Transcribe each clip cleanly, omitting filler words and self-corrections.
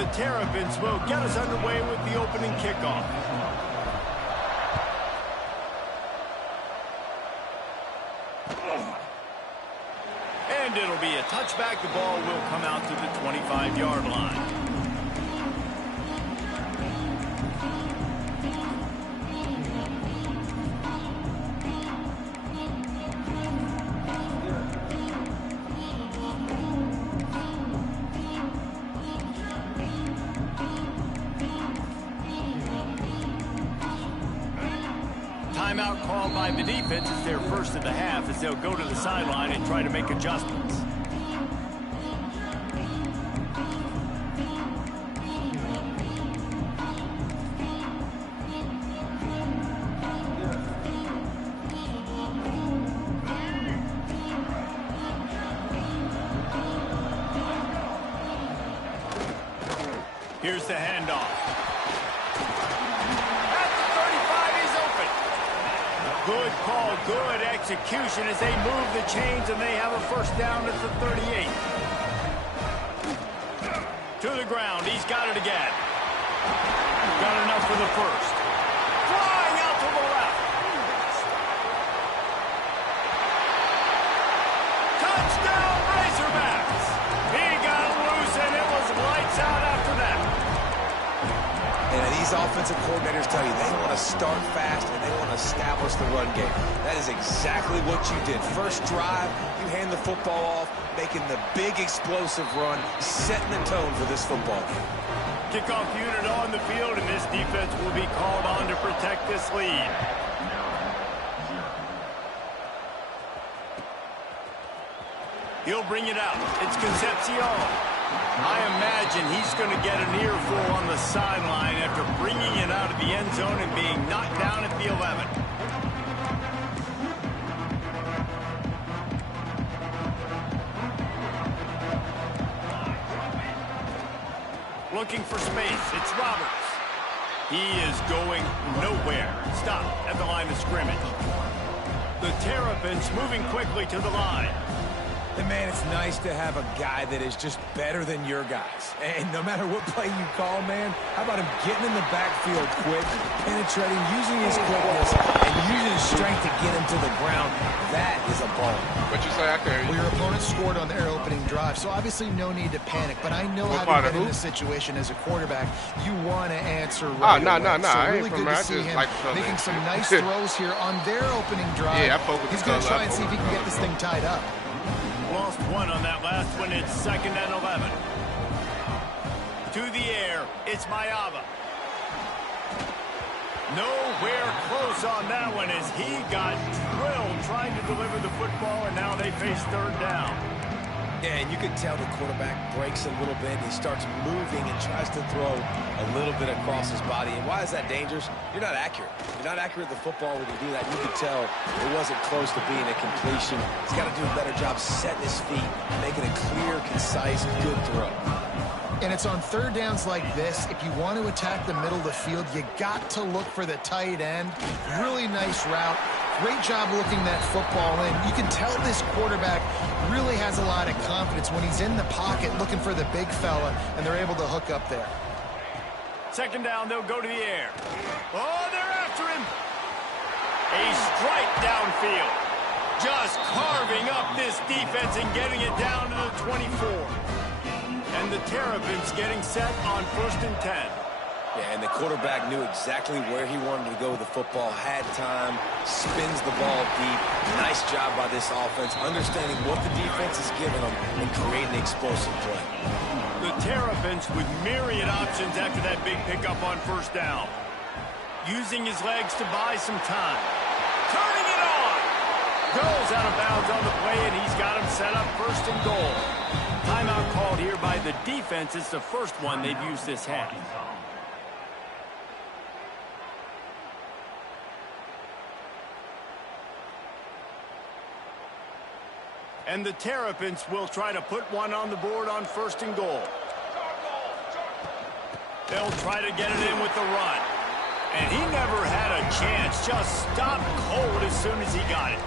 the Terrapins will get us underway with the opening kickoff. And it'll be a touchback. The ball will come out to the 25-yard line. Timeout called by the defense. It's their first of the half as they'll go to the sideline and try to make adjustments. Here's the handoff. Good call, good execution as they move the chains, and they have a first down at the 38. To the ground, he's got it again. Got enough for the first. Flying out to the left. Touchdown, Razorbacks. He got loose, and it was lights out after that. And these offensive coordinators tell you they want to start fast and they want to establish the run game. That is exactly what you did. First drive, you hand the football off, making the big explosive run, setting the tone for this football game. Kickoff unit on the field, and this defense will be called on to protect this lead. He'll bring it out. It's Concepcion. I imagine he's going to get an earful on the sideline after bringing it out of the end zone and being knocked down at the 11. Looking for space. It's Roberts. He is going nowhere. Stop at the line of scrimmage. The Terrapins moving quickly to the line. And man, it's nice to have a guy that is just better than your guys. And no matter what play you call, man, how about him getting in the backfield quick, penetrating, using his quickness, and using his strength to get him to the ground. That is a ball. What you say out there? Well, your opponent scored on their opening drive, so obviously no need to panic. But I know how to get in this situation as a quarterback. You want to answer right away. So really good to see him making some nice throws here on their opening drive. Yeah, he's going to try and see if he can get this thing tied up. Lost one on that last one. It's 2nd and 11. To the air, it's Mayava. Nowhere close on that one as he got drilled trying to deliver the football, and now they face 3rd down. Yeah, and you can tell the quarterback breaks a little bit. He starts moving and tries to throw a little bit across his body. And why is that dangerous? You're not accurate. You're not accurate with the football when you do that. You can tell it wasn't close to being a completion. He's got to do a better job setting his feet, making a clear, concise, good throw. And it's on 3rd downs like this. If you want to attack the middle of the field, you got to look for the tight end. Really nice route. Great job looking that football in. You can tell this quarterback really has a lot of confidence when he's in the pocket looking for the big fella, and they're able to hook up there. 2nd down, they'll go to the air. Oh, they're after him. A strike downfield. Just carving up this defense and getting it down to the 24. And the Terrapins getting set on 1st and 10. Yeah, and the quarterback knew exactly where he wanted to go with the football, had time, spins the ball deep. Nice job by this offense, understanding what the defense is giving them and creating an explosive play. The Terrapins with myriad options after that big pickup on 1st down. Using his legs to buy some time. Turning it on! Goes out of bounds on the play, and he's got him set up 1st and goal. Timeout called here by the defense. It's the first one they've used this half. And the Terrapins will try to put one on the board on 1st and goal. They'll try to get it in with the run. And he never had a chance. Just stopped cold as soon as he got it.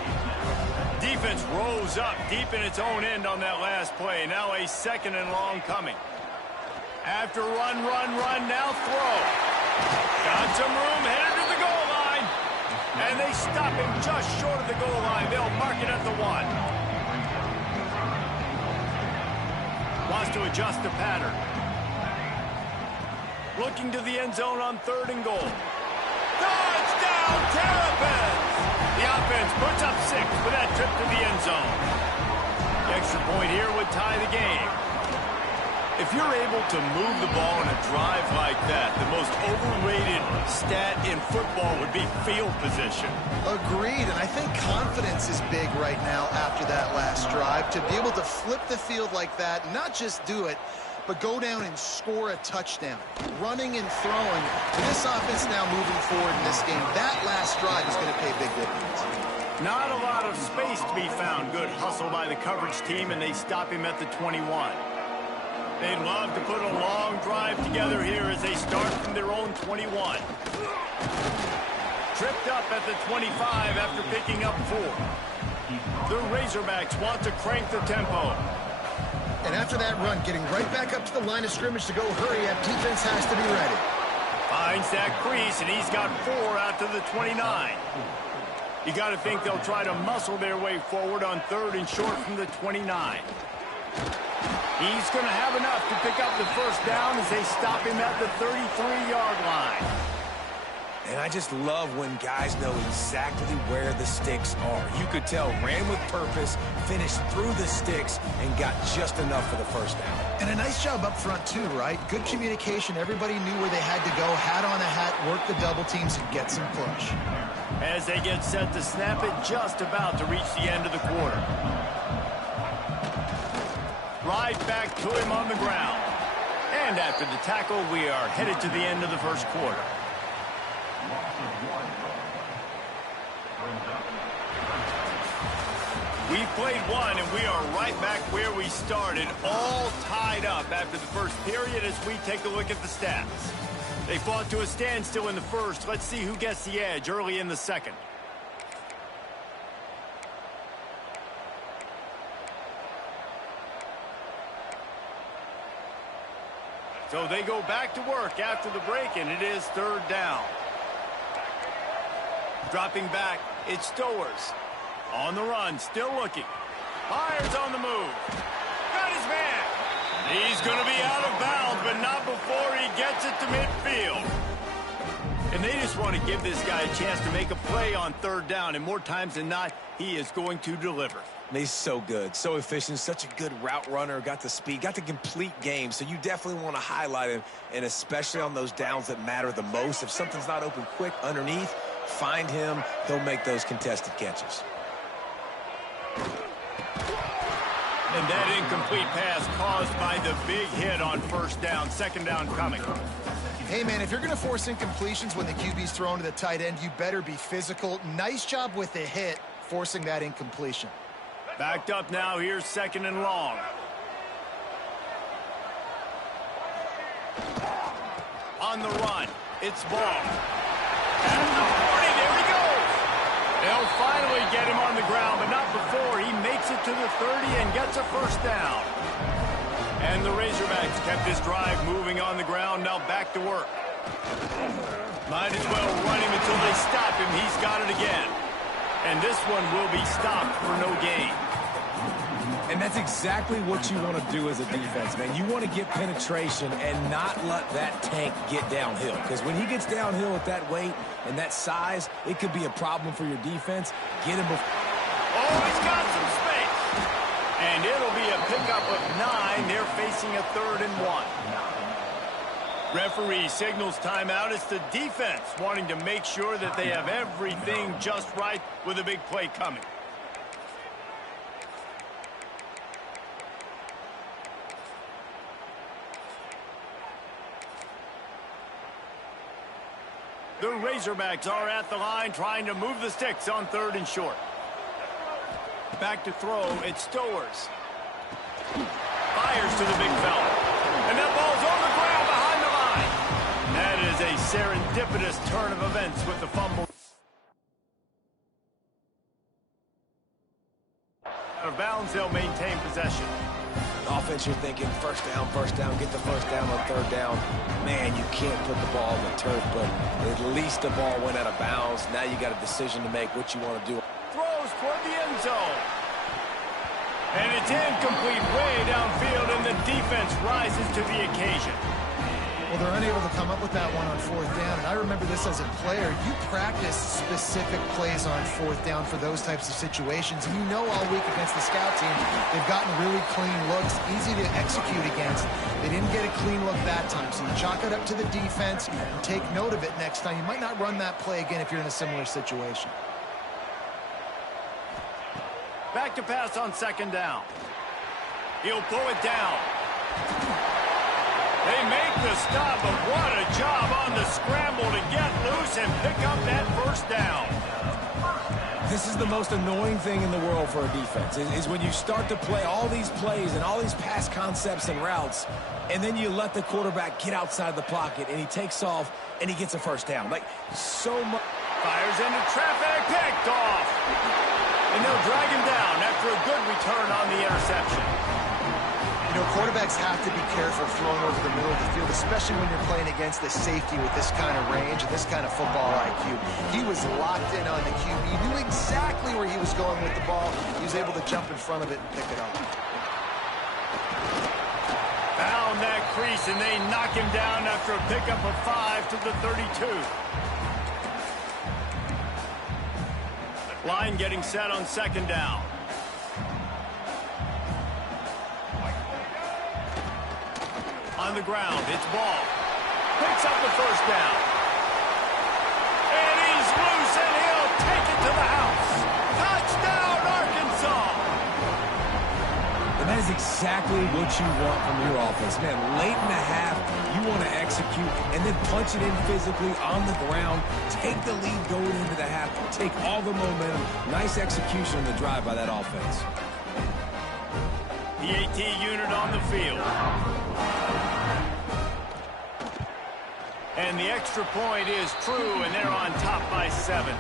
Defense rose up deep in its own end on that last play. Now a 2nd and long coming. After run, now throw. Got some room, headed to the goal line. And they stop him just short of the goal line. They'll mark it at the 1. Wants to adjust the pattern. Looking to the end zone on 3rd and goal. Touchdown, Terrapins! The offense puts up 6 with that trip to the end zone. The extra point here would tie the game. If you're able to move the ball in a drive like that, the most overrated stat in football would be field position. Agreed, and I think confidence is big right now after that last drive. To be able to flip the field like that, not just do it, but go down and score a touchdown. Running and throwing. For this offense now moving forward in this game, that last drive is going to pay big dividends. Not a lot of space to be found. Good hustle by the coverage team, and they stop him at the 21. They'd love to put a long drive together here as they start from their own 21. Tripped up at the 25 after picking up 4. The Razorbacks want to crank the tempo. And after that run, getting right back up to the line of scrimmage to go hurry up, defense has to be ready. Finds that crease, and he's got 4 out to the 29. You got to think they'll try to muscle their way forward on 3rd and short from the 29. He's going to have enough to pick up the first down as they stop him at the 33-yard line. And I just love when guys know exactly where the sticks are. You could tell ran with purpose, finished through the sticks, and got just enough for the first down. And a nice job up front, too, right? Good communication. Everybody knew where they had to go, hat on a hat, work the double teams, and get some push. As they get set to snap it, just about to reach the end of the quarter. Right back to him on the ground. And after the tackle, we are headed to the end of the first quarter. We've played 1, and we are right back where we started, all tied up after the first period as we take a look at the stats. They fought to a standstill in the first. Let's see who gets the edge early in the second. So they go back to work after the break, and it is 3rd down. Dropping back, it's Stowers. On the run, still looking. Fires on the move. Got his man. He's going to be out of bounds, but not before he gets it to midfield. And they just want to give this guy a chance to make a play on 3rd down, and more times than not, he is going to deliver. And he's so good, so efficient, such a good route runner, got the speed, got the complete game, so you definitely want to highlight him, and especially on those downs that matter the most. If something's not open quick underneath, find him, he'll make those contested catches. And that incomplete pass caused by the big hit on 1st down, 2nd down coming. Hey, man, if you're going to force incompletions when the QB's thrown to the tight end, you better be physical. Nice job with the hit, forcing that incompletion. Backed up now, here's 2nd and long. On the run, it's Ball. At the 40, there he goes. They'll finally get him on the ground, but not before he makes it to the 30 and gets a 1st down. And the Razorbacks kept this drive moving on the ground, now back to work. Might as well run him until they stop him. He's got it again. And this one will be stopped for no gain. And that's exactly what you want to do as a defense, man. You want to get penetration and not let that tank get downhill. Because when he gets downhill with that weight and that size, it could be a problem for your defense. Get him before. Oh, he's got some space. And it'll be a pickup of 9. They're facing a 3rd and 1. Referee signals timeout. It's the defense wanting to make sure that they have everything just right with a big play coming. The Razorbacks are at the line trying to move the sticks on 3rd and short. Back to throw, it's Stowers. Fires to the big fella. And that ball's on the ground behind the line. That is a serendipitous turn of events with the fumble. Out of bounds, they'll maintain possession. Offense, you're thinking first down, get the first down on third down. Man, you can't put the ball on the turf, but at least the ball went out of bounds. Now you got a decision to make what you want to do. Throws toward the end zone. And it's incomplete way downfield, and the defense rises to the occasion. Well, they're unable to come up with that one on fourth down, and I remember this as a player. You practice specific plays on fourth down for those types of situations, and you know all week against the scout team, they've gotten really clean looks, easy to execute against. They didn't get a clean look that time, so you chalk it up to the defense and take note of it next time. You might not run that play again if you're in a similar situation. Back to pass on second down. He'll pull it down. They make the stop, but what a job on the scramble to get loose and pick up that first down. This is the most annoying thing in the world for a defense, is when you start to play all these plays and all these pass concepts and routes, and then you let the quarterback get outside the pocket, and he takes off, and he gets a first down. Like, so much. Fires into traffic, picked off. And they'll drag him down after a good return on the interception. You know, quarterbacks have to be careful throwing over the middle of the field, especially when you're playing against the safety with this kind of range and this kind of football IQ. He was locked in on the QB, knew exactly where he was going with the ball. He was able to jump in front of it and pick it up. Found that crease, and they knock him down after a pickup of 5 to the 32. Line getting set on second down. On the ground, it's Ball. Picks up the first down. And he's loose, and he'll take it to the house. Touchdown, Arkansas! And that is exactly what you want from your offense. Man, late in the half, you want to execute and then punch it in physically on the ground. Take the lead going into the half. Take all the momentum. Nice execution on the drive by that offense. The AT unit on the field. And the extra point is true, and they're on top by 7.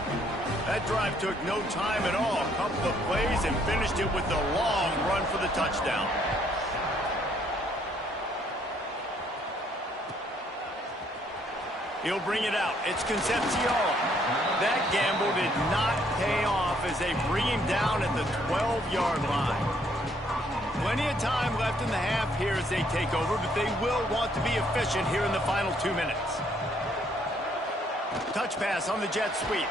That drive took no time at all. A couple of plays and finished it with a long run for the touchdown. He'll bring it out. It's Concepcion. That gamble did not pay off as they bring him down at the 12-yard line. Plenty of time left in the half here as they take over, but they will want to be efficient here in the final 2 minutes. Touch pass on the jet sweep.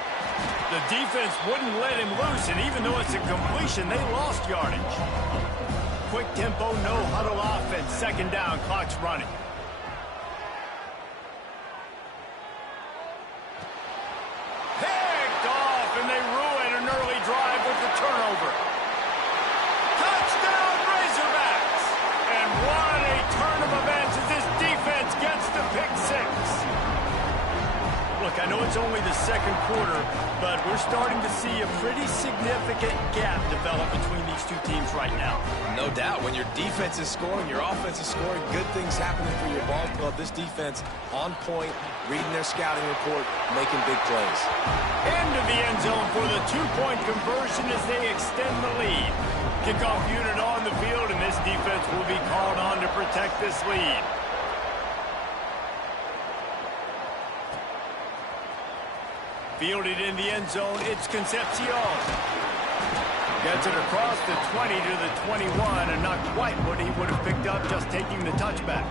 The defense wouldn't let him loose, and even though it's a completion, they lost yardage. Quick tempo, no huddle offense. Second down, clock's running. Picked off, and they ruin an early drive with the turnover. Touchdown, Razorbacks! And what a turn of events as this defense gets to pick 6. Look, I know it's only the second quarter, but we're starting to see a pretty significant gap develop between these two teams right now. No doubt. When your defense is scoring, your offense is scoring, good things happening for your ball club. This defense on point, reading their scouting report, making big plays. Into the end zone for the 2-point conversion as they extend the lead. Kickoff unit on the field, and this defense will be called on to protect this lead. Fielded in the end zone, it's Concepcion. Gets it across the 20 to the 21, and not quite what he would have picked up just taking the touchback.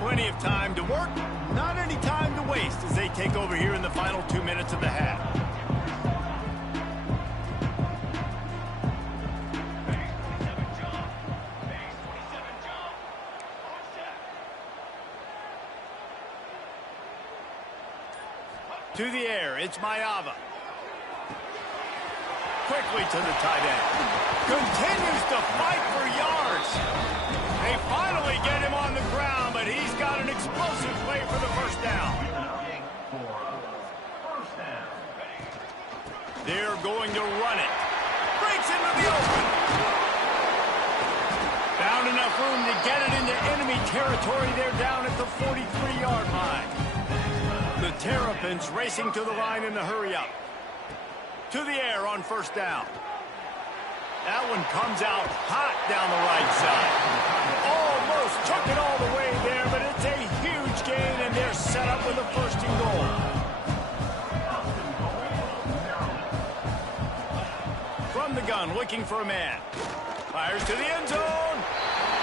Plenty of time to work, not any time to waste as they take over here in the final 2 minutes of the half. To the air, it's Mayava. Quickly to the tight end. Continues to fight for yards. They finally get him on the ground, but he's got an explosive play for the first down. They're going to run it. Breaks into the open. Found enough room to get it into enemy territory. They're down at the 43-yard line. The Terrapins racing to the line in the hurry-up. To the air on first down. That one comes out hot down the right side. Almost took it all the way there, but it's a huge gain, and they're set up with a first and goal. From the gun, looking for a man. Fires to the end zone.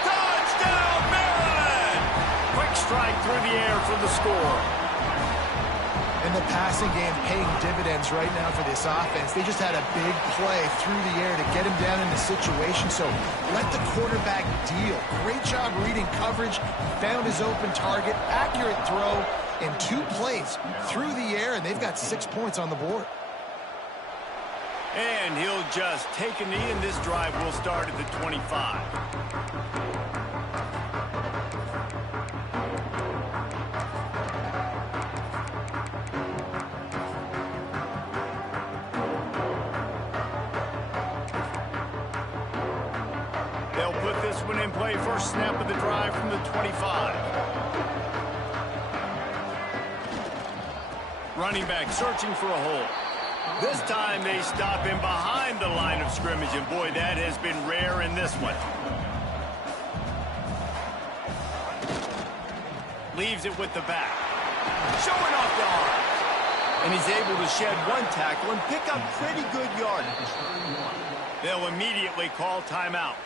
Touchdown, Maryland! Quick strike through the air for the score. And the passing game paying dividends right now for this offense. They just had a big play through the air to get him down in the situation. So let the quarterback deal. Great job reading coverage. Found his open target. Accurate throw in 2 plays through the air, and they've got 6 points on the board. And he'll just take a knee, and this drive will start at the 25. They'll put this one in play. First snap of the drive from the 25. Running back searching for a hole. This time they stop him behind the line of scrimmage, and boy, that has been rare in this one. Leaves it with the back. Showing off the arms. And he's able to shed 1 tackle and pick up pretty good yardage. They'll immediately call timeout.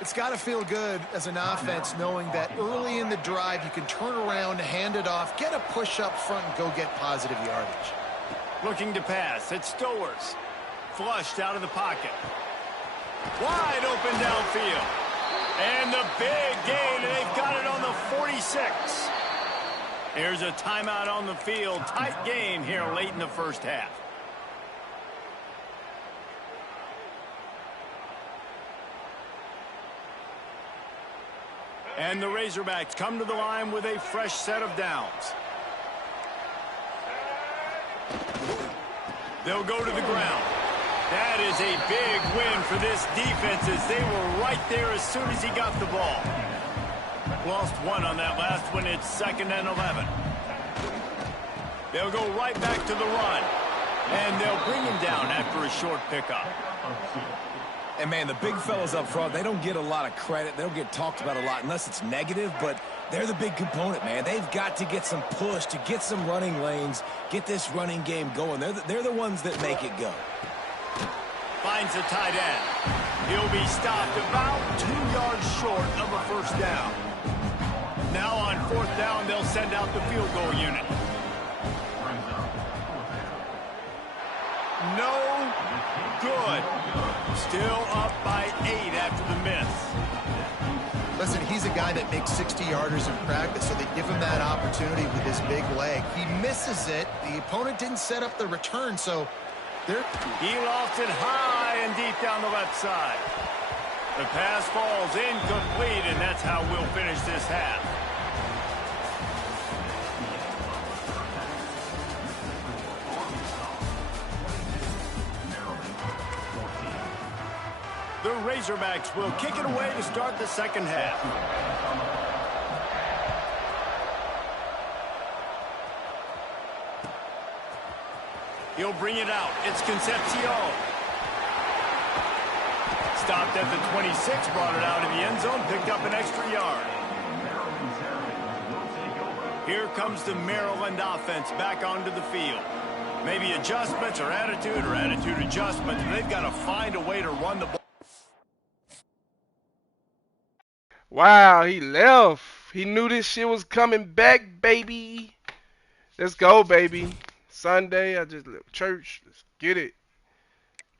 It's got to feel good as an offense knowing that early in the drive you can turn around, hand it off, get a push up front, and go get positive yardage. Looking to pass. It's Stowers. Flushed out of the pocket. Wide open downfield. And the big gain, and they've got it on the 46. Here's a timeout on the field. Tight game here late in the first half. And the Razorbacks come to the line with a fresh set of downs. They'll go to the ground. That is a big win for this defense as they were right there as soon as he got the ball. Lost 1 on that last one. It's 2nd and 11. They'll go right back to the run. And they'll bring him down after a short pickup. And, man, the big fellas up front, they don't get a lot of credit. They don't get talked about a lot unless it's negative, but they're the big component, man. They've got to get some push, to get some running lanes, get this running game going. They're the ones that make it go. Finds the tight end. He'll be stopped about 2 yards short of a first down. Now on 4th down, they'll send out the field goal unit. No good. Still up by 8 after the miss. Listen, he's a guy that makes 60-yarders in practice, so they give him that opportunity with his big leg. He misses it. The opponent didn't set up the return, so he lost it high and deep down the left side. The pass falls incomplete, and that's how we'll finish this half. The Razorbacks will kick it away to start the second half. He'll bring it out. It's Concepcion. Stopped at the 26, brought it out in the end zone, picked up an extra yard. Here comes the Maryland offense back onto the field. Maybe adjustments or attitude adjustments. They've got to find a way to run the ball. Wow, he left. He knew this shit was coming back, baby. Let's go, baby. Sunday, I just left church. Let's get it.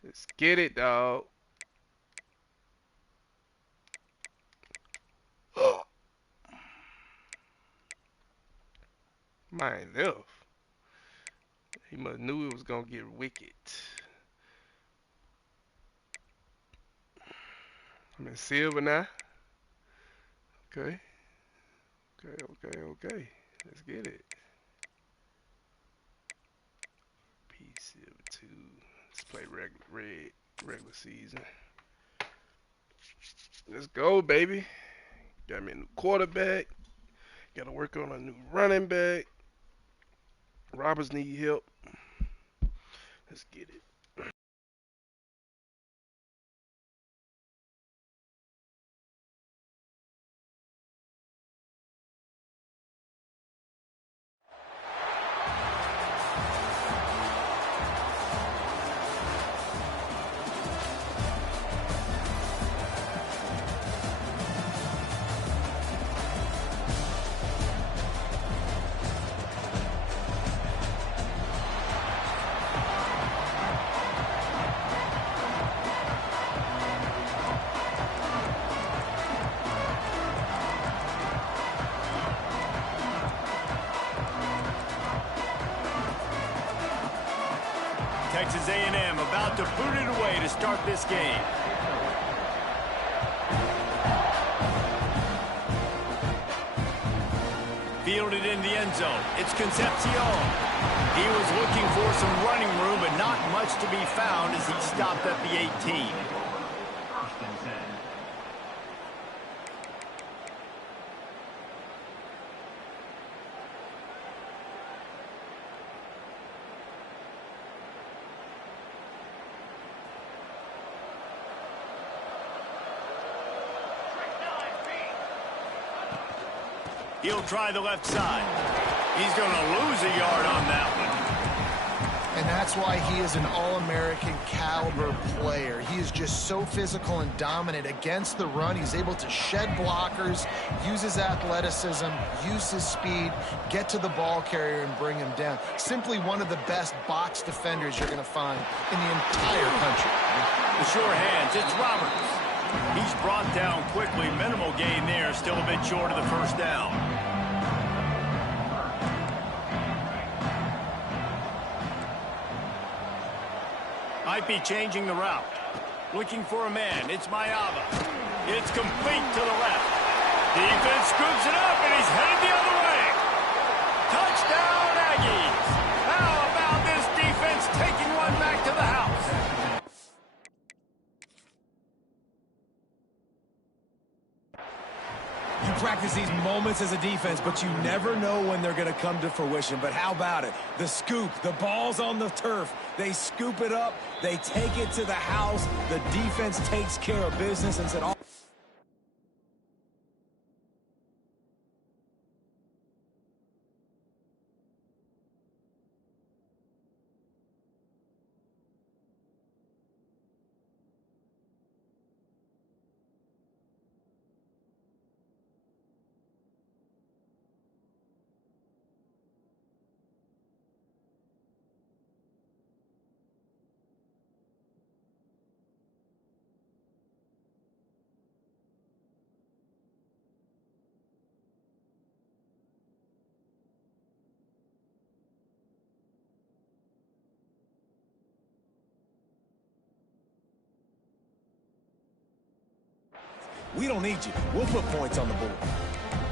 Let's get it, dog. Man left. He must knew it was gonna get wicked. I'm in silver now. Okay. Okay. Let's get it. Peace silver 2. Let's play regular season. Let's go, baby. Got me a new quarterback. Got to work on a new running back. Robbers need help. Let's get it. Texas A&M about to boot it away to start this game. Fielded in the end zone. It's Concepcion. He was looking for some running room, but not much to be found as he stopped at the 18. He'll try the left side. He's going to lose a yard on that one. And that's why he is an All-American caliber player. He is just so physical and dominant against the run. He's able to shed blockers, use his athleticism, use his speed, get to the ball carrier and bring him down. Simply one of the best box defenders you're going to find in the entire country. The sure hands, it's Roberts. He's brought down quickly. Minimal gain there, still a bit short of the first down. Might be changing the route. Looking for a man. It's Mayava. It's complete to the left. Defense scoops it up, and he's headed the other way. Touchdown, Aggies. How about this defense taking one back to the house? You practice these moments as a defense, but you never know when they're going to come to fruition. But how about it? The scoop, the ball's on the turf. They scoop it up. They take it to the house. The defense takes care of business and said, we don't need you. We'll put points on the board.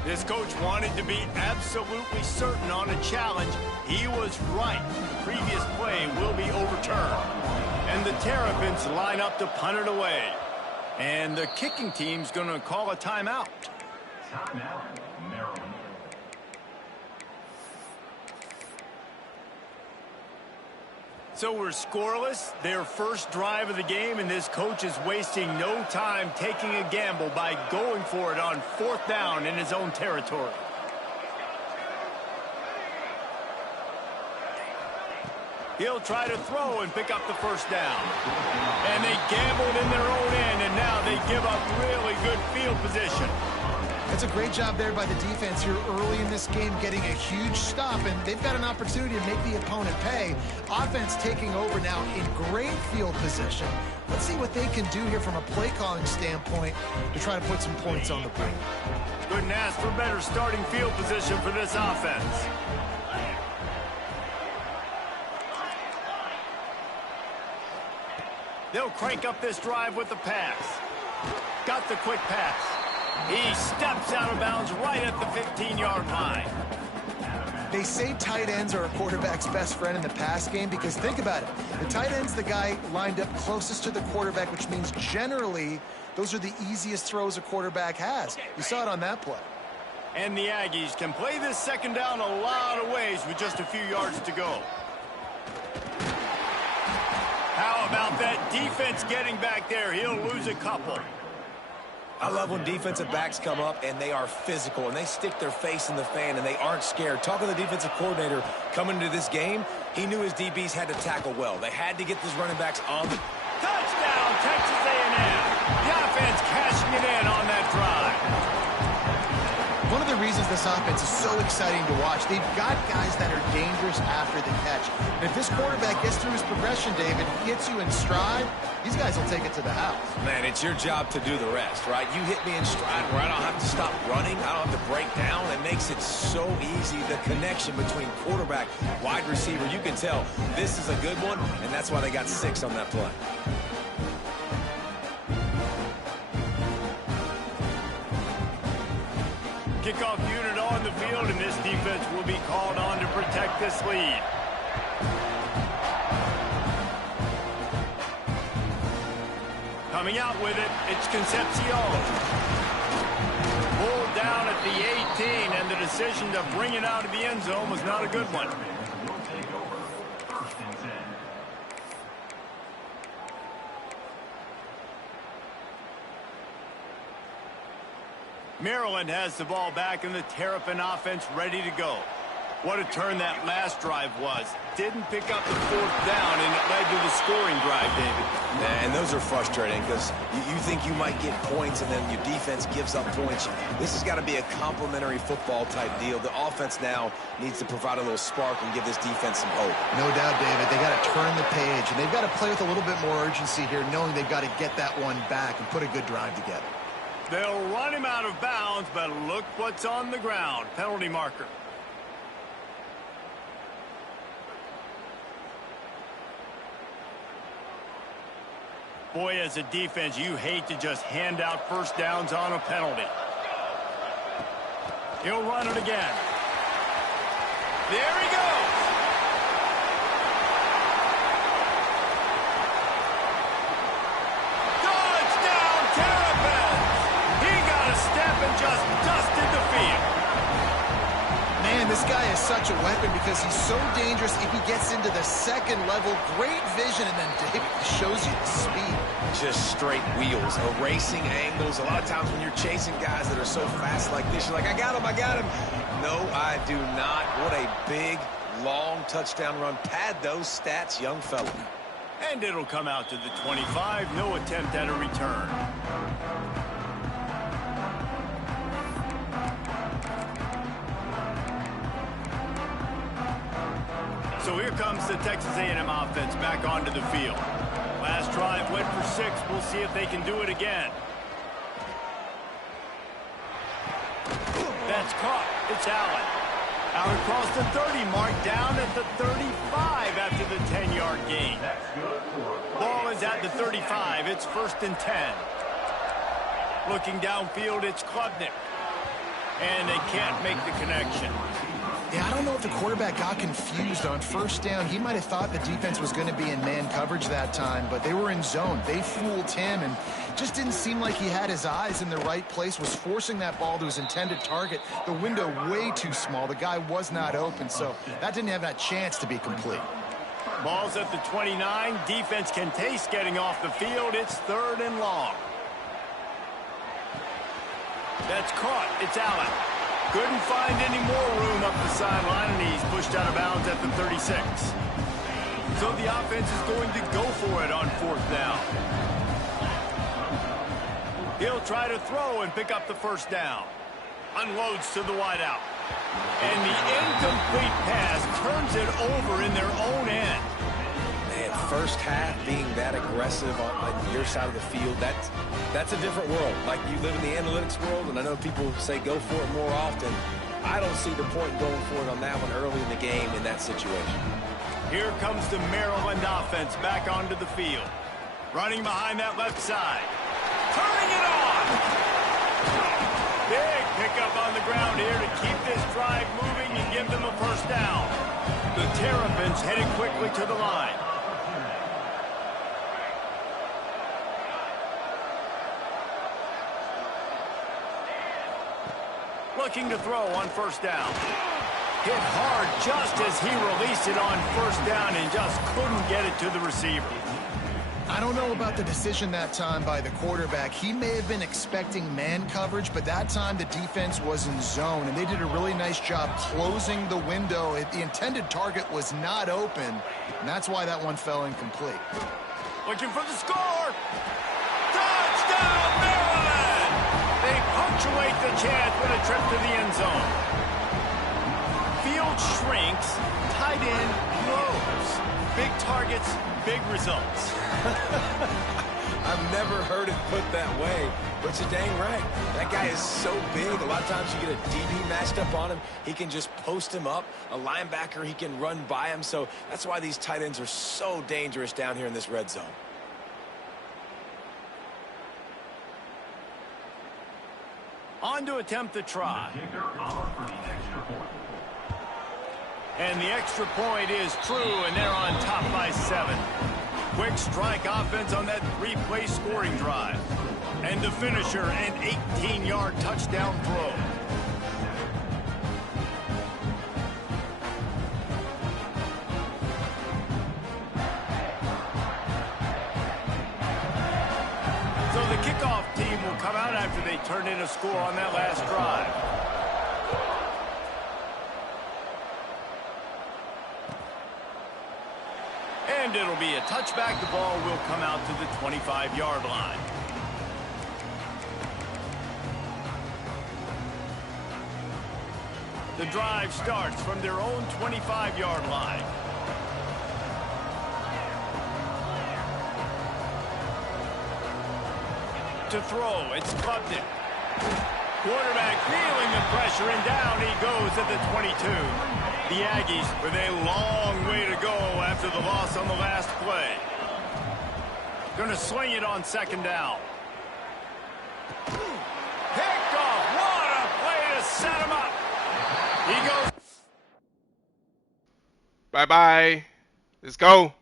This coach wanted to be absolutely certain on a challenge. He was right. The previous play will be overturned. And the Terrapins line up to punt it away. And the kicking team's going to call a timeout. Timeout, Maryland. So we're scoreless, their first drive of the game, and this coach is wasting no time taking a gamble by going for it on fourth down in his own territory. He'll try to throw and pick up the first down. And they gambled in their own end, and now they give up really good field position. It's a great job there by the defense here early in this game, getting a huge stop, and they've got an opportunity to make the opponent pay. Offense taking over now in great field position. Let's see what they can do here from a play calling standpoint to try to put some points on the board. Couldn't ask for better starting field position for this offense. They'll crank up this drive with the pass. Got the quick pass. He steps out of bounds right at the 15-yard line. They say tight ends are a quarterback's best friend in the pass game because think about it. The tight end's the guy lined up closest to the quarterback, which means generally those are the easiest throws a quarterback has. You saw it on that play. And the Aggies can play this second down a lot of ways with just a few yards to go. How about that defense getting back there? He'll lose a couple. I love when defensive backs come up and they are physical and they stick their face in the fan and they aren't scared. Talking to the defensive coordinator coming into this game, he knew his DBs had to tackle well. They had to get these running backs on the... Touchdown, Texas A&M. The offense cashing it in on that drive. One of the reasons this offense is so exciting to watch. They've got guys that are dangerous after the catch. And if this quarterback gets through his progression, David, hits you in stride, these guys will take it to the house. Man, it's your job to do the rest, right? You hit me in stride where I don't have to stop running. I don't have to break down. It makes it so easy, the connection between quarterback, wide receiver. You can tell this is a good one, and that's why they got 6 on that play. Kickoff unit on the field, and this defense will be called on to protect this lead. Coming out with it, it's Concepcion. Pulled down at the 18, and the decision to bring it out of the end zone was not a good one. Will take over. First and 10. Maryland has the ball back in the Terrapin offense ready to go. What a turn that last drive was. Didn't pick up the 4th down, and it led to the scoring drive, David. And those are frustrating because you think you might get points and then your defense gives up points. This has got to be a complementary football type deal. The offense now needs to provide a little spark and give this defense some hope. No doubt, David. They got to turn the page, and they've got to play with a little bit more urgency here, knowing they've got to get that one back and put a good drive together. They'll run him out of bounds, but look what's on the ground. Penalty marker. Boy, as a defense, you hate to just hand out first downs on a penalty. He'll run it again. There he goes. Touchdown, Terrapins! He got a step and just dusted the field. Man, this guy is such a weapon because he's so dangerous if he gets into the second level. Great vision, and then David shows you the speed. Just straight wheels, erasing angles. A lot of times when you're chasing guys that are so fast like this, you're like, I got him, I got him. No, I do not. What a big, long touchdown run. Pad those stats, young fella. And it'll come out to the 25. No attempt at a return. So here comes the Texas A&M offense back onto the field. Last drive went for 6. We'll see if they can do it again. That's caught. It's Allen. Out across the 30 mark, down at the 35 after the 10-yard gain. Ball is at the 35. It's 1st and 10. Looking downfield, it's Klubnik. And they can't make the connection. Yeah, I don't know if the quarterback got confused on 1st down. He might have thought the defense was going to be in man coverage that time, but they were in zone. They fooled him and just didn't seem like he had his eyes in the right place, was forcing that ball to his intended target. The window way too small. The guy was not open, so that didn't have that chance to be complete. Ball's at the 29. Defense can taste getting off the field. It's 3rd and long. That's caught. It's Allen. Couldn't find any more room up the sideline, and he's pushed out of bounds at the 36. So the offense is going to go for it on 4th down. He'll try to throw and pick up the 1st down. Unloads to the wideout. And the incomplete pass turns it over in their own end. Man, first half being that aggressive on your side of the field, that's a different world. Like, you live in the analytics world, and I know people say go for it more often. I don't see the point going for it on that one early in the game in that situation. Here comes the Maryland offense back onto the field. Running behind that left side. Turning it on! Big pickup on the ground here to keep this drive moving and give them a 1st down. The Terrapins headed quickly to the line. Looking to throw on 1st down. Hit hard just as he released it on 1st down and just couldn't get it to the receiver. I don't know about the decision that time by the quarterback. He may have been expecting man coverage, but that time the defense was in zone, and they did a really nice job closing the window. The intended target was not open, and that's why that one fell incomplete. Looking for the score. Touchdown, Maryland! They punctuate the a chance with a trip to the end zone. Field shrinks, tight end grows. Big targets, big results. I've never heard it put that way, but you're dang right. That guy is so big. A lot of times you get a DB matched up on him. He can just post him up. A linebacker, he can run by him. So that's why these tight ends are so dangerous down here in this red zone. On to attempt the try. Kicker out for the extra point. And the extra point is true, and they're on top by 7. Quick strike offense on that 3-play scoring drive. And the finisher, an 18-yard touchdown throw. So the kickoff team will come out after they turn in a score on that last drive. And it'll be a touchback. The ball will come out to the 25-yard line. The drive starts from their own 25-yard line. To throw, it's Clumpton. Quarterback feeling the pressure, and down he goes at the 22. The Aggies with a long way to go after the loss on the last play. Going to swing it on second down. Picked off. What a play to set him up. He goes. Bye-bye. Let's go.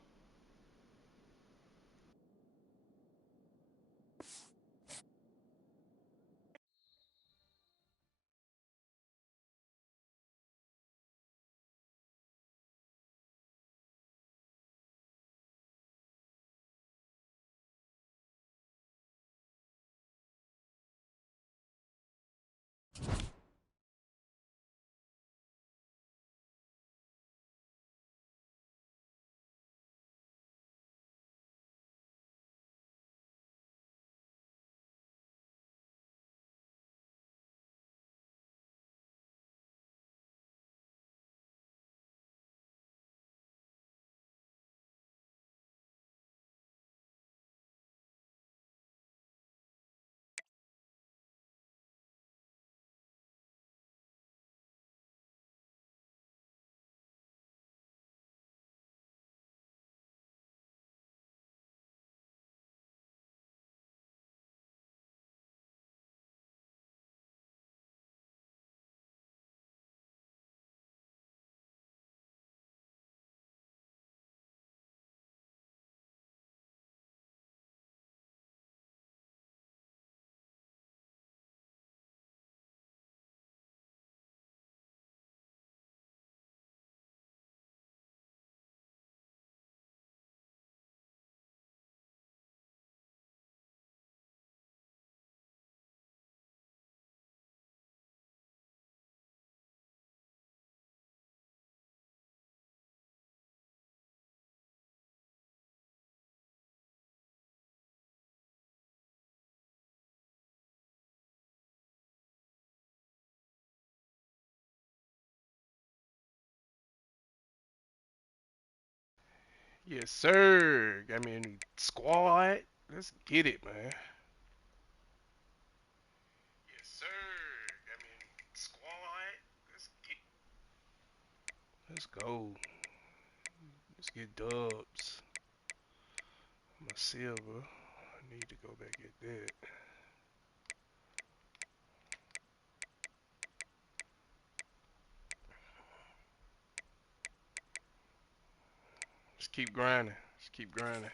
Yes, sir. Got me a new squad. Let's get it, man. Yes, sir. Got me a new squad. Let's go. Let's get dubs. My silver. I need to go back at that. Just keep grinding. Just keep grinding.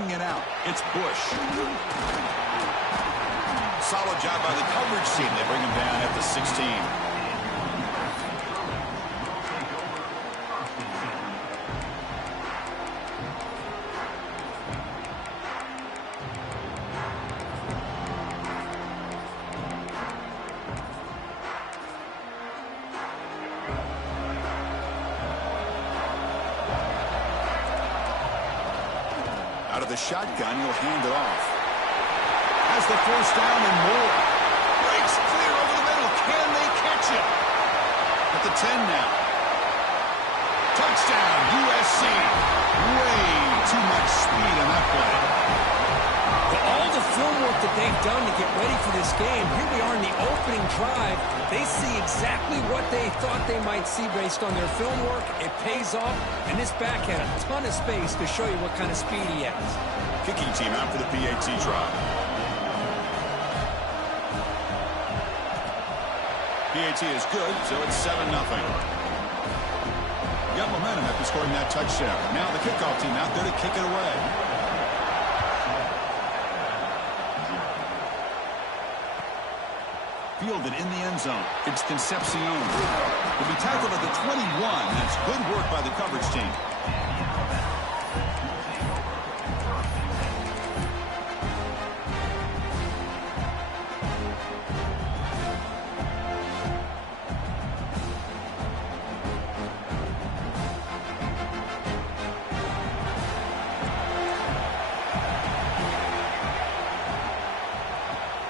bringing it out. It's Bush. Solid job by the coverage team. They bring him down at the 16. Out of the shotgun, he'll hand it off. Has the first down and more. Breaks clear over the middle. Can they catch him? At the 10 now. Touchdown, USC. Way too much speed on that play. Well, all the film work that they've done to get ready for this game, here we are in the opening drive. They see exactly what they thought they might see based on their film work. It pays off, and this back had a ton of space to show you what kind of speed he has. Kicking team out for the PAT drive. PAT is good, so it's 7-0. Got momentum after scoring that touchdown. Now the kickoff team out there to kick it away. Fielded in the end zone. It's Concepcion. Will be tackled at the 21. That's good work by the coverage team.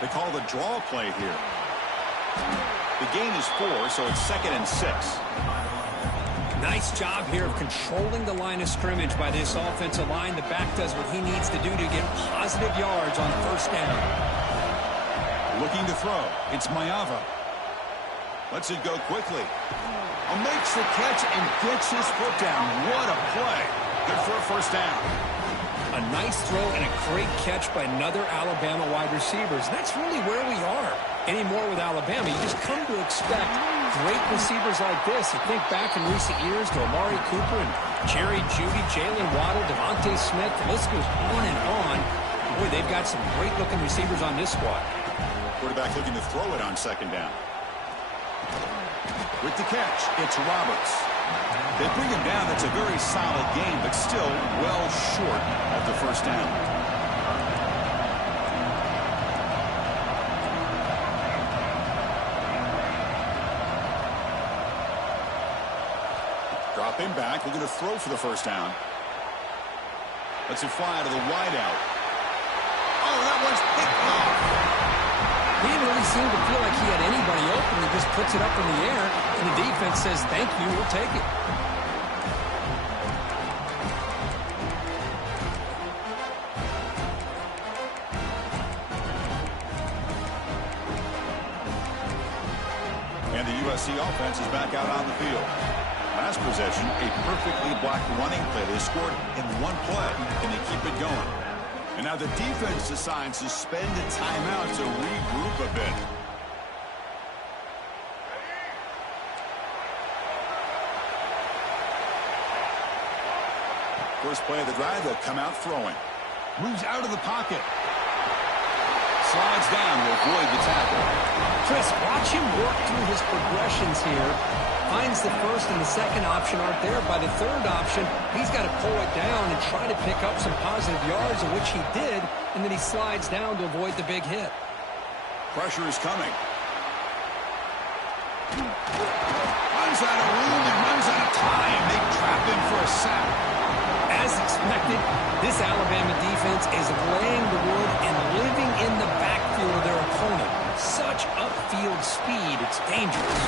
They call the draw play here. The gain is 4, so it's 2nd and 6. Nice job here of controlling the line of scrimmage by this offensive line. The back does what he needs to do to get positive yards on first down. Looking to throw. It's Mayava. Lets it go quickly. Makes the catch and gets his foot down. What a play. Good for a first down. A nice throw and a great catch by another Alabama wide receivers. That's really where we are anymore with Alabama. You just come to expect great receivers like this. You think back in recent years to Amari Cooper and Jerry Jeudy, Jalen Waddle, Devontae Smith. The list goes on and on. Boy, they've got some great-looking receivers on this squad. Quarterback looking to throw it on second down. With the catch, it's Roberts. They bring him down. It's a very solid game, but still well short of the first down. Drop him back. We're going to throw for the first down. Lets it fly to the wideout. Oh, that one's picked off. He didn't really seem to feel like he had anybody open. He just puts it up in the air, and the defense says, thank you, we'll take it. And the USC offense is back out on the field. Last possession, a perfectly blocked running play. They scored in one play. Can they keep it going? And now the defense decides to spend a timeout to regroup a bit. First play of the drive, they'll come out throwing. Moves out of the pocket. Slides down to avoid the tackle. Chris, watch him work through his progressions here. Finds the first and the second option aren't there. By the third option, he's got to pull it down and try to pick up some positive yards, of which he did, and then he slides down to avoid the big hit. Pressure is coming. Runs out of room and runs out of time. They trap him for a sack. As expected, this Alabama defense is laying the wood and living in the backfield of their opponent. Such upfield speed, it's dangerous.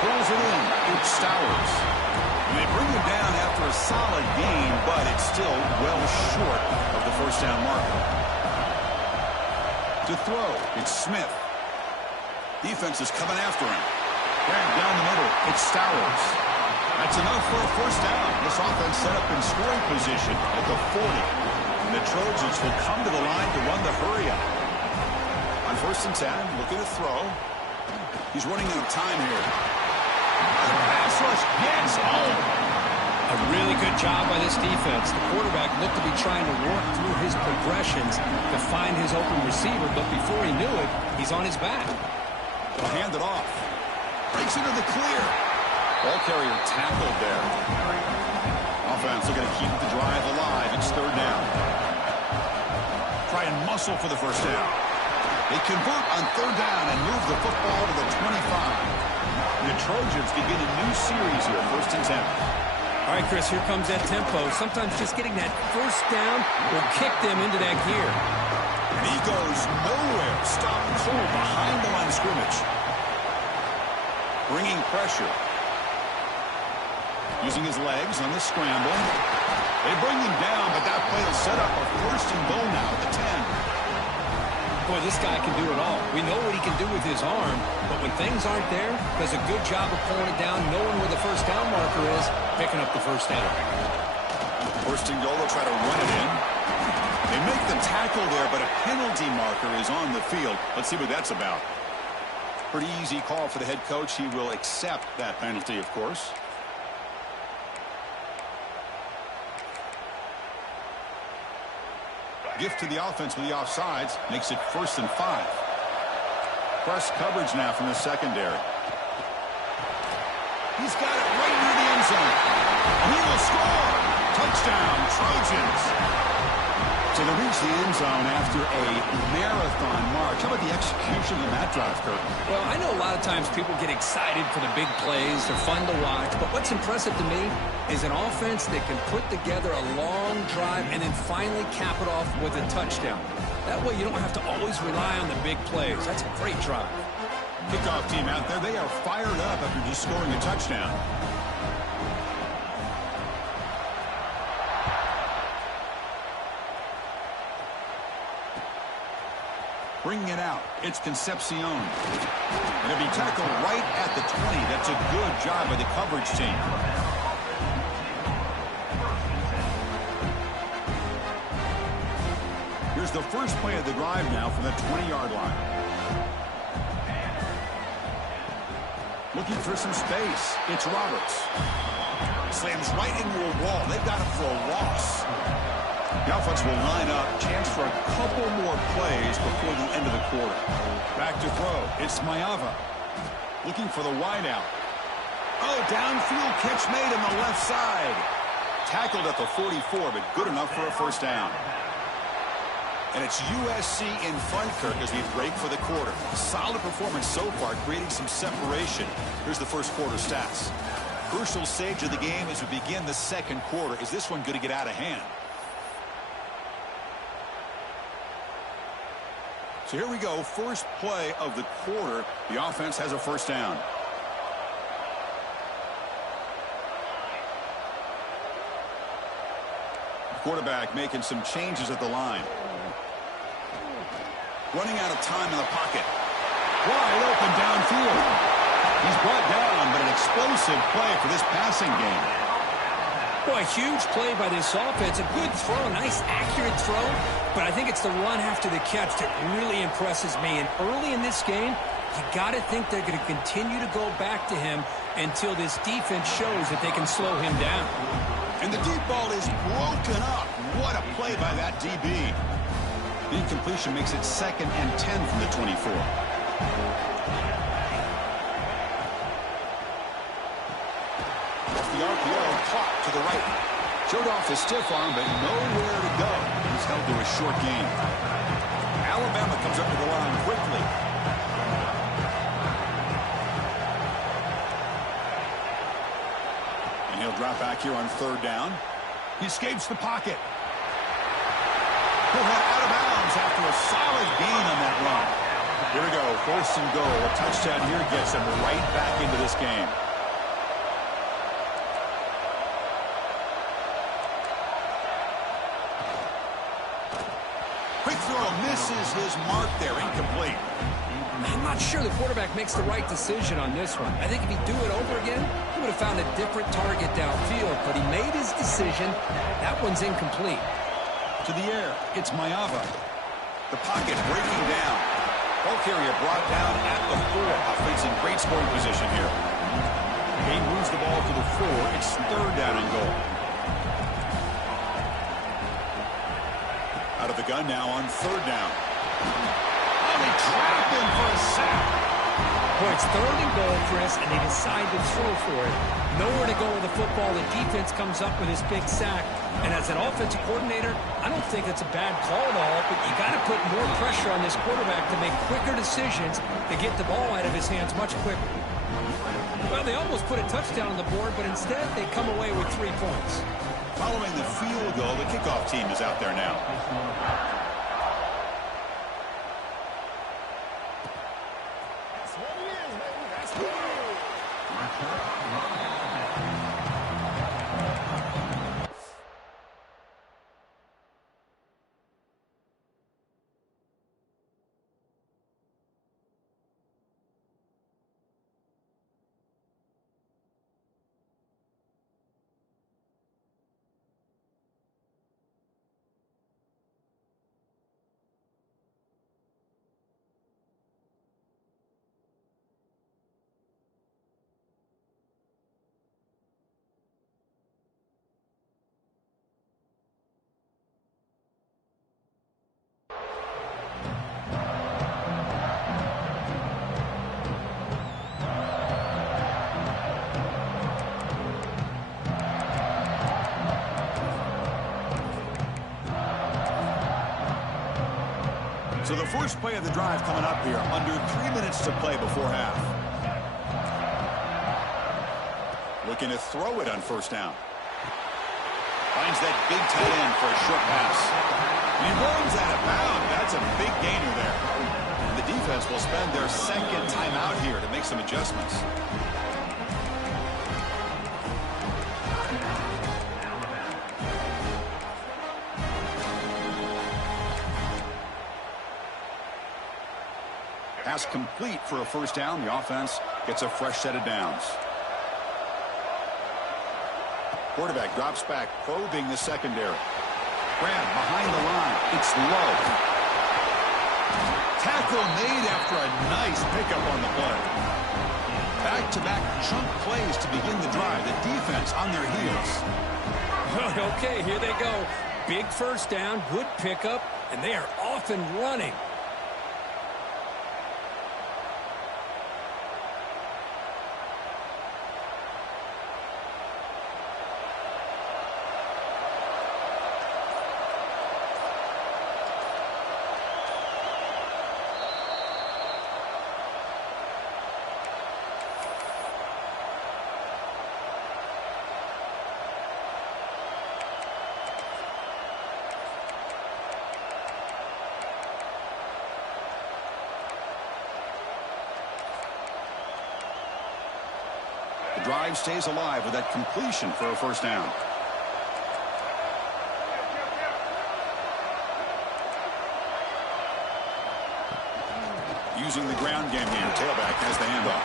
Pulls it in. It's Stowers. And they bring him down after a solid gain, but it's still well short of the first down marker. To throw, it's Smith. Defense is coming after him. Grabbed down the middle, it's Stowers. That's enough for a first down. This offense set up in scoring position at the 40. And the Trojans will come to the line to run the hurry up. On first and 10, looking to throw. He's running out of time here. The pass rush gets home. A really good Good job by this defense. The quarterback looked to be trying to work through his progressions to find his open receiver, but before he knew it, he's on his back. They'll hand it off. Breaks into the clear. Ball carrier tackled there. Offense looking to keep the drive alive. It's third down. Try and muscle for the first down. They convert on third down and move the football to the 25. The Trojans begin a new series here, 1st and 10. All right, Chris, here comes that tempo. Sometimes just getting that first down will kick them into that gear. And he goes nowhere. Stop cold behind the line of scrimmage. Bringing pressure. Using his legs on the scramble. They bring him down, but that play will set up a 1st and goal now at the 10. Boy, this guy can do it all. We know what he can do with his arm, but when things aren't there, does a good job of pulling it down, knowing where the first down marker is, picking up the first down. 1st and goal, they'll try to run it in. They make the tackle there, but a penalty marker is on the field. Let's see what that's about. Pretty easy call for the head coach. He will accept that penalty, of course. Gift to the offense with the offsides. Makes it 1st and 5. Press coverage now from the secondary. He's got it right near the end zone. And he will score. Touchdown, Trojans. So they reach the end zone after a marathon march. How about the execution on that drive, Kirk? Well, I know a lot of times people get excited for the big plays. They're fun to watch. But what's impressive to me is an offense that can put together a long drive and then finally cap it off with a touchdown. That way you don't have to always rely on the big plays. That's a great drive. Kickoff team out there. They are fired up after just scoring a touchdown. Bringing it out. It's Concepcion. And it'll be tackled right at the 20. That's a good job by the coverage team. Here's the first play of the drive now from the 20-yard line. Looking for some space. It's Roberts. Slams right into a wall. They've got him for a loss. The offense will line up. Chance for a couple more plays before the end of the quarter. Back to throw. It's Mayava. Looking for the wideout. Oh, downfield catch made on the left side. Tackled at the 44, but good enough for a first down. And it's USC in front, Kirk, as we break for the quarter. Solid performance so far, creating some separation. Here's the first quarter stats. Crucial stage of the game as we begin the second quarter. Is this one going to get out of hand? So here we go, first play of the quarter. The offense has a first down. The quarterback making some changes at the line. Running out of time in the pocket. Wide open downfield. He's brought down, but an explosive play for this passing game. Boy, a huge play by this offense. A good throw, a nice accurate throw. But I think it's the run after the catch that really impresses me. And early in this game, you got to think they're going to continue to go back to him until this defense shows that they can slow him down. And the deep ball is broken up. What a play by that DB. The incompletion makes it 2nd and 10 from the 24. Off the RPO, caught to the right. Showed off the stiff arm, but nowhere to go. He's held to a short gain. Alabama comes up to the line quickly. And he'll drop back here on third down. He escapes the pocket. He'll head out of bounds after a solid gain on that run. Here we go, 1st and goal. A touchdown here gets him right back into this game. Quick throw, misses his mark there, incomplete. I'm not sure the quarterback makes the right decision on this one. I think if he'd do it over again, he would have found a different target downfield, but he made his decision. That one's incomplete. To the air, it's Mayava. The pocket breaking down. Ball carrier brought down at the 4. Offense in great scoring position here. He moves the ball to the 4. It's third down and goal. Out of the gun now on third down. Oh, they trapped him for a sack. Boy, it's third and goal, Chris, and they decide to throw for it. Nowhere to go with the football. The defense comes up with this big sack. And as an offensive coordinator, I don't think it's a bad call at all, but you got to put more pressure on this quarterback to make quicker decisions to get the ball out of his hands much quicker. Well, they almost put a touchdown on the board, but instead they come away with 3 points. Following the field goal, the kickoff team is out there now. So the first play of the drive coming up here, under 3 minutes to play before half. Looking to throw it on first down. Finds that big tight end for a short pass. And he runs out of bounds. That's a big gainer there. And the defense will spend their second timeout here to make some adjustments. Pass complete for a first down. The offense gets a fresh set of downs. Quarterback drops back, probing the secondary. Grab behind the line. It's low. Tackle made after a nice pickup on the play. Back-to-back chunk plays to begin the drive. The defense on their heels. Okay, here they go. Big first down, good pickup, and they are off and running. Drive stays alive with that completion for a first down. Using the ground game here. Tailback has the handoff.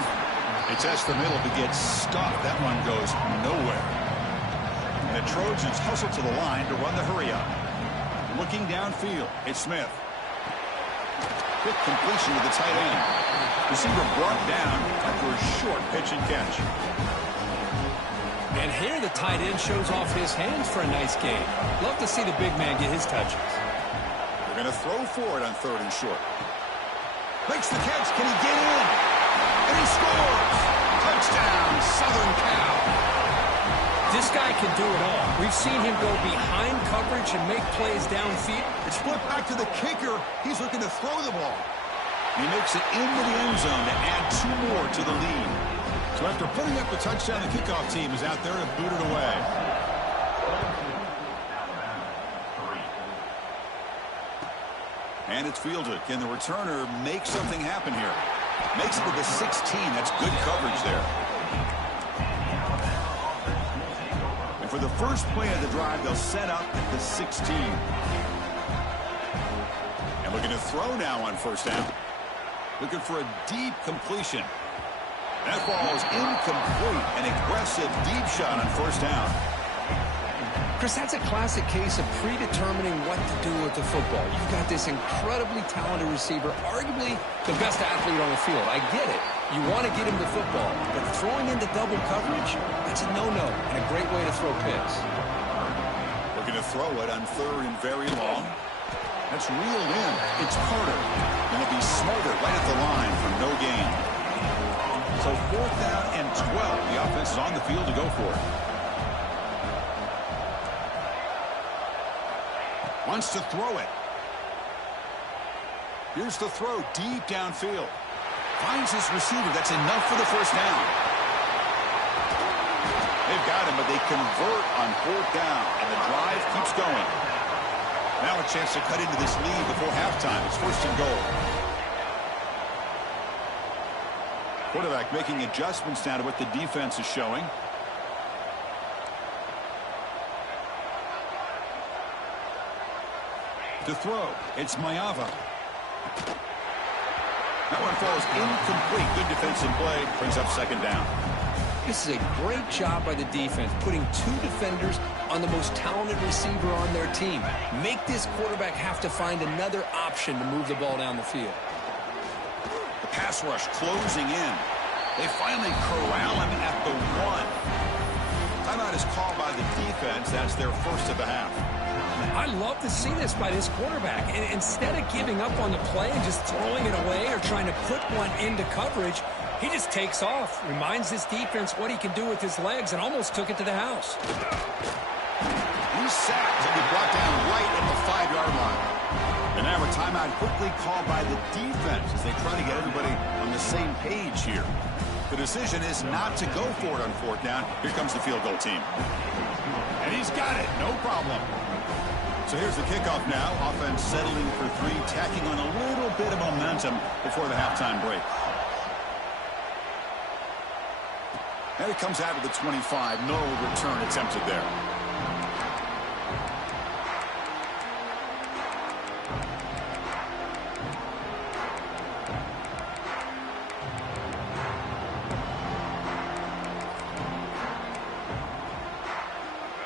They test the middle but gets stopped. That run goes nowhere. And the Trojans hustle to the line to run the hurry up. Looking downfield, it's Smith. Quick completion to the tight end. Receiver brought down after a short pitch and catch. And here the tight end shows off his hands for a nice game. Love to see the big man get his touches. They're going to throw for it on third and short. Makes the catch. Can he get in? And he scores! Touchdown, Southern Cal. This guy can do it all. We've seen him go behind coverage and make plays downfield. It's flipped back to the kicker. He's looking to throw the ball. He makes it into the end zone to add 2 more to the lead. So after putting up the touchdown, the kickoff team is out there to boot it away. And it's fielded. Can the returner make something happen here? Makes it to the 16. That's good coverage there. And for the first play of the drive, they'll set up at the 16. And looking to throw now on first down. Looking for a deep completion. That ball is incomplete. An aggressive deep shot on first down. Chris, that's a classic case of predetermining what to do with the football. You've got this incredibly talented receiver, arguably the best athlete on the field. I get it. You want to get him the football, but throwing into double coverage, that's a no-no and a great way to throw picks. to throw it on 3rd and very long. That's reeled in. It's Carter. Going to be smothered right at the line for no gain. So 4th down and 12. The offense is on the field to go for it. Wants to throw it. Here's the throw deep downfield. Finds his receiver. That's enough for the first down. They've got him, but they convert on 4th down, and the drive keeps going. Now a chance to cut into this lead before halftime. It's 1st and goal. Quarterback making adjustments now to what the defense is showing. To throw, it's Mayava. That one falls incomplete. Good defensive play. Brings up 2nd down. This is a great job by the defense, putting 2 defenders on the most talented receiver on their team. Make this quarterback have to find another option to move the ball down the field. The pass rush closing in. They finally corral him at the 1. Timeout is called by the defense. That's their first of the half. I love to see this by this quarterback. And instead of giving up on the play and just throwing it away or trying to put one into coverage, he just takes off, reminds his defense what he can do with his legs, and almost took it to the house. He's sacked and be brought down right at the 5-yard line. And now a timeout quickly called by the defense as they try to get everybody on the same page here. The decision is not to go for it on 4th down. Here comes the field goal team. And he's got it. No problem. So here's the kickoff now. Offense settling for 3, tacking on a little bit of momentum before the halftime break. And it comes out of the 25. No return attempted there.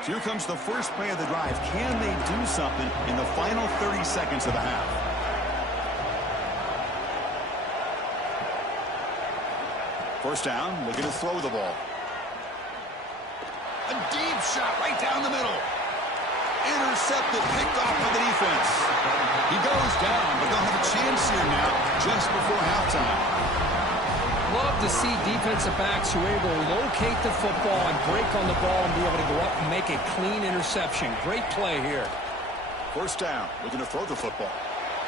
So here comes the first play of the drive. Can they do something in the final 30 seconds of the half? First down, looking to throw the ball. A deep shot right down the middle. Intercepted, picked off by the defense. He goes down, but they'll have a chance here now just before halftime. Love to see defensive backs who are able to locate the football and break on the ball and be able to go up and make a clean interception. Great play here. First down, looking to throw the football.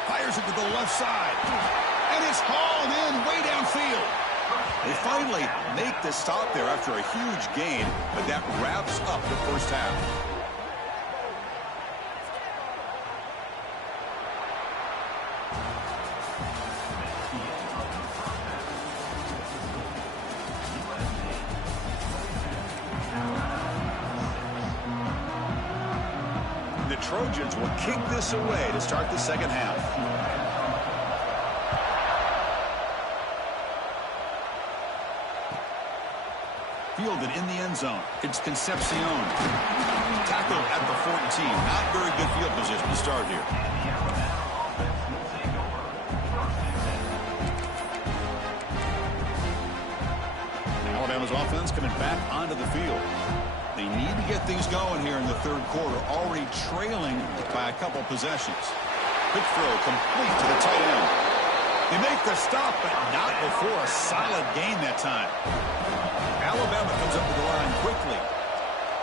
Fires it to the left side. And it's hauled in way downfield. They finally make the stop there after a huge gain, but that wraps up the first half. The Trojans will kick this away to start the second half. Fielded in the end zone. It's Concepcion. Tackled at the 14. Not very good field position to start here. Alabama's offense coming back onto the field. They need to get things going here in the third quarter, already trailing by a couple possessions. Quick throw complete to the tight end. They make the stop, but not before a solid gain that time. Alabama comes up to the line quickly.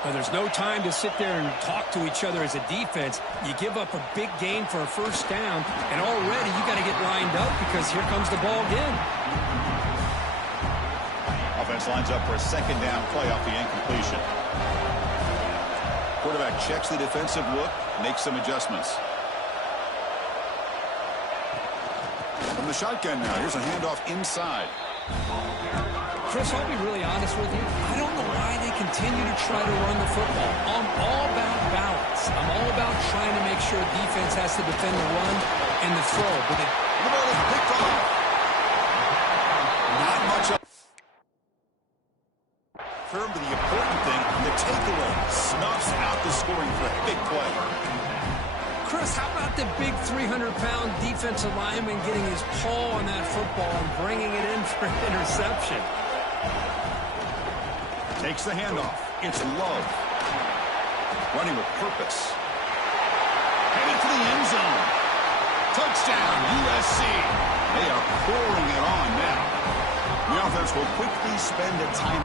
Well, there's no time to sit there and talk to each other as a defense. You give up a big gain for a first down, and already you got to get lined up because here comes the ball again. Offense lines up for a second down play off the incompletion. Quarterback checks the defensive look, makes some adjustments. From the shotgun now, here's a handoff inside. Chris, I'll be really honest with you. I don't know why they continue to try to run the football. I'm all about balance. I'm all about trying to make sure defense has to defend the run and the throw. But the ball is picked off. Not much of term to the important thing, the takeaway snuffs out the scoring threat. Big play. Chris, how about the big 300-pound defensive lineman getting his paw on that football and bringing it in for an interception? Takes the handoff. It's Love. Running with purpose. Headed for the end zone. Touchdown, USC. They are pouring it on now. The offense will quickly spend a time.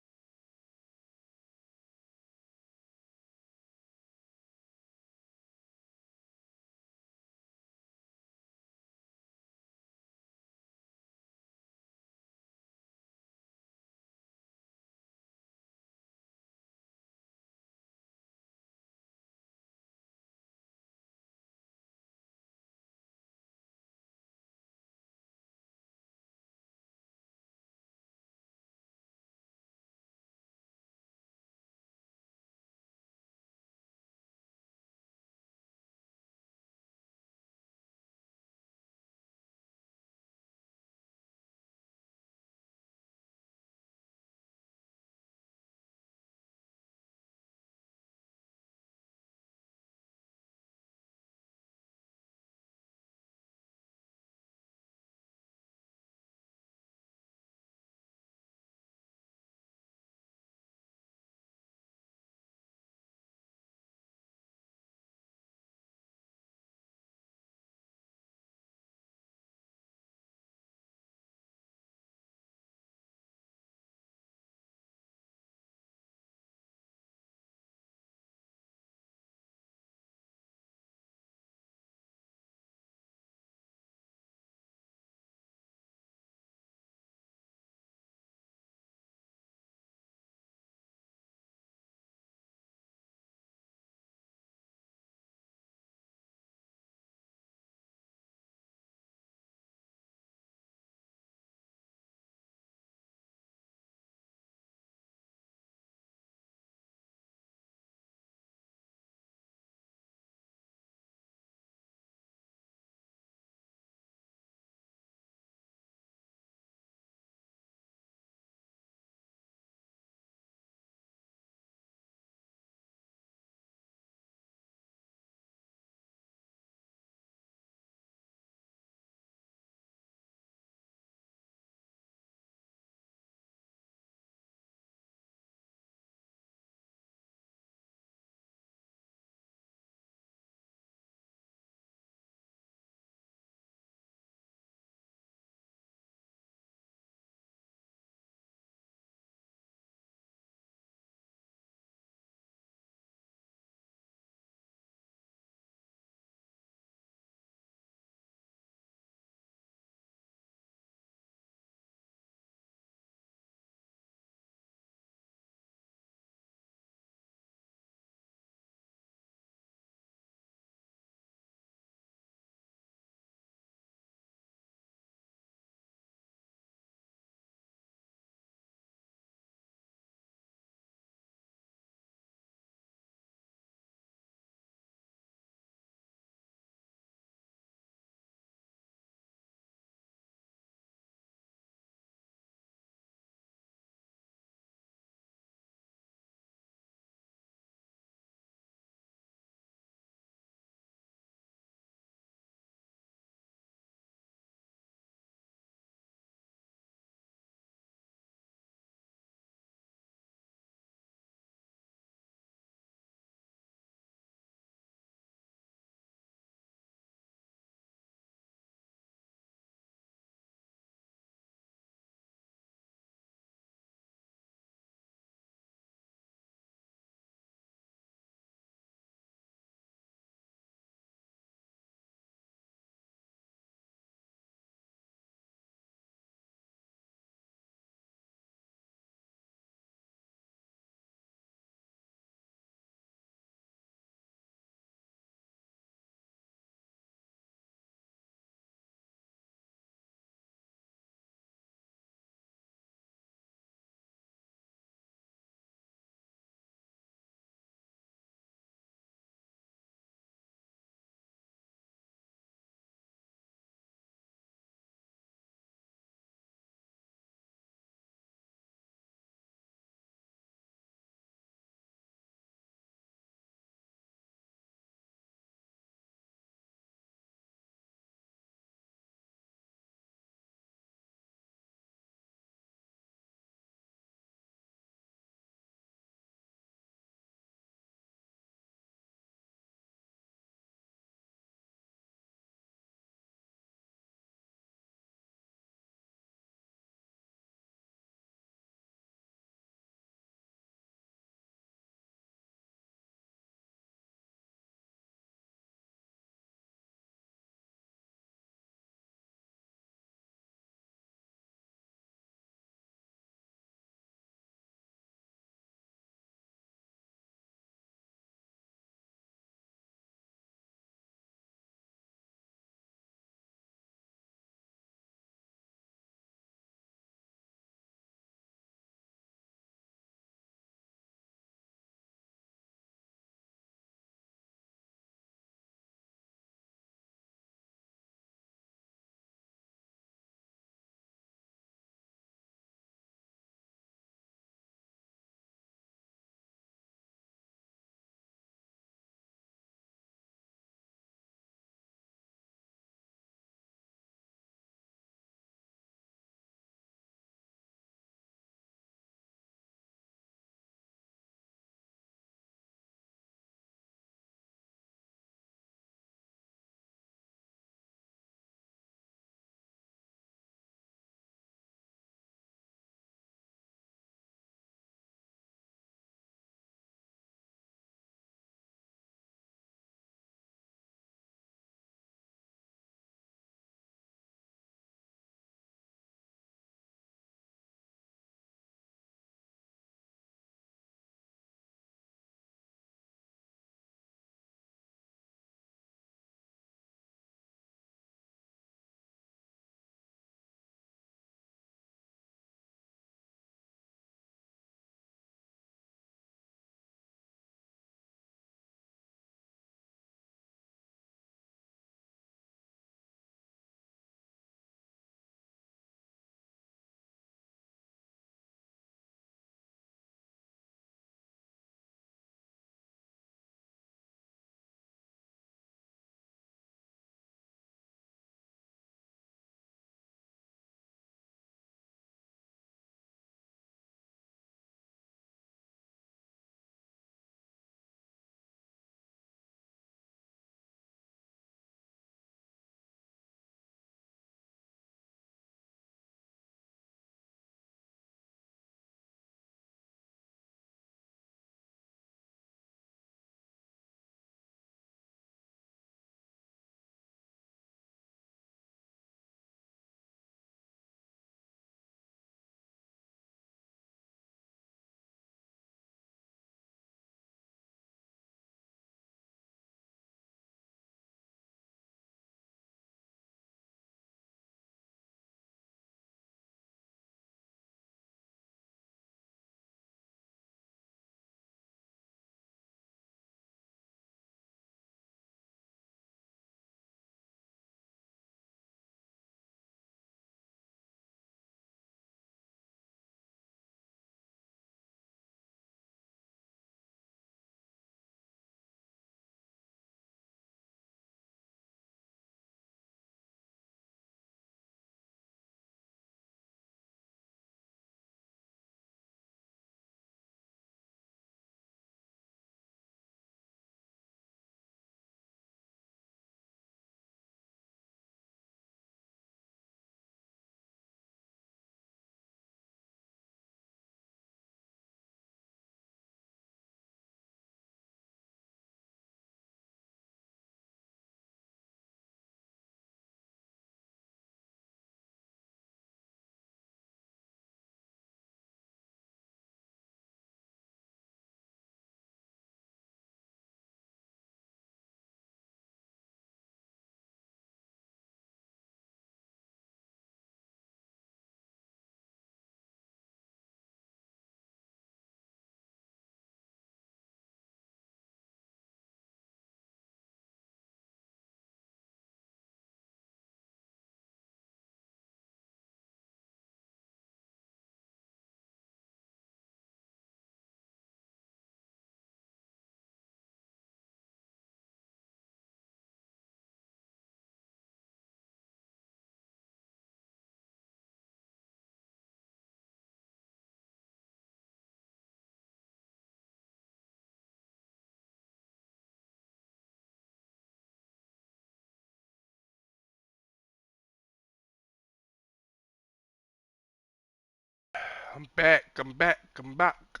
I'm back. I'm back. I'm back.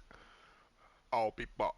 I'll be back.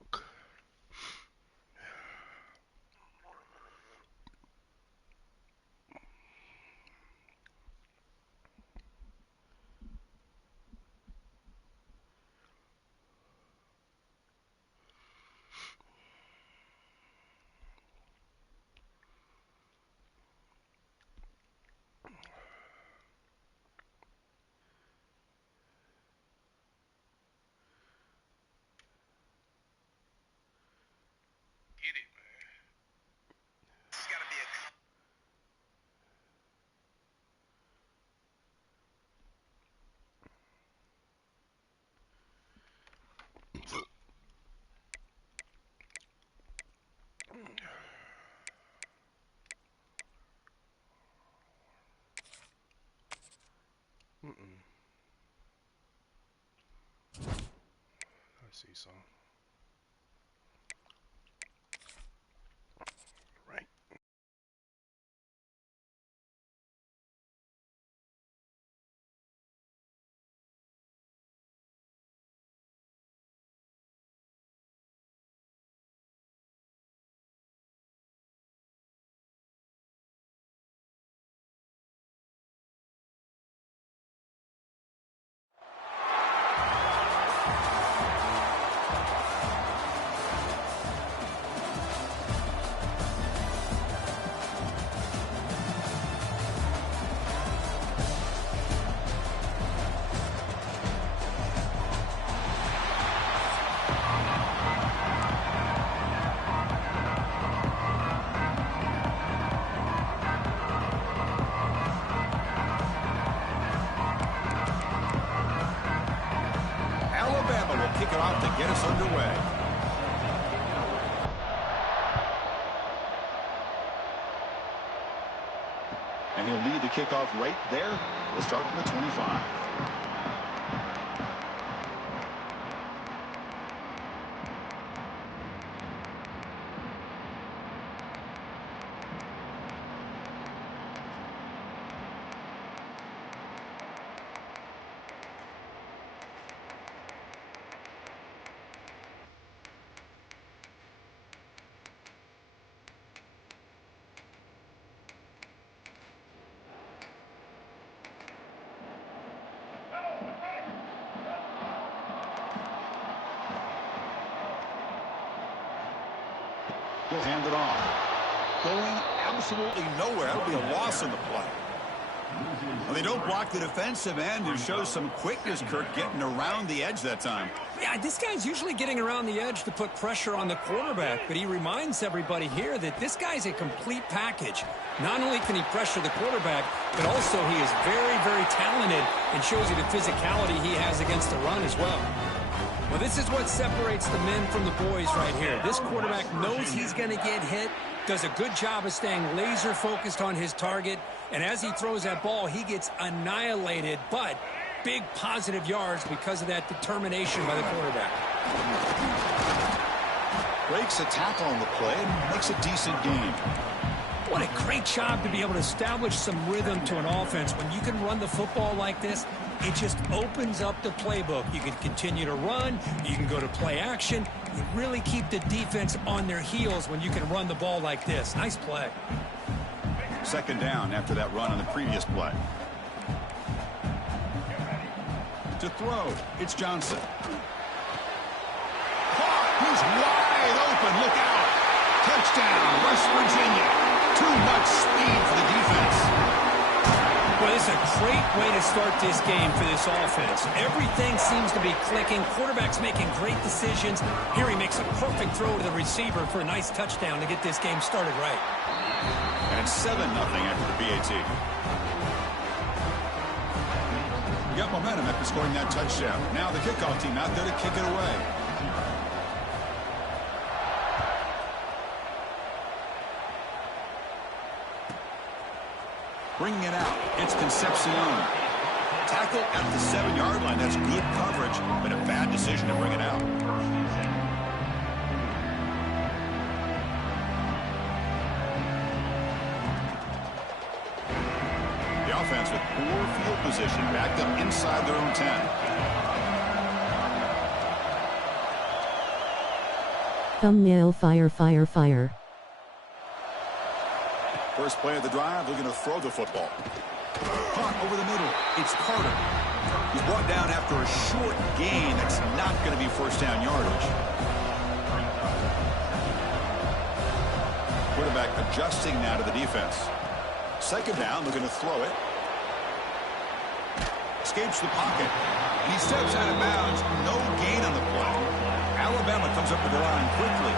I see some. Right. Alabama will kick it off to get us underway. And he'll lead the kickoff right there. We'll start from the 25. He'll hand it off. Going absolutely nowhere. That'll be a loss in the play. Well, they don't block the defensive end and show some quickness, Kirk, getting around the edge that time. Yeah, this guy's usually getting around the edge to put pressure on the quarterback, but he reminds everybody here that this guy's a complete package. Not only can he pressure the quarterback, but also he is very, very talented and shows you the physicality he has against the run as well. Well, this is what separates the men from the boys right here. This quarterback knows he's going to get hit, does a good job of staying laser focused on his target, and as he throws that ball, he gets annihilated, but big positive yards because of that determination by the quarterback. Breaks a tackle on the play and makes a decent gain. What a great job to be able to establish some rhythm to an offense. When you can run the football like this, it just opens up the playbook. You can continue to run. You can go to play action. You really keep the defense on their heels when you can run the ball like this. Nice play. Second down after that run on the previous play. To throw, it's Johnson. He's wide open. Look out. Touchdown, West Virginia. Too much speed for the defense. Well, this is a great way to start this game for this offense. Everything seems to be clicking. Quarterback's making great decisions. Here he makes a perfect throw to the receiver for a nice touchdown to get this game started right. And it's 7-0 after the BAT. You got momentum after scoring that touchdown. Now the kickoff team out there to kick it away. Bringing it out, it's Concepcion. Tackle at the 7-yard line. That's good coverage, but a bad decision to bring it out. The offense with poor field position, backed up inside their own 10. Come male fire fire fire. First play of the drive, looking to throw the football. Caught over the middle. It's Carter. He's brought down after a short gain. That's not going to be first down yardage. Quarterback adjusting now to the defense. Second down, looking to throw it. Escapes the pocket. And he steps out of bounds. No gain on the play. Alabama comes up to the line quickly.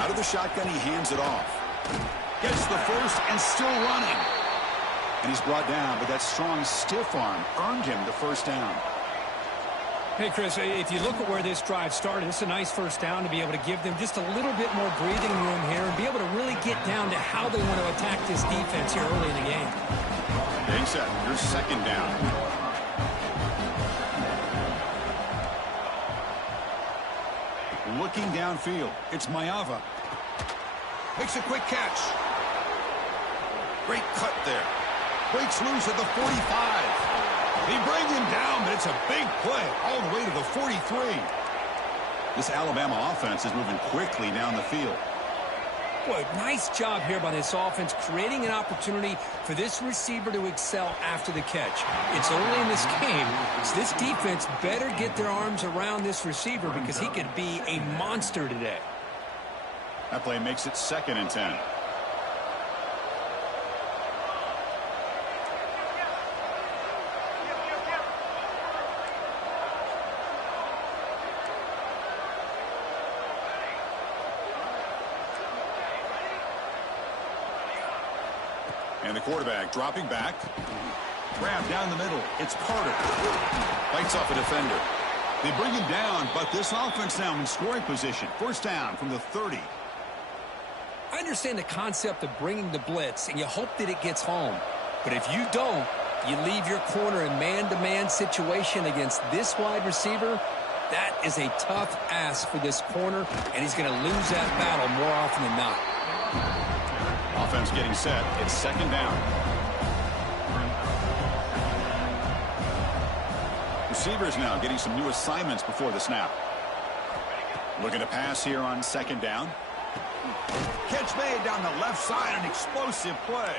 Out of the shotgun, he hands it off. Gets the first and still running. And he's brought down, but that strong stiff arm earned him the first down. Hey, Chris, if you look at where this drive started, it's a nice first down to be able to give them just a little bit more breathing room here and be able to really get down to how they want to attack this defense here early in the game. Getting set. Your second down. Looking downfield. It's Mayava. Makes a quick catch. Great cut there. Breaks loose at the 45. They bring him down, but it's a big play all the way to the 43. This Alabama offense is moving quickly down the field. Boy, nice job here by this offense, creating an opportunity for this receiver to excel after the catch. It's early in this game, so this defense better get their arms around this receiver because he could be a monster today. That play makes it 2nd and 10. And the quarterback dropping back. Grab down the middle. It's Carter. Bites off a defender. They bring him down, but this offense now in scoring position. First down from the 30. I understand the concept of bringing the blitz, and you hope that it gets home. But if you don't, you leave your corner in man-to-man situation against this wide receiver. That is a tough ask for this corner, and he's going to lose that battle more often than not. Offense getting set. It's second down. Receivers now getting some new assignments before the snap. Looking to pass here on second down. Catch made down the left side, an explosive play.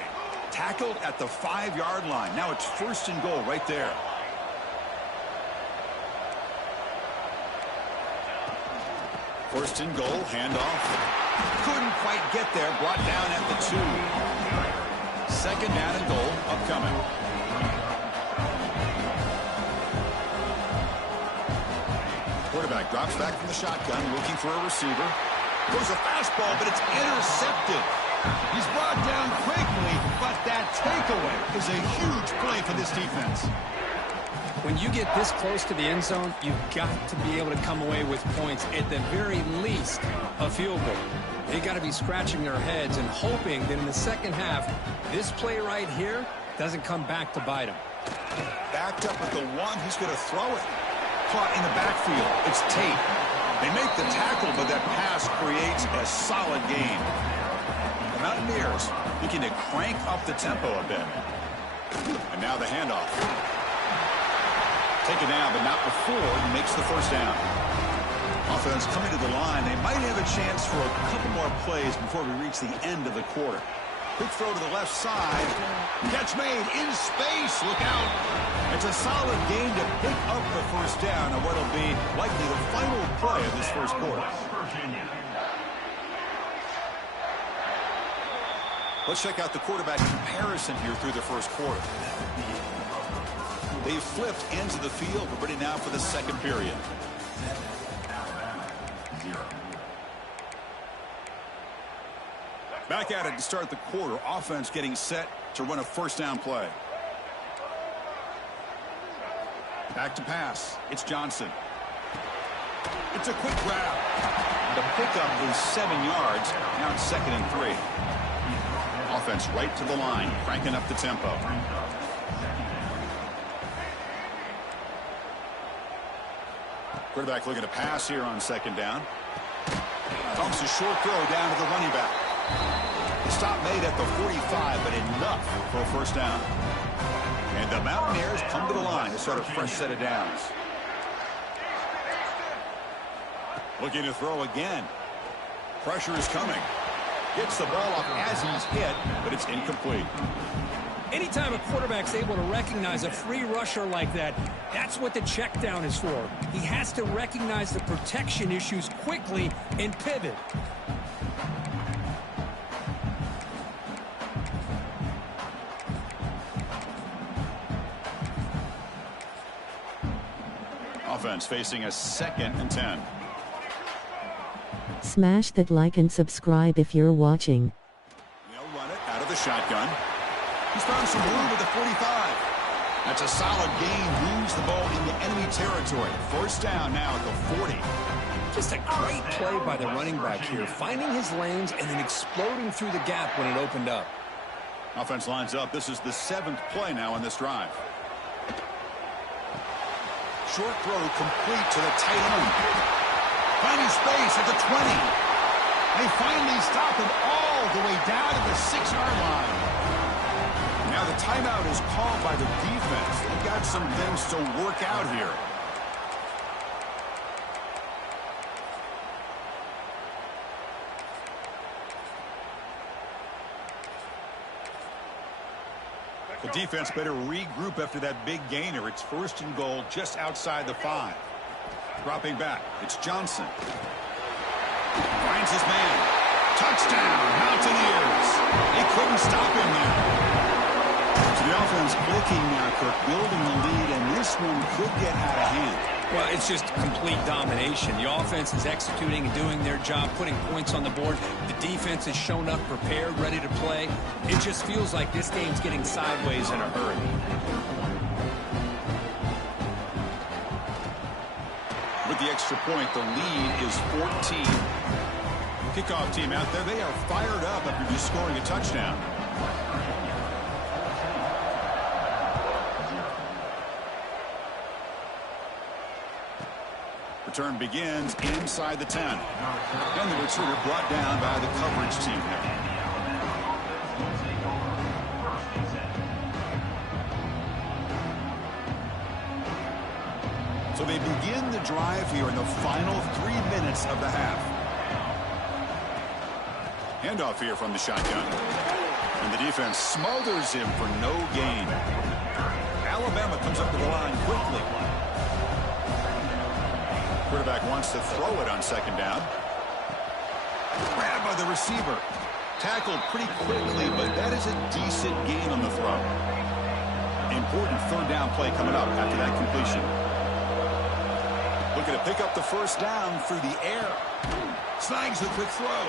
Tackled at the 5-yard line. Now it's first and goal right there. First and goal, handoff. Couldn't quite get there, brought down at the 2. Second down and goal, upcoming. Quarterback drops back from the shotgun, looking for a receiver. Goes a fastball, but it's intercepted. He's brought down quickly, but that takeaway is a huge play for this defense. When you get this close to the end zone, you've got to be able to come away with points, at the very least, a field goal. They got to be scratching their heads and hoping that in the second half, this play right here doesn't come back to bite them. Backed up at the 1, he's going to throw it. Caught in the backfield. It's Tate. They make the tackle, but that pass creates a solid gain. The Mountaineers looking to crank up the tempo a bit. And now the handoff. Taken down, but not before he makes the first down. Offense coming to the line. They might have a chance for a couple more plays before we reach the end of the quarter. Quick throw to the left side. Catch made in space. Look out. It's a solid gain to pick up the first down on what will be likely the final play of this first quarter. Let's check out the quarterback comparison here through the first quarter. They've flipped into the field. We're ready now for the second period. Back at it to start the quarter. Offense getting set to run a first down play. Back to pass. It's Johnson. It's a quick grab. The pickup is 7 yards. Now it's 2nd and 3. Offense right to the line, cranking up the tempo. Quarterback looking to pass here on second down. Dumps a short throw down to the running back. The stop made at the 45, but enough for a first down. And the Mountaineers come to the line to start a fresh set of downs. Looking to throw again. Pressure is coming. Gets the ball up as he's hit, but it's incomplete. Anytime a quarterback's able to recognize a free rusher like that, that's what the check down is for. He has to recognize the protection issues quickly and pivot. Offense facing a 2nd and 10. Smash that like and subscribe if you're watching. They'll run it out of the shotgun. He's found some room at the 45. That's a solid gain. Moves the ball into enemy territory. First down now at the 40. Just a great play by the running back here, finding his lanes and then exploding through the gap when it opened up. Offense lines up. This is the 7th play now on this drive. Short throw complete to the tight end. Finding space at the 20. They finally stop him all the way down to the 6-yard line. Now the timeout is called by the defense. They've got some things to work out here. The defense better regroup after that big gainer. It's 1st and goal just outside the 5. Dropping back. It's Johnson. Finds his man. Touchdown, Mountaineers. They couldn't stop him there. So the offense clicking now, Kirk, building the lead, and this one could get out of hand. Well, it's just complete domination. The offense is executing and doing their job, putting points on the board. The defense has shown up prepared, ready to play. It just feels like this game's getting sideways in a hurry. With the extra point, the lead is 14. Kickoff team out there. They are fired up after just scoring a touchdown. Return begins inside the 10. And the returner brought down by the coverage team there. So they begin the drive here in the final 3 minutes of the half. Handoff here from the shotgun. And the defense smothers him for no gain. Alabama comes up to the line quickly. Quarterback wants to throw it on 2nd down. Grabbed by the receiver. Tackled pretty quickly, but that is a decent gain on the throw. Important 3rd down play coming up after that completion. Looking to pick up the 1st down through the air. Snags the quick throw.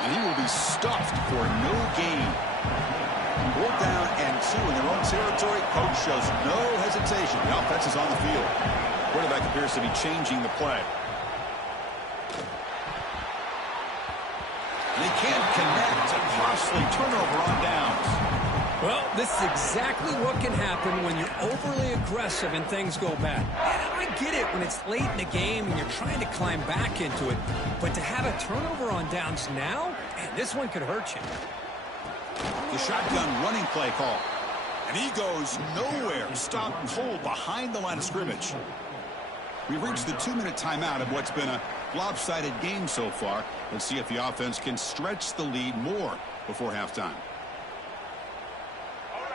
And he will be stuffed for no gain. 4th down and 2 in their own territory. Coach shows no hesitation. The offense is on the field. Quarterback appears to be changing the play. They can't connect. A costly turnover on downs. Well, this is exactly what can happen when you're overly aggressive and things go bad. I get it when it's late in the game and you're trying to climb back into it, but to have a turnover on downs now, man, this one could hurt you. The shotgun running play call. And he goes nowhere. Stopped cold behind the line of scrimmage. We reached the 2-minute timeout of what's been a lopsided game so far. Let's see if the offense can stretch the lead more before halftime.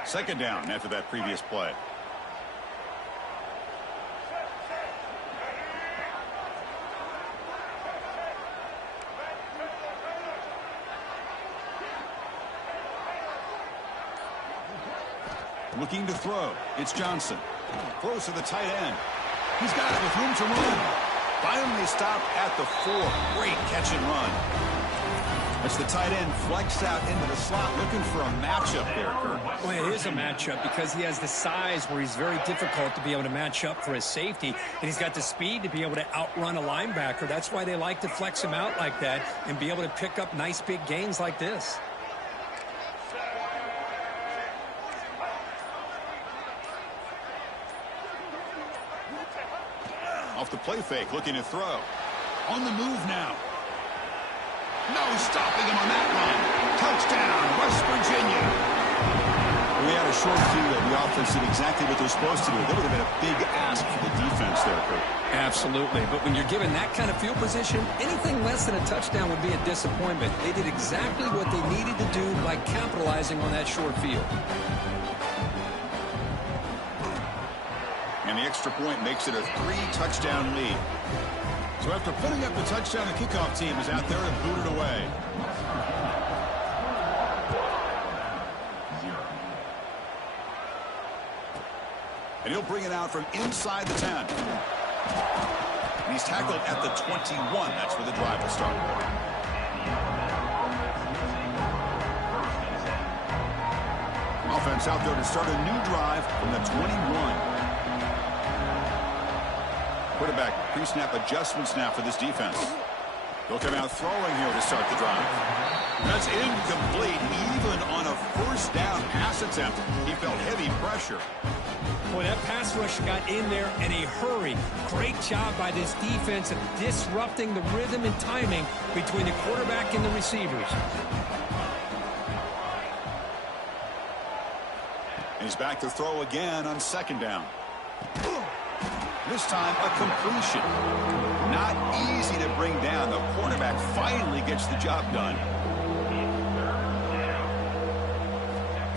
2nd down after that previous play. Looking to throw. It's Johnson. Throws to the tight end. He's got it with room to run. Finally stopped at the 4. Great catch and run. As the tight end flexed out into the slot, looking for a matchup there, Kirk. Well, it is a matchup because he has the size where he's very difficult to be able to match up for his safety, and he's got the speed to be able to outrun a linebacker. That's why they like to flex him out like that and be able to pick up nice big gains like this. Off the play fake, looking to throw. On the move now. No stopping him on that run. Touchdown, West Virginia. We had a short field, the offense did exactly what they're supposed to do. That would have been a big ask for the defense there, Kurt. Absolutely. But when you're given that kind of field position, anything less than a touchdown would be a disappointment. They did exactly what they needed to do by capitalizing on that short field. And the extra point makes it a 3-touchdown lead. So after putting up the touchdown, the kickoff team is out there to boot it away. And he'll bring it out from inside the 10. And he's tackled at the 21. That's where the drive will start. Offense out there to start a new drive from the 21. Quarterback pre-snap adjustments now for this defense. They'll come out throwing here to start the drive. That's incomplete. Even on a first down pass attempt, he felt heavy pressure. Boy, that pass rush got in there in a hurry. Great job by this defense of disrupting the rhythm and timing between the quarterback and the receivers. He's back to throw again on second down. This time, a completion. Not easy to bring down. The quarterback finally gets the job done.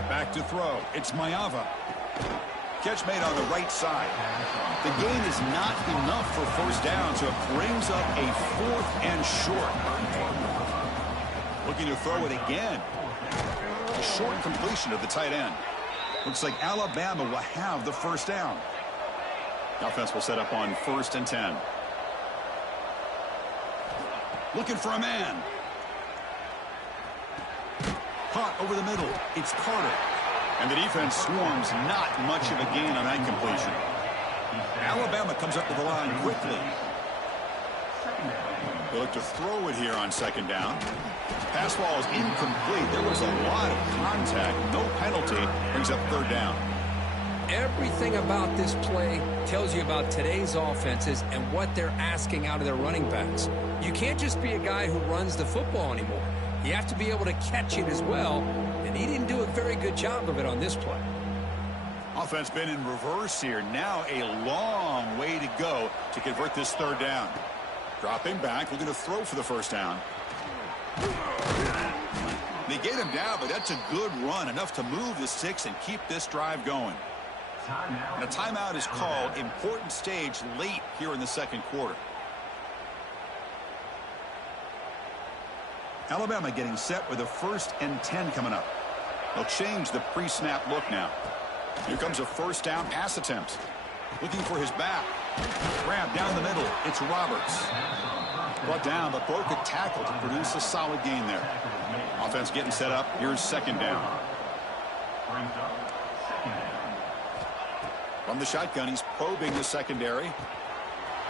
Back to throw. It's Mayava. Catch made on the right side. The gain is not enough for first down, so it brings up a 4th and short. Looking to throw it again. A short completion of the tight end. Looks like Alabama will have the first down. The offense will set up on 1st and 10. Looking for a man. Caught over the middle. It's Carter. And the defense swarms, not much of a gain on that completion. Alabama comes up to the line quickly. They look to throw it here on second down. Pass ball is incomplete. There was a lot of contact. No penalty. Brings up third down. Everything about this play tells you about today's offenses and what they're asking out of their running backs. You can't just be a guy who runs the football anymore. You have to be able to catch it as well, and he didn't do a very good job of it on this play. Offense been in reverse here. Now a long way to go to convert this third down. Dropping back, looking to throw for the first down. They get him down, but that's a good run, enough to move the sticks and keep this drive going. And a timeout is called. Important stage late here in the second quarter. Alabama getting set with a 1st and 10 coming up. They'll change the pre-snap look now. Here comes a first down pass attempt. Looking for his back. Grab down the middle. It's Roberts. Brought down, but broke a tackle to produce a solid gain there. Offense getting set up. Here's second down. From the shotgun, he's probing the secondary.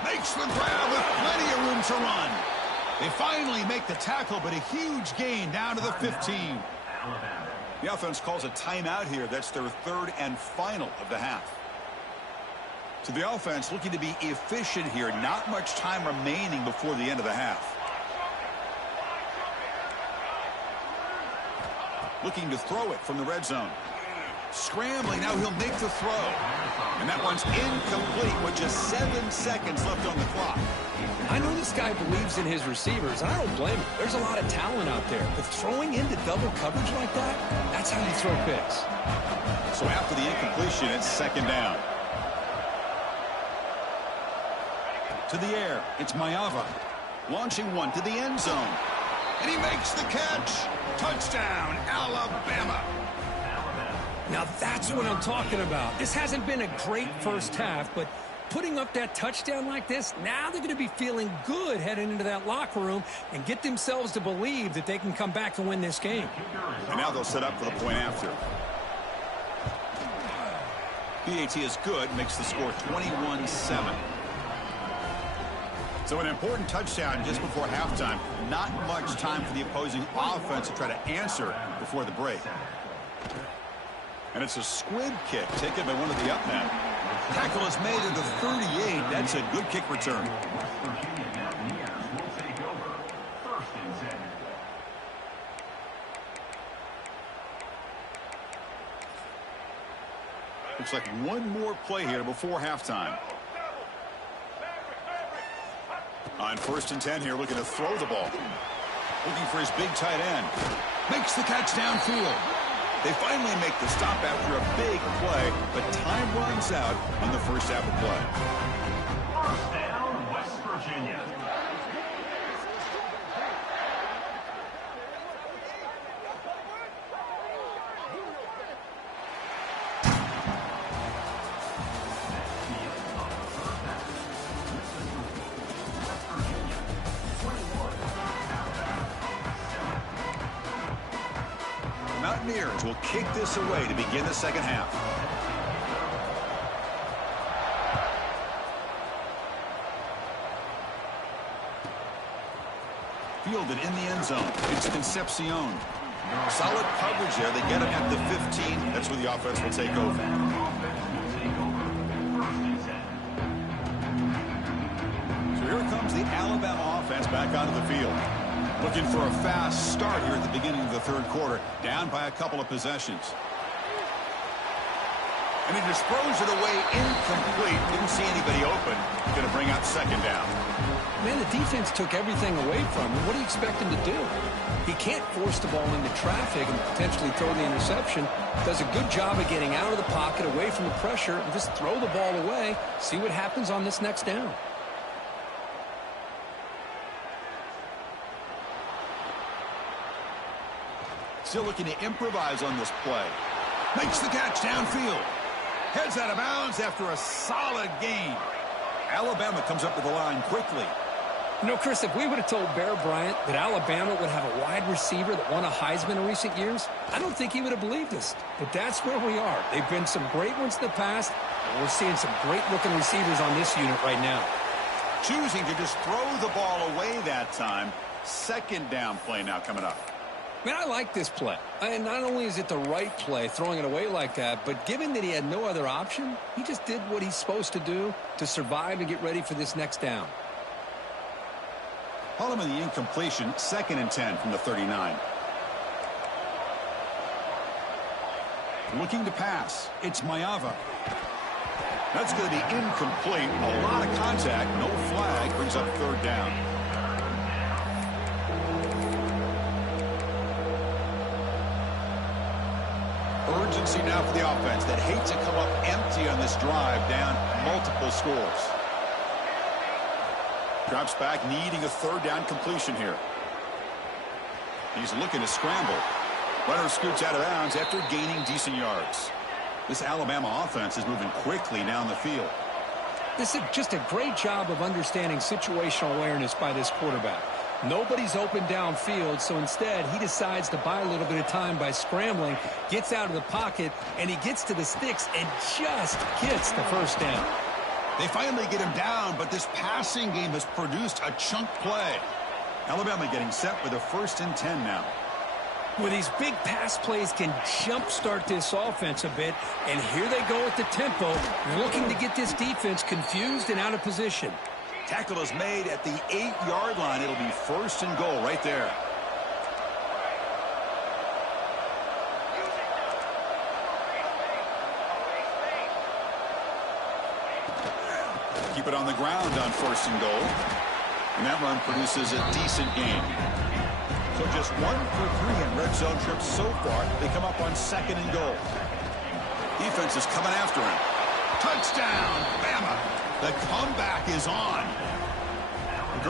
Makes the grab with plenty of room to run. They finally make the tackle, but a huge gain down to the 15. The offense calls a timeout here. That's their 3rd and final of the half. So the offense looking to be efficient here. Not much time remaining before the end of the half. Looking to throw it from the red zone. Scrambling, now he'll make the throw. And that one's incomplete with just 7 seconds left on the clock. I know this guy believes in his receivers, and I don't blame him. There's a lot of talent out there, but throwing into double coverage like that, that's how you throw picks. So after the incompletion, it's second down. To the air, it's Mayava. Launching one to the end zone. And he makes the catch. Touchdown, Alabama. Now that's what I'm talking about. This hasn't been a great first half, but putting up that touchdown like this, now they're going to be feeling good heading into that locker room and get themselves to believe that they can come back and win this game. And now they'll set up for the point after. PAT is good, makes the score 21-7. So an important touchdown just before halftime. Not much time for the opposing offense to try to answer before the break. And it's a squib kick taken by one of the up men. Tackle is made at the 38. That's a good kick return. Looks like one more play here before halftime. On 1st and 10 here, looking to throw the ball. Looking for his big tight end. Makes the catch downfield. They finally make the stop after a big play, but time runs out on the first half of play. First down, West Virginia. Mountaineers will kick this away to begin the second half. Fielded in the end zone. It's Concepcion. Solid coverage there. They get him at the 15. That's where the offense will take over. So here comes the Alabama offense back onto the field. Looking for a fast start here at the beginning of the third quarter. Down by a couple of possessions. And he just throws it away incomplete. Didn't see anybody open. Going to bring out second down. Man, the defense took everything away from him. What do you expect him to do? He can't force the ball into traffic and potentially throw the interception. Does a good job of getting out of the pocket, away from the pressure, and just throw the ball away. See what happens on this next down. Still looking to improvise on this play. Makes the catch downfield. Heads out of bounds after a solid gain. Alabama comes up to the line quickly. You know, Chris, if we would have told Bear Bryant that Alabama would have a wide receiver that won a Heisman in recent years, I don't think he would have believed us. But that's where we are. They've been some great ones in the past, and we're seeing some great-looking receivers on this unit right now. Choosing to just throw the ball away that time. Second down play now coming up. Man, I like this play. And not only is it the right play, throwing it away like that, but given that he had no other option, he just did what he's supposed to do to survive and get ready for this next down. Following the incompletion, 2nd and 10 from the 39. Looking to pass. It's Mayava. That's going to be incomplete. A lot of contact. No flag. Brings up third down. Urgency now for the offense that hate to come up empty on this drive, down multiple scores. Drops back, needing a third down completion here. He's looking to scramble. Runner scoots out of bounds after gaining decent yards. This Alabama offense is moving quickly down the field. This is just a great job of understanding situational awareness by this quarterback. Nobody's open downfield, so instead he decides to buy a little bit of time by scrambling, gets out of the pocket, and he gets to the sticks and just gets the first down. They finally get him down, but this passing game has produced a chunk play. Alabama getting set with a 1st and 10 now. Well, these big pass plays can jumpstart this offense a bit, and here they go at the tempo, looking to get this defense confused and out of position. Tackle is made at the 8-yard line. It'll be 1st and goal right there. Keep it on the ground on 1st and goal. And that run produces a decent gain. So just 1 for 3 in red zone trips so far. They come up on 2nd and goal. Defense is coming after him. Touchdown, Bama. The comeback is on.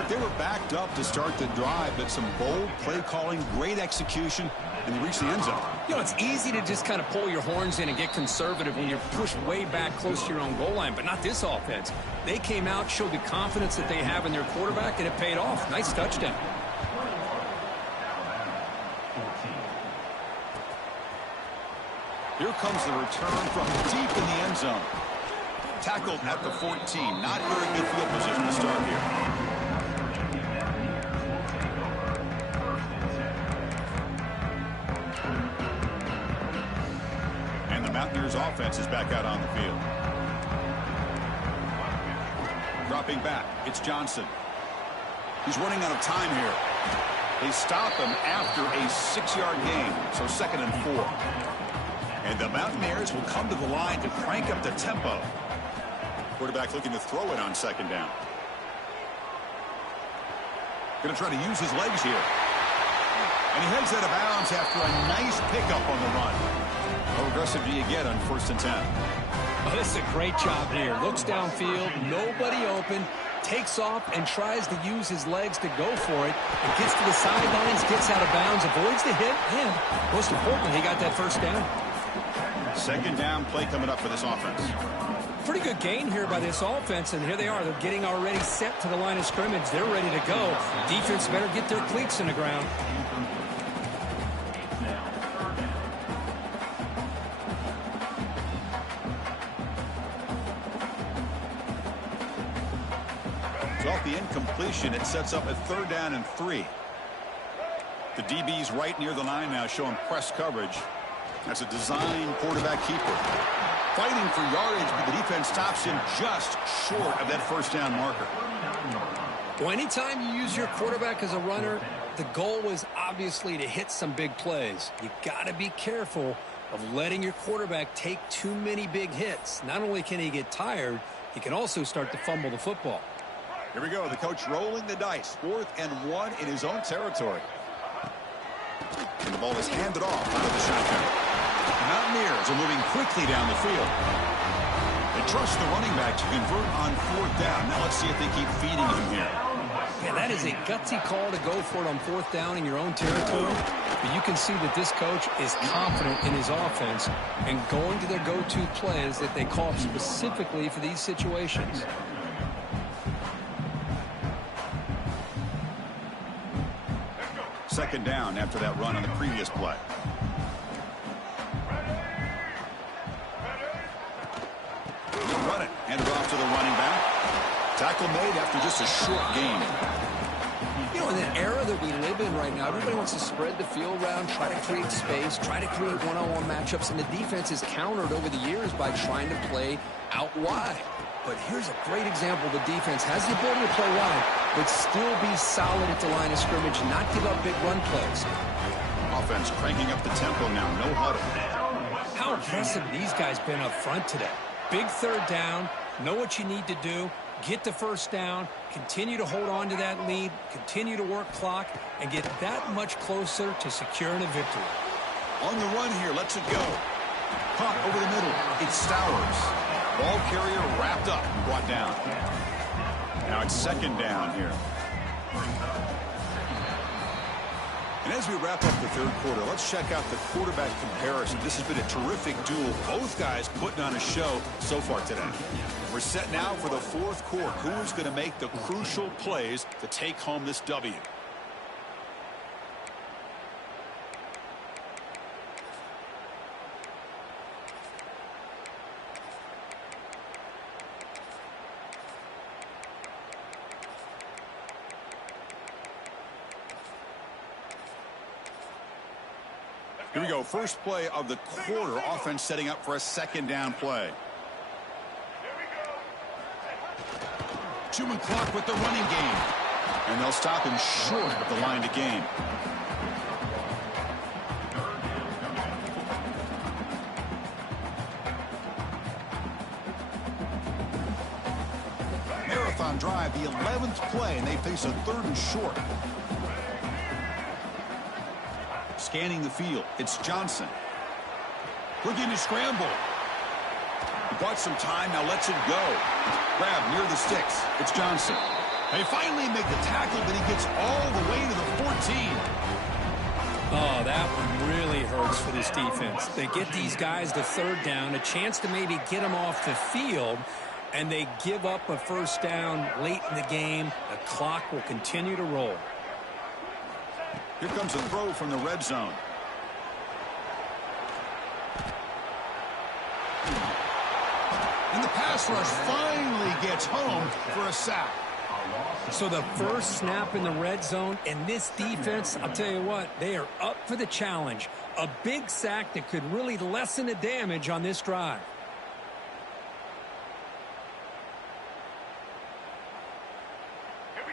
They were backed up to start the drive, but some bold play calling, great execution, and they reached the end zone. You know, it's easy to just kind of pull your horns in and get conservative when you're pushed way back close to your own goal line, but not this offense. They came out, showed the confidence that they have in their quarterback, and it paid off. Nice touchdown. Here comes the return from deep in the end zone. Tackled at the 14. Not very good field position to start here. And the Mountaineers offense is back out on the field. Dropping back, it's Johnson. He's running out of time here. They stop him after a 6-yard gain, so 2nd and 4. And the Mountaineers will come to the line to crank up the tempo. Quarterback looking to throw it on second down. Going to try to use his legs here. And he heads out of bounds after a nice pickup on the run. How aggressive do you get on 1st and 10? Oh, this is a great job here. Looks downfield, nobody open, takes off and tries to use his legs to go for it. And gets to the sidelines, gets out of bounds, avoids the hit, and most importantly, he got that first down. Second down play coming up for this offense. Pretty good gain here by this offense, and here they are. They're getting already set to the line of scrimmage. They're ready to go. Defense better get their cleats in the ground. So off the incompletion, it sets up a 3rd down and 3. The DB's right near the line now, showing press coverage. That's a design quarterback keeper. Fighting for yardage, but the defense stops him just short of that first down marker. Well, anytime you use your quarterback as a runner, the goal was obviously to hit some big plays. You got to be careful of letting your quarterback take too many big hits. Not only can he get tired, he can also start to fumble the football. Here we go. The coach rolling the dice. 4th and 1 in his own territory. And the ball is handed off out of the shotgun. The Mountaineers are moving quickly down the field. They trust the running back to convert on 4th down. Now let's see if they keep feeding him here. Yeah, that is a gutsy call to go for it on 4th down in your own territory. But you can see that this coach is confident in his offense and going to their go-to plays that they call specifically for these situations. Second down after that run on the previous play. He'll run it. Handed off to the running back. Tackle made after just a short gain. You know, in the era that we live in right now, everybody wants to spread the field around, try to create space, try to create one-on-one matchups, and the defense is countered over the years by trying to play out wide. But here's a great example. The defense has the ability to play wide, but still be solid at the line of scrimmage and not give up big run plays. Offense cranking up the tempo now. No huddle. How impressive these guys been up front today. Big 3rd down. Know what you need to do. Get the first down. Continue to hold on to that lead. Continue to work clock and get that much closer to securing a victory. On the run here. Lets it go. Caught over the middle. It's Stowers. Ball carrier wrapped up and brought down. Now it's second down here. And as we wrap up the 3rd quarter, let's check out the quarterback comparison. This has been a terrific duel. Both guys putting on a show so far today. We're set now for the 4th quarter. Who is going to make the crucial plays to take home this W? Here we go. First play of the quarter. Offense setting up for a second down play. Chewing clock with the running game. And they'll stop him short of the line to gain. Marathon drive, the 11th play, and they face a 3rd and short. Scanning the field, it's Johnson. Looking to scramble. He bought some time, now lets it go. Grab near the sticks, it's Johnson. They finally make the tackle, but he gets all the way to the 14. Oh, that one really hurts for this defense. They get these guys the 3rd down, a chance to maybe get them off the field, and they give up a first down late in the game. The clock will continue to roll. Here comes a throw from the red zone. And the pass rush finally gets home for a sack. So the first snap in the red zone, and this defense, I'll tell you what, they are up for the challenge. A big sack that could really lessen the damage on this drive.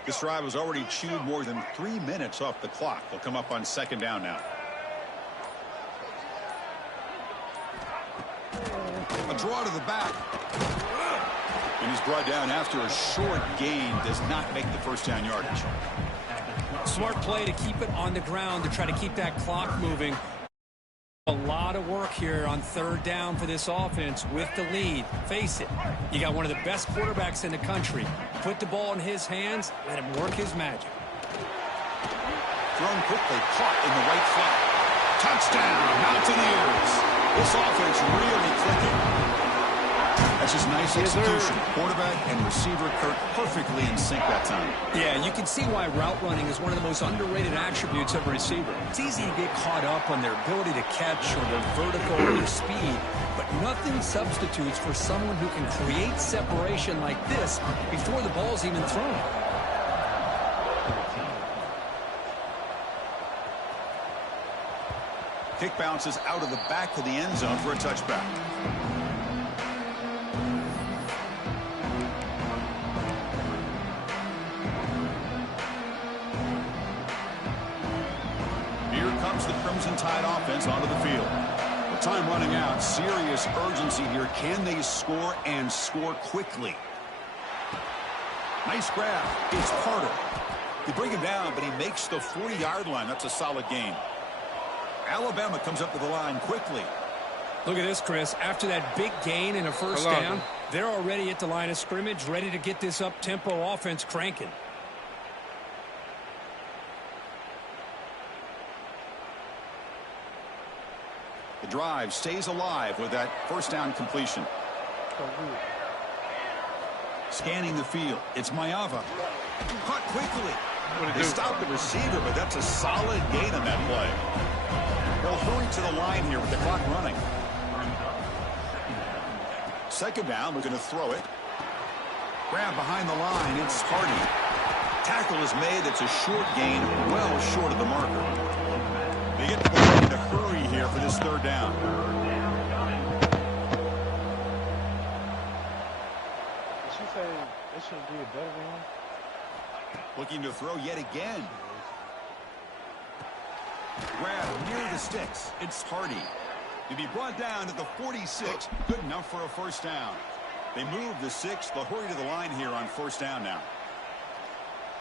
This drive has already chewed more than 3 minutes off the clock. They'll come up on second down now. A draw to the back. And he's brought down after a short gain. Does not make the first down yardage. Smart play to keep it on the ground to try to keep that clock moving. A lot of work here on third down for this offense with the lead. Face it, you got one of the best quarterbacks in the country. Put the ball in his hands, let him work his magic. Thrown quickly, caught in the right flat. Touchdown, Mountaineers. This offense really clicking. That's just nice execution. Quarterback and receiver Kurt perfectly in sync that time. Yeah, you can see why route running is one of the most underrated attributes of a receiver. It's easy to get caught up on their ability to catch or their vertical or their speed, but nothing substitutes for someone who can create separation like this before the ball's even thrown. Kick bounces out of the back of the end zone for a touchback. Here comes the Crimson Tide offense onto the field. The time running out. Serious urgency here. Can they score and score quickly? Nice grab. It's Carter. They bring him down, but he makes the 40-yard line. That's a solid gain. Alabama comes up to the line quickly. Look at this, Chris. After that big gain and a first down, they're already at the line of scrimmage, ready to get this up-tempo offense cranking. The drive stays alive with that first down completion. Scanning the field. It's Mayava. Caught quickly. They stopped the receiver, but that's a solid gain on that play. They'll hurry to the line here with the clock running. Second down, looking to throw it. Grab behind the line, it's Hardy. Tackle is made, it's a short gain, well short of the marker. They get the ball in a hurry here for this third down. Did she say they should be a better one? Looking to throw yet again. Grab near the sticks. It's Hardy. To be brought down to the 46. Good enough for a first down. They move the 6. They'll hurry to the line here on first down now.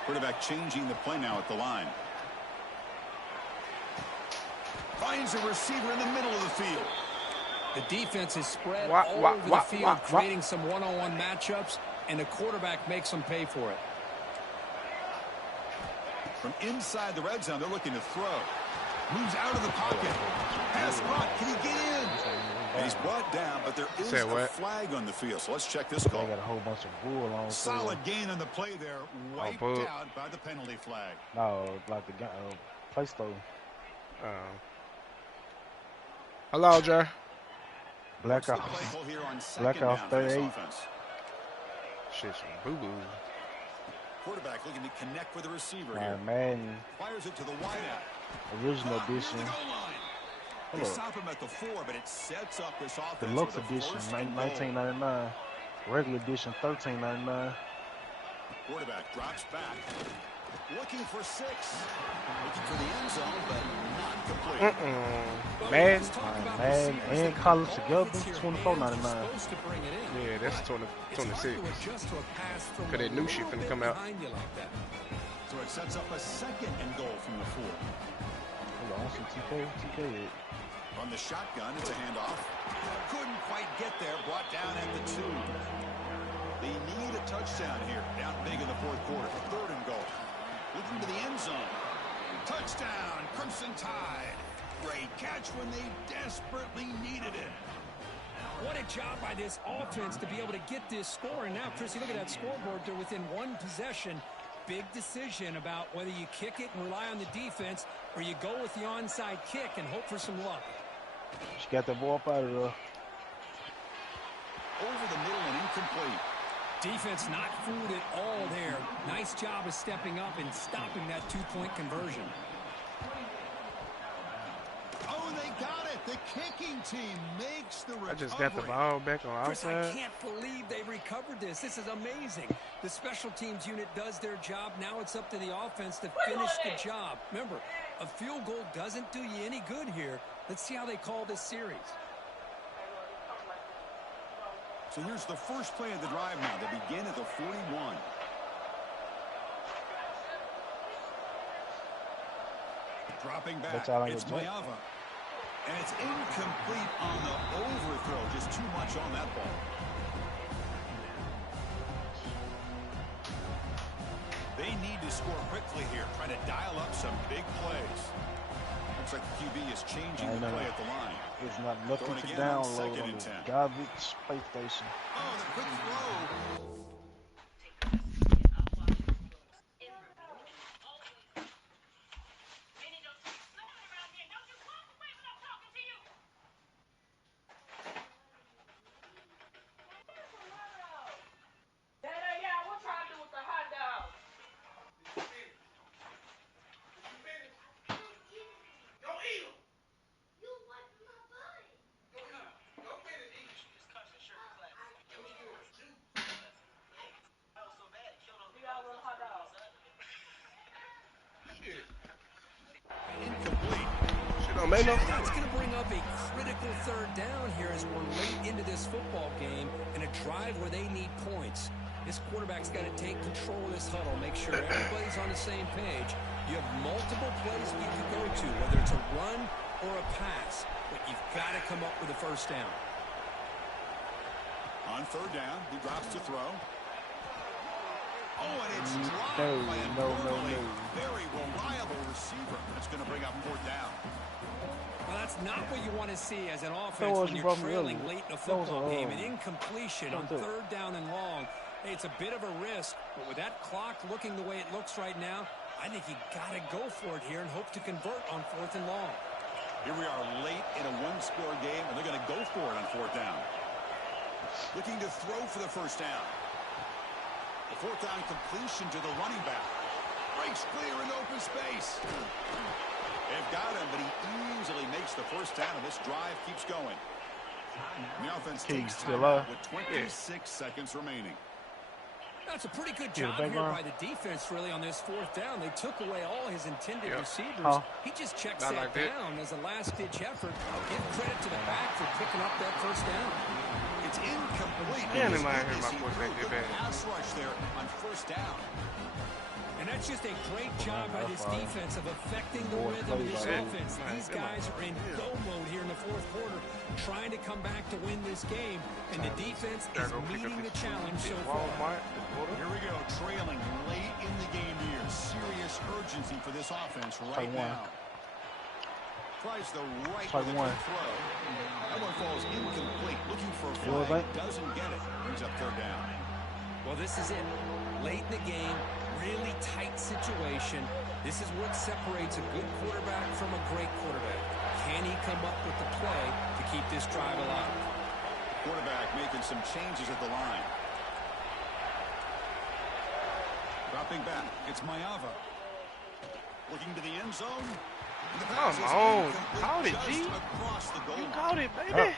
Quarterback changing the play now at the line. Finds a receiver in the middle of the field. The defense is spread all over the field, creating some one-on-one matchups, and the quarterback makes them pay for it. From inside the red zone, they're looking to throw. Moves out of the pocket. Pass brought. Can he get in? And he's brought down, but there is a flag on the field. So let's check this call. They got a whole bunch of bull on. Solid gain on the play there. Wiped out by the penalty flag. No, like the play store. Hello, Jay. Black off 38. Shit, some boo-boo. Quarterback looking to connect with the receiver here. Man. Fires it to the wideout. Original edition. They stop him at the 4, but it sets up this offense. Deluxe edition, $19.99. Regular edition, $13.99. Quarterback drops back. Looking for 6. Looking for the end zone, but not complete. Man and college together, $24.99. Yeah, that's 26. Because that new shit finna come out. So it sets up a second and goal from the 4. Hold on, some TK. On the shotgun, it's a handoff. Couldn't quite get there. Brought down at the 2. They need a touchdown here. Down big in the fourth quarter. Third and goal. Looking to the end zone. Touchdown, Crimson Tide. Great catch when they desperately needed it. What a job by this offense to be able to get this score. And now, Chris, you look at that scoreboard. They're within one possession. Big decision about whether you kick it and rely on the defense or you go with the onside kick and hope for some luck. She got the ball up out of there. Over the middle and incomplete. Defense not fooled at all there. Nice job of stepping up and stopping that two-point conversion. Oh, they got it. The kicking team makes the recovery. I just got the ball back on outside. Chris, I can't believe they recovered this. This is amazing. The special teams unit does their job. Now it's up to the offense to finish the job. Remember, a field goal doesn't do you any good here. Let's see how they call this series. So here's the first play of the drive now. They begin at the 41. Dropping back, it's Mayava. And it's incomplete on the overthrow. Just too much on that ball. They need to score quickly here, trying to dial up some big plays. Looks like the QB is changing the play at the line. It's not nothing to download on the garbage PlayStation. Oh, the quick throw. That's going to bring up a critical third down here as we're late into this football game in a drive where they need points. This quarterback's got to take control of this huddle, make sure everybody's on the same page. You have multiple plays you can go to, whether it's a run or a pass, but you've got to come up with a first down. On third down, he drops to throw. Oh, and it's dropped by a normally very reliable receiver. That's going to bring up fourth down. Well, that's not what you want to see as an offense when you're trailing late in a football game. An incompletion on third down and long. Hey, it's a bit of a risk, but with that clock looking the way it looks right now, I think you got to go for it here and hope to convert on fourth and long. Here we are late in a one-score game, and they're going to go for it on fourth down. Looking to throw for the first down. The fourth down completion to the running back. Breaks clear in open space. They've got him, but he easily makes the first down, and this drive keeps going. And the offense takes time out with 26 seconds remaining. That's a pretty good job here by the defense, really, on this fourth down. They took away all his intended receivers. He just checks that down as a last-ditch effort. Give credit to the back for picking up that first down. It's incomplete. Yeah, they might hear my quarterback get back. Pass rush there on first down. And that's just a great job by this defense of affecting the rhythm of this offense. These guys are in go mode here in the fourth quarter, trying to come back to win this game, and the defense is meeting the challenge so far. Here we go, trailing late in the game here. Serious urgency for this offense right now. Tries the right with a throw. That one falls incomplete. Looking for a flag. Doesn't get it. Brings up third down. Well, this is it. Late in the game, really tight situation. This is what separates a good quarterback from a great quarterback. Can he come up with the play to keep this drive alive? Quarterback making some changes at the line. Dropping back. It's Mayava. Looking to the end zone. Come on. Caught it, G. You caught it, baby.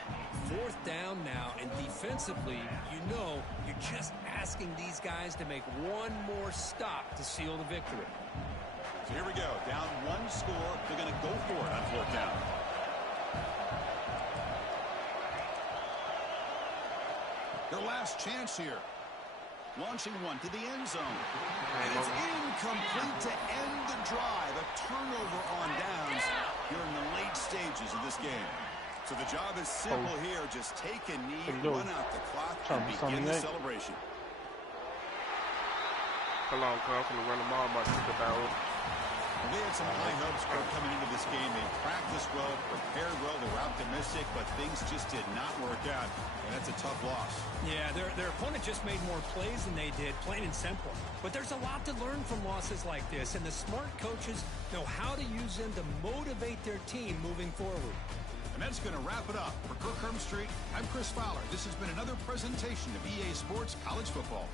Fourth down now, and defensively, you know you're just asking these guys to make one more stop to seal the victory. So here we go. Down one score. They're going to go for it on fourth down. Their last chance here. Launching one to the end zone. And it's incomplete to end the drive. A turnover on downs here in the late stages of this game. So the job is simple here. Just take a knee, run out the clock, and begin the celebration. Hold on, I'm going to run them all. I'm about to pick up that They had some high hopes coming into this game. They practiced well, prepared well, they were optimistic, but things just did not work out, and that's a tough loss. Yeah, their opponent just made more plays than they did, plain and simple. But there's a lot to learn from losses like this, and the smart coaches know how to use them to motivate their team moving forward. And that's going to wrap it up. For Kirk Street, I'm Chris Fowler. This has been another presentation of EA Sports College Football.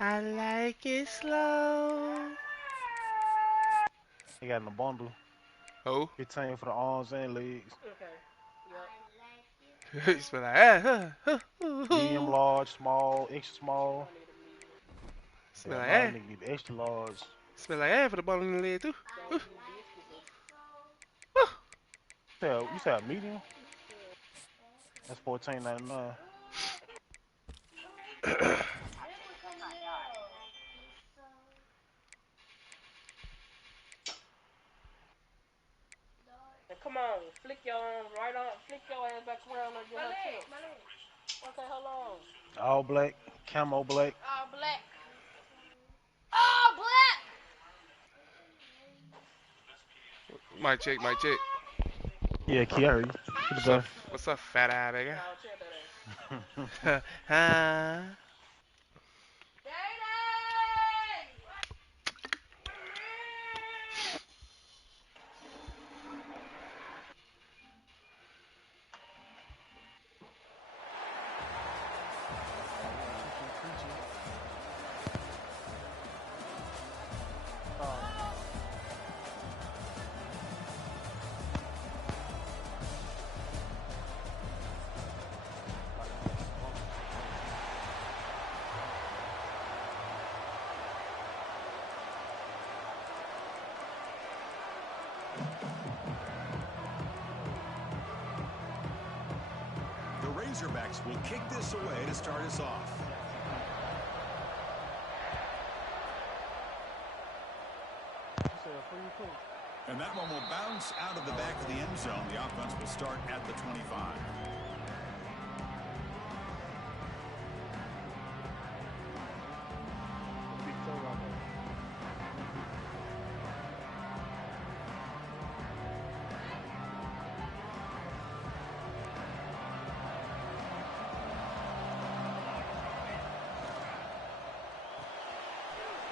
I like it slow. He got in the bundle. Oh. 15 for the arms and legs. You smell like ass. Medium, large, small, extra small. Smell Hell like no, that ass. nigga get the extra large. Smell like ass for the ball in the leg too. You said a medium? That's $14.99. Come on, flick your arms right on, flick your ass back around on your leg. Okay, hold on. All black, camo black. All black. All black! Mic check, mic check. Yeah, Key, I heard you. Get the What's up, fat eye nigga? No, check that ass. Huh? The Razorbacks will kick this away to start us off. And that one will bounce out of the back of the end zone. The offense will start at the 25.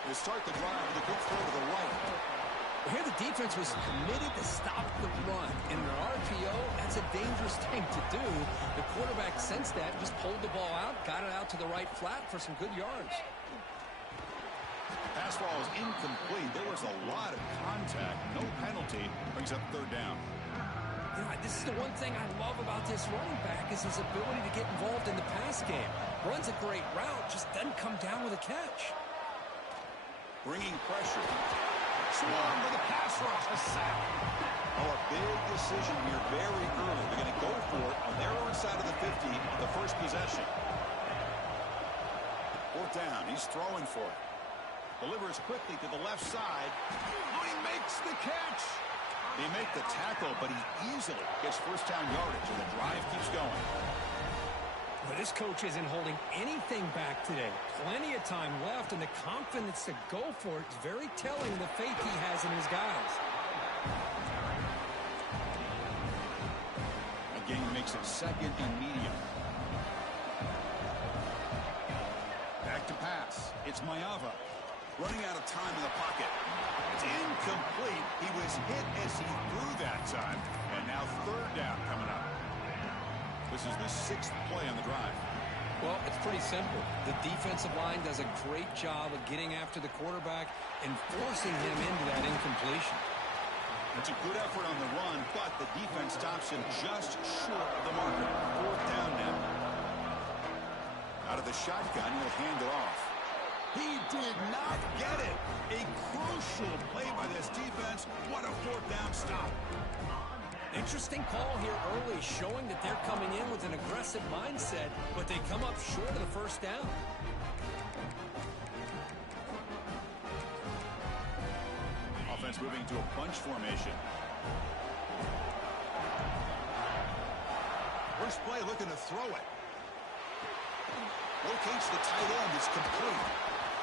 They start the drive with a good throw to the right. Here the defense was committed to stop the run. In an RPO, that's a dangerous thing to do. The quarterback sensed that, just pulled the ball out, got it out to the right flat for some good yards. Pass ball is incomplete. There was a lot of contact. No penalty. Brings up third down. You know, this is the one thing I love about this running back is his ability to get involved in the pass game. Runs a great route, just doesn't come down with a catch. Bringing pressure. Swarm with a pass rush. A sack. Oh, a big decision here very early. They're going to go for it on their own side of the 50 on the first possession. Fourth down. He's throwing for it. Delivers quickly to the left side. Oh, he makes the catch. They make the tackle, but he easily gets first down yardage, and the drive keeps going. But this coach isn't holding anything back today. Plenty of time left, and the confidence to go for it is very telling of the faith he has in his guys. Again, makes it second and medium. Back to pass. It's Mayava. Running out of time in the pocket. It's incomplete. He was hit as he threw that time. And now third down coming up. This is the sixth play on the drive. Well, it's pretty simple. The defensive line does a great job of getting after the quarterback and forcing him into that incompletion. It's a good effort on the run, but the defense stops him just short of the marker. Fourth down now. Out of the shotgun, he'll hand it off. He did not get it. A crucial play by this defense. What a fourth down stop. Interesting call here early, showing that they're coming in with an aggressive mindset, but they come up short of the first down. Offense moving to a bunch formation. First play looking to throw it. Locates the tight end. It's complete.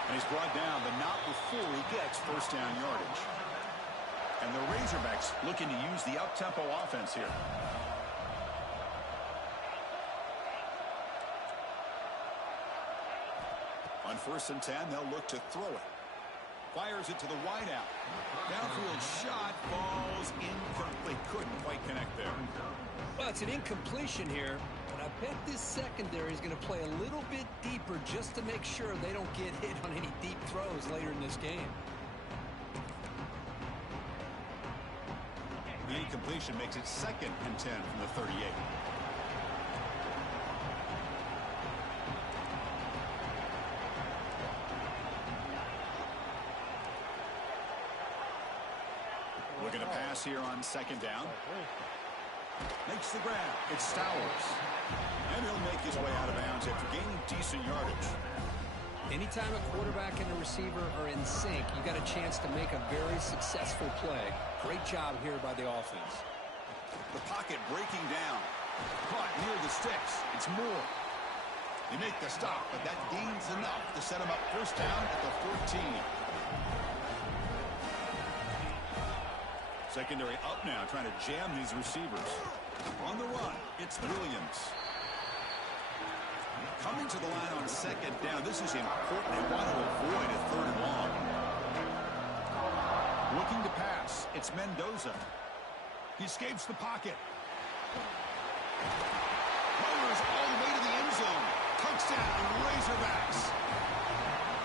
And he's brought down, but not before he gets first down yardage. And the Razorbacks looking to use the up-tempo offense here. On 1st and 10, they'll look to throw it. Fires it to the wideout. Downfield shot falls incomplete. Couldn't quite connect there. Well, it's an incompletion here, but I bet this secondary is going to play a little bit deeper just to make sure they don't get hit on any deep throws later in this game. The incompletion makes it 2nd and 10 from the 38. Looking to pass here on 2nd down. Makes the grab. It's Stowers. And he'll make his way out of bounds after gaining decent yardage. Anytime a quarterback and a receiver are in sync, you got a chance to make a very successful play. Great job here by the offense. The pocket breaking down. Caught near the sticks. It's Moore. They make the stop, but that gains enough to set him up 1st down at the 14. Secondary up now, trying to jam these receivers. On the run, it's Williams. Coming to the line on 2nd down. This is important. They want to avoid a 3rd and long. Looking to pass. It's Mendoza. He escapes the pocket. Powers all the way to the end zone. Touchdown, Razorbacks.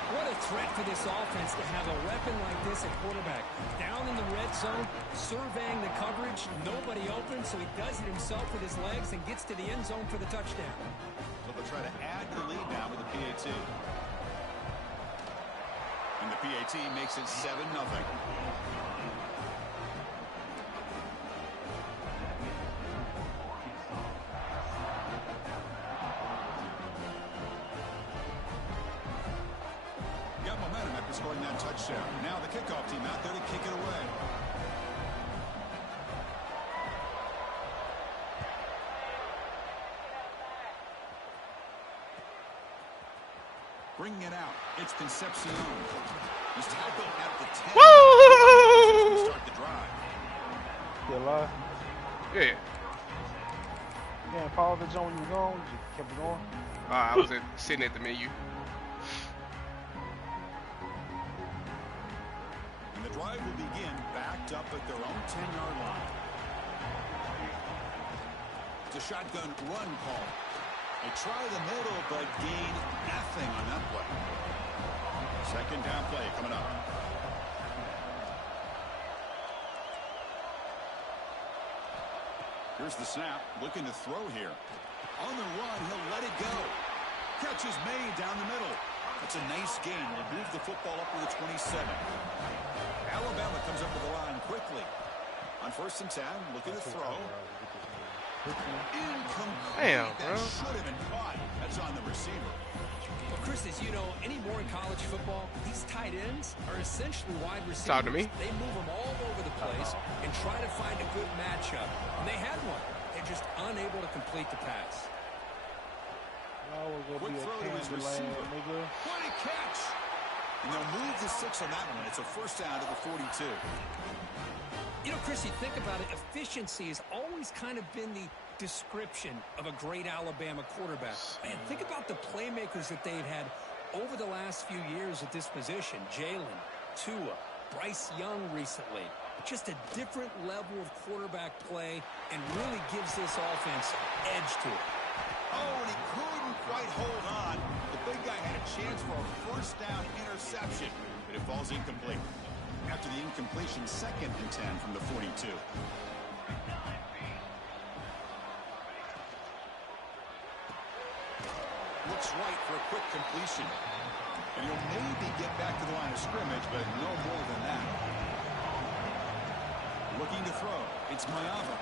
What a threat for this offense to have a weapon like this at quarterback. Down in the red zone, surveying the coverage, nobody open, so he does it himself with his legs and gets to the end zone for the touchdown. So they'll try to add the lead now with the PAT. And the PAT makes it 7-0. Got momentum after scoring that touchdown. Now the kickoff team out there to kick it away. Bringing it out. It's Concepcion. He's tackled at the 10. Woo! Start the drive. You alive? Yeah. You didn't follow the zone you was on? You just kept it going? I was sitting at the menu. And the drive will begin backed up at their own 10-yard line. It's a shotgun run call. They try the middle, but gain nothing on that play. 2nd down play coming up. Here's the snap, looking to throw here. On the run, he'll let it go. Catch is made down the middle. That's a nice gain. Will move the football up to the 27. Alabama comes up with the line quickly. On 1st and 10, looking to throw. Incomplete. Damn, That bro. should have been caught. That's on the receiver. Well, Chris, as you know, anymore in college football, these tight ends are essentially wide receivers. Talk to me. They move them all over the place and try to find a good matchup. And they had one. They're just unable to complete the pass. Quick throw to his receiver. What a catch! And they'll move the 6 on that one. It's a 1st down to the 42. You know, Chris, you think about it, efficiency has always kind of been the description of a great Alabama quarterback. Man, think about the playmakers that they've had over the last few years at this position. Jalen, Tua, Bryce Young recently. Just a different level of quarterback play and really gives this offense edge to it. Oh, and he couldn't quite hold on. The big guy had a chance for a 1st down interception, but it falls incomplete. After the incompletion, 2nd and 10 from the 42. Looks right for a quick completion. And he'll maybe get back to the line of scrimmage, but no more than that. Looking to throw. It's Mayava.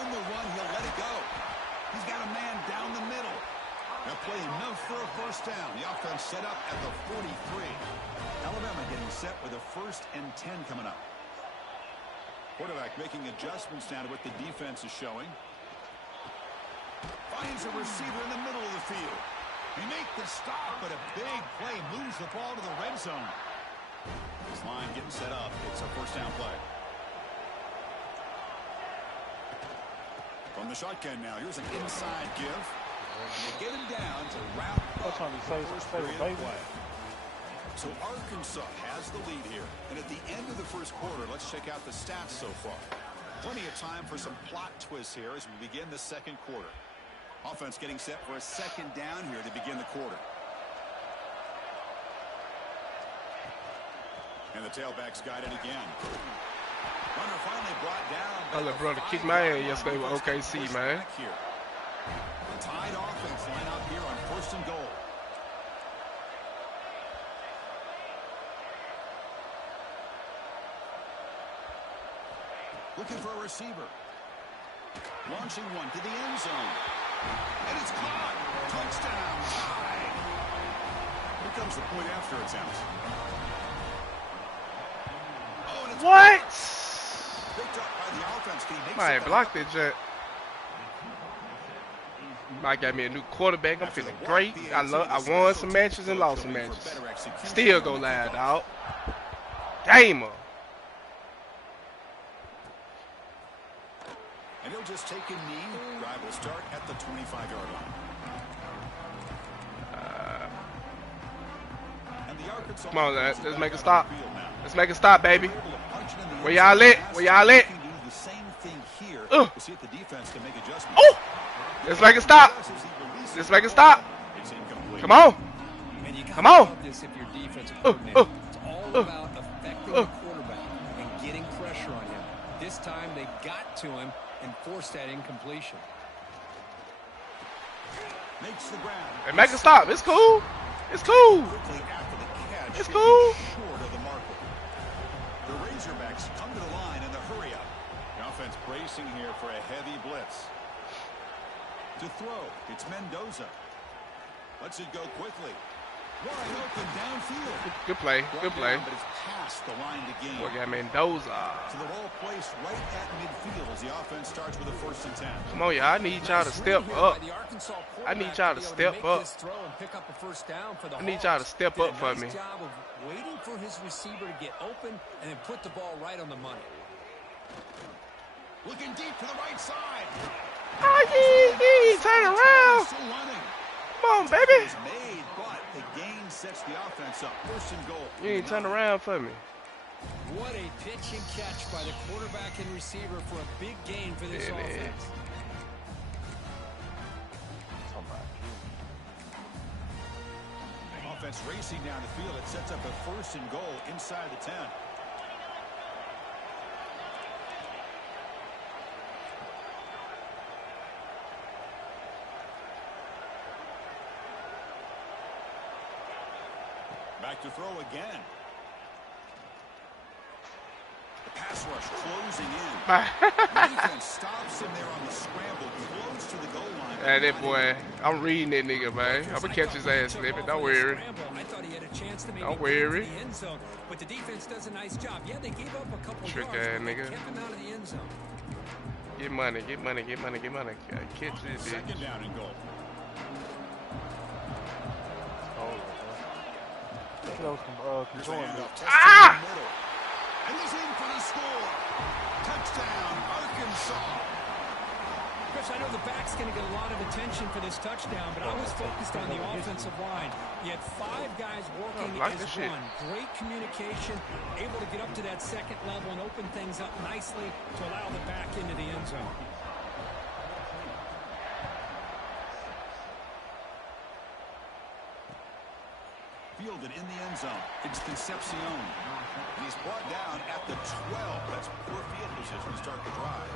On the run, he'll let it go. He's got a man down the middle. They'll play enough for a 1st down. The offense set up at the 43. Alabama getting set with a 1st and 10 coming up. Quarterback making adjustments now to what the defense is showing. Finds a receiver in the middle of the field. They make the stop, but a big play moves the ball to the red zone. This line getting set up. It's a 1st down play. From the shotgun now, here's an inside give. They get him down to wrap up the first period play. So Arkansas has the lead here. And at the end of the 1st quarter, let's check out the stats so far. Plenty of time for some plot twists here as we begin the 2nd quarter. Offense getting set for a second down here to begin the quarter. And the tailback's got it again. Runner finally brought down. My little brother kicked my ass yesterday with OKC, man. Tied offense line up here on 1st and goal. Looking for a receiver. Launching one to the end zone. And it's caught. Touchdown. Tied. Here comes the point after attempt. Oh, and it's what? Picked up by the offense. Might blocked it, Jet. Might got me a new quarterback. I'm feeling great. I won some matches and lost some matches. Still go live, dog. Gamer. And he'll just take a knee. Drive will start at the 25-yard line. Come on, let's make a stop. Let's make a stop, baby. Where y'all at? Where y'all at? Oh! Let's make a stop. Let's make a stop. Come on. Come on. This if you're defensive coordinator. It's all about affecting the quarterback and getting pressure on him. This time they got to him and forced that incompletion. Makes the ground. Hey, make a stop. It's cool. It's cool. It's cool. The Razorbacks come to the line in the hurry up. The offense bracing here for a heavy blitz. To throw, it's Mendoza. Lets it go quickly. Wide open downfield. Good play. Good play. But it's past the line to gain. Boy, got Mendoza. So the ball placed right at midfield as the offense starts with a 1st and 10. Come on, y'all. I need y'all to step up. I need y'all to step up. I need y'all to step up for me. Waiting for his receiver to get open and then put the ball right on the money. Looking deep to the right side. Oh, yeah, turn around. Come on, baby. Made, but the gain sets the offense up. 1st and goal. You ain't turn around for me. What a pitch and catch by the quarterback and receiver for a big gain for this offense. Offense racing down the field. It sets up a 1st and goal inside the 10. Back to throw again. The pass rush closing in. The defense stops him there on the scramble, close to the goal line. Hey, that boy, I'm reading that nigga, man. I'm gonna catch his ass slipping. Don't worry. Don't worry. But the defense does a nice job. Yeah, they gave up a couple trick yards, ass nigga. kept him out of the end zone. Get money, get money, get money, get money. Catch this bitch. 2nd down and goal. Ah! And he's in for the score. Touchdown, Arkansas. Chris, I know the back's going to get a lot of attention for this touchdown, but I was focused on the offensive line. You had 5 guys working as one. Great communication, able to get up to that 2nd level and open things up nicely to allow the back into the end zone. Fielded in the end zone. It's Concepcion. And he's brought down at the 12. That's poor field position to start the drive.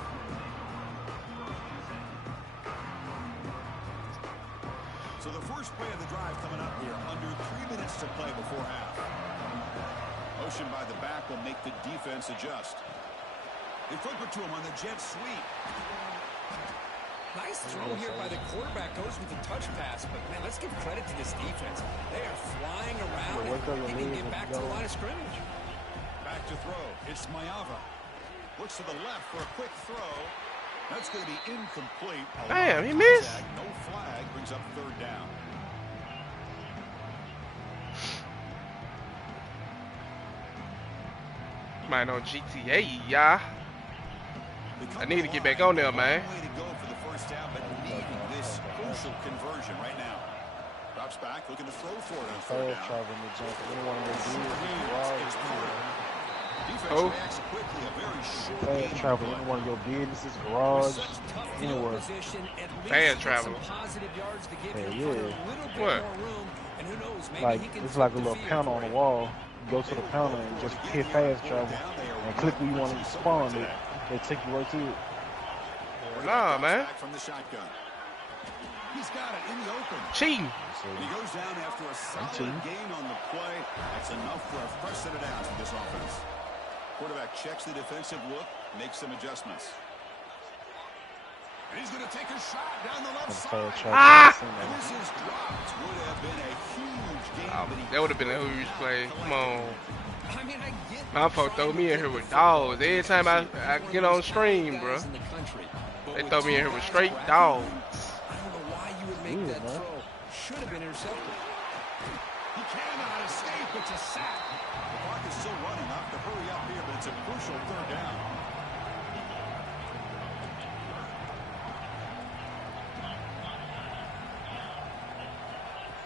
So the first play of the drive coming up here. Under 3 minutes to play before half. Motion by the back will make the defense adjust. They flip it to him on the jet sweep. Nice throw here by the quarterback. Goes with the touch pass. But, man, let's give credit to this defense. They are flying around and they can get back to the line of scrimmage. Back to throw. It's Mayava. Looks to the left for a quick throw. That's going to be incomplete. Damn, he missed. No flag brings up 3rd down. Man, on GTA, yeah. I need to get back on there, man. Way to go for the first down, but needing this crucial conversion right now. Drops back, looking to throw for it on 3rd down. Defense reacts quickly. A very Fast travel in one of your businesses, garage, anywhere. Fast travel. Hell yeah. What? Like, it's like a little panel on the wall. You go to the panel and just hit fast travel and click where you want to spawn it. They take you right to it. Nah, man. From the shotgun. He's got it in the open. Cheating. And he goes down after a solid gain on the play. That's enough for a fresh set of downs for this offense. Quarterback checks the defensive look, makes some adjustments. And he's going to take a shot down the left side. And this is dropped. Would have been a huge game. That would have been a huge play. Come on. My folks throw me in here with dogs. Every time I get on stream, bro. They throw me in here with straight dogs. Make that throw. Should have been intercepted. He cannot escape. It's a sack. The clock is still running. Have to hurry up here, but it's a crucial third down.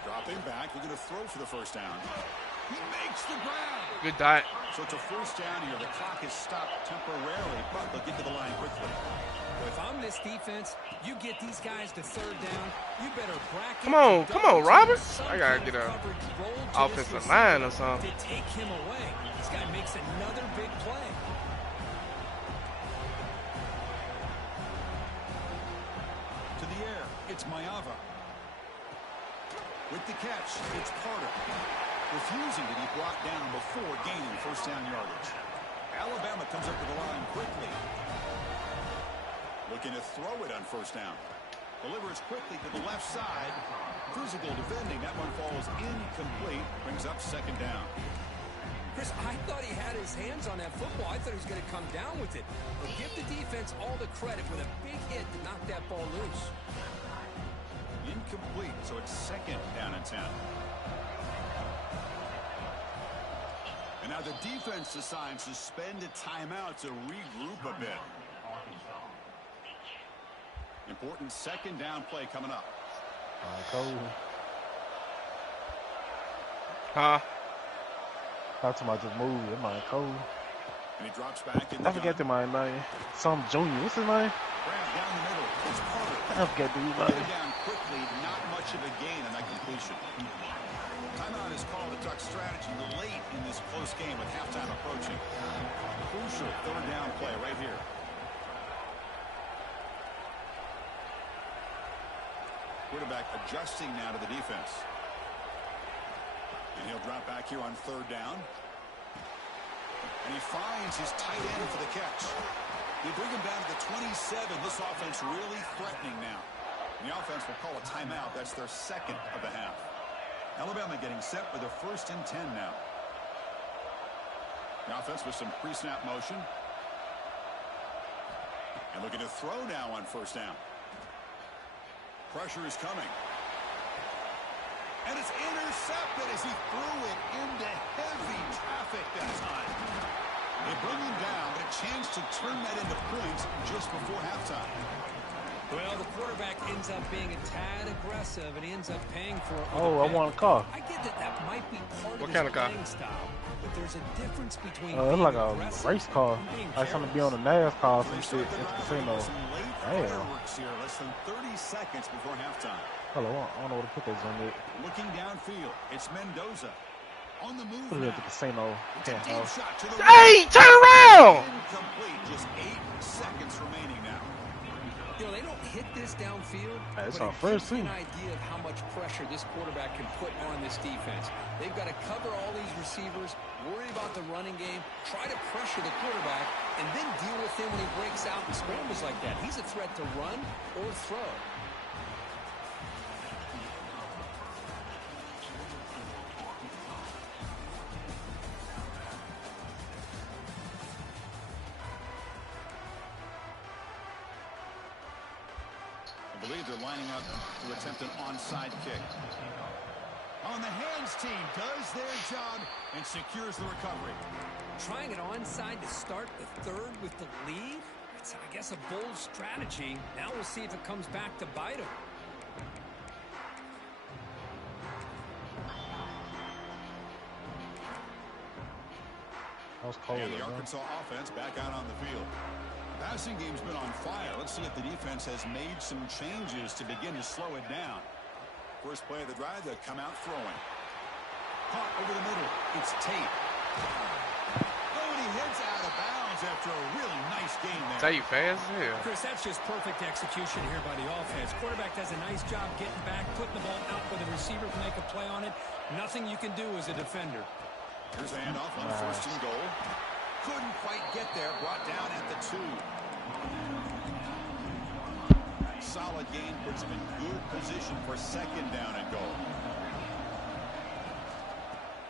Dropping back. We're going to throw for the first down. He makes the grab. Good dot. So it's a first down here. The clock is stopped temporarily, but they'll get to the line quickly. If I'm this defense, you get these guys to third down, you better bracket. Come on, Robert. I gotta get a offensive line or something. To take him away. This guy makes another big play. To the air, it's Mayava. With the catch, it's Carter. Refusing to be brought down before gaining first down yardage. Alabama comes up to the line quickly. Looking to throw it on first down. Delivers quickly to the left side. Physical defending. That one falls incomplete. Brings up second down. Chris, I thought he had his hands on that football. I thought he was going to come down with it. But give the defense all the credit with a big hit to knock that ball loose. Incomplete, so it's second down and 10. And now the defense decides to spend a timeout to regroup a bit. Important second down play coming up. Cold. Huh? Talk to my just move. It might cold. And he drops back in. I forget my name. Some junior. What's his name? Down the middle. It's Carter. I forget the name. Down quickly. Not much of a gain on that completion. Timeout is called. A duck strategy late in this close game with halftime approaching. Crucial third down play right here. Quarterback adjusting now to the defense. And he'll drop back here on third down. And he finds his tight end for the catch. They bring him down to the 27. This offense really threatening now. And the offense will call a timeout. That's their second of the half. Alabama getting set with a 1st and 10 now. The offense with some pre-snap motion. And looking to throw now on first down. Pressure is coming. And it's intercepted as he threw it into heavy traffic that time. They bring him down, but a chance to turn that into points just before halftime. Well, the quarterback ends up being a tad aggressive, and he ends up paying for it. Oh, I want a car. I get that might be part what of kind his of car? playing style, but there's a difference between It's like a race car. I just want to be on a NASCAR some shit at the casino. Damn. Here, less than 30 seconds before halftime. Hello, I don't know what to put those on it. Looking downfield, it's Mendoza. On the move Put it now. at the casino. Can't help. Hey, turn around! Incomplete. Just 8 seconds remaining now. You know, they don't hit this downfield, Hey, it's but our it first gives you team. an idea of how much pressure this quarterback can put on this defense. They've got to cover all these receivers, worry about the running game, try to pressure the quarterback, and then deal with him when he breaks out and scrambles like that. He's a threat to run or throw. I believe they're lining up to attempt an onside kick. On the hands team does their job and secures the recovery. Trying it onside to start the third with the lead? It's, I guess, a bold strategy. Now we'll see if it comes back to bite him. That was cold. And the Arkansas offense back out on the field. The passing game's been on fire. Let's see if the defense has made some changes to begin to slow it down. First play of the drive, they come out throwing. Caught over the middle. It's Tate. Oh, and he heads out of bounds after a really nice game there. Tate fast as hell. Chris, that's just perfect execution here by the offense. Quarterback does a nice job getting back, putting the ball out where the receiver can make a play on it. Nothing you can do as a defender. Here's a handoff on first and goal. Couldn't quite get there. Brought down at the 2. Solid game puts him in good position for second down and goal.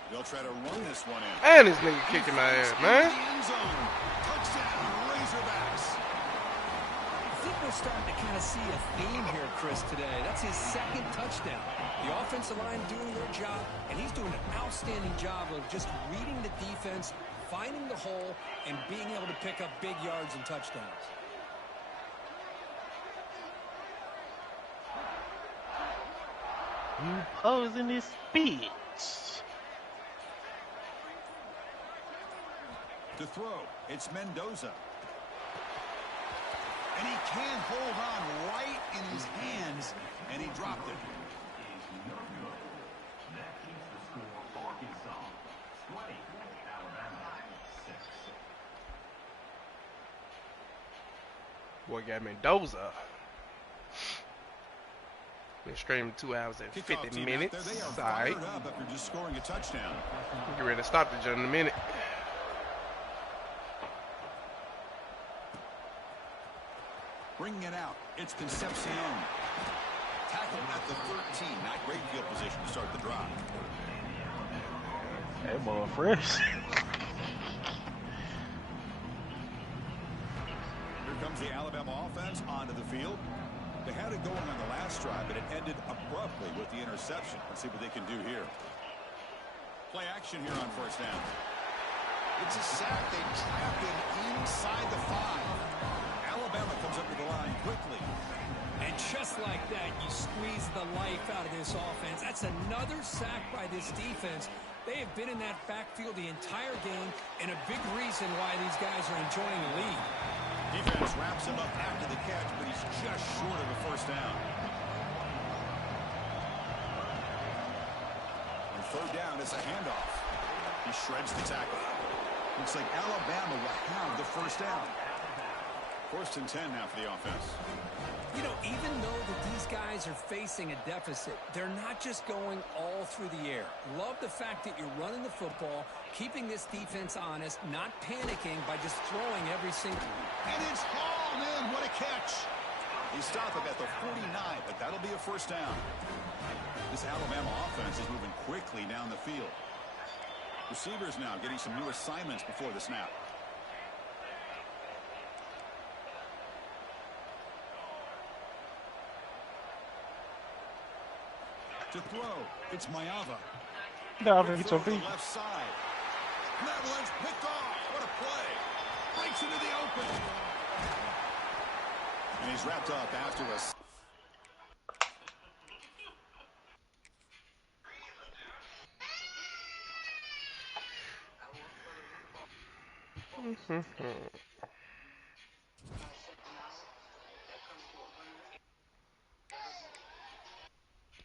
They'll try to run this one in. And this nigga kicking my ass, man. End zone. Touchdown, Razorbacks. I think we're starting to kind of see a theme here, Chris, today. That's his second touchdown. The offensive line doing their job, and he's doing an outstanding job of just reading the defense, finding the hole, and being able to pick up big yards and touchdowns. You posing this bitch. To throw, it's Mendoza. And he can hold on right in his hands, and he dropped it. Boy got Mendoza. Been streaming 2 hours and 50 minutes. All right. After just scoring a touchdown. Get ready to stop the joint in a minute. Bringing it out, it's Concepcion. Tackled at the 13. Not great field position to start the drive. Hey, boy, fresh. Here comes the Alabama offense onto the field. They had it going on the last drive, but it ended abruptly with the interception. Let's see what they can do here. Play action here on first down. It's a sack. They trap him inside the 5. Alabama comes up to the line quickly. And just like that, you squeeze the life out of this offense. That's another sack by this defense. They have been in that backfield the entire game, and a big reason why these guys are enjoying the lead. Defense wraps him up after the catch, but he's just short of a first down. On third down, it's a handoff. He shreds the tackle. Looks like Alabama will have the first down. First and 10 now for the offense. You know, even though that these guys are facing a deficit, they're not just going all through the air. Love the fact that you're running the football, keeping this defense honest, not panicking by just throwing every single. And it's hauled in. What a catch. He stopped him at the 49, but that'll be a first down. This Alabama offense is moving quickly down the field. Receivers now getting some new assignments before the snap. To throw, it's Mayava. No, get your feet. Left side. Netherlands picked off. What a play. Breaks into the open. And he's wrapped up after us.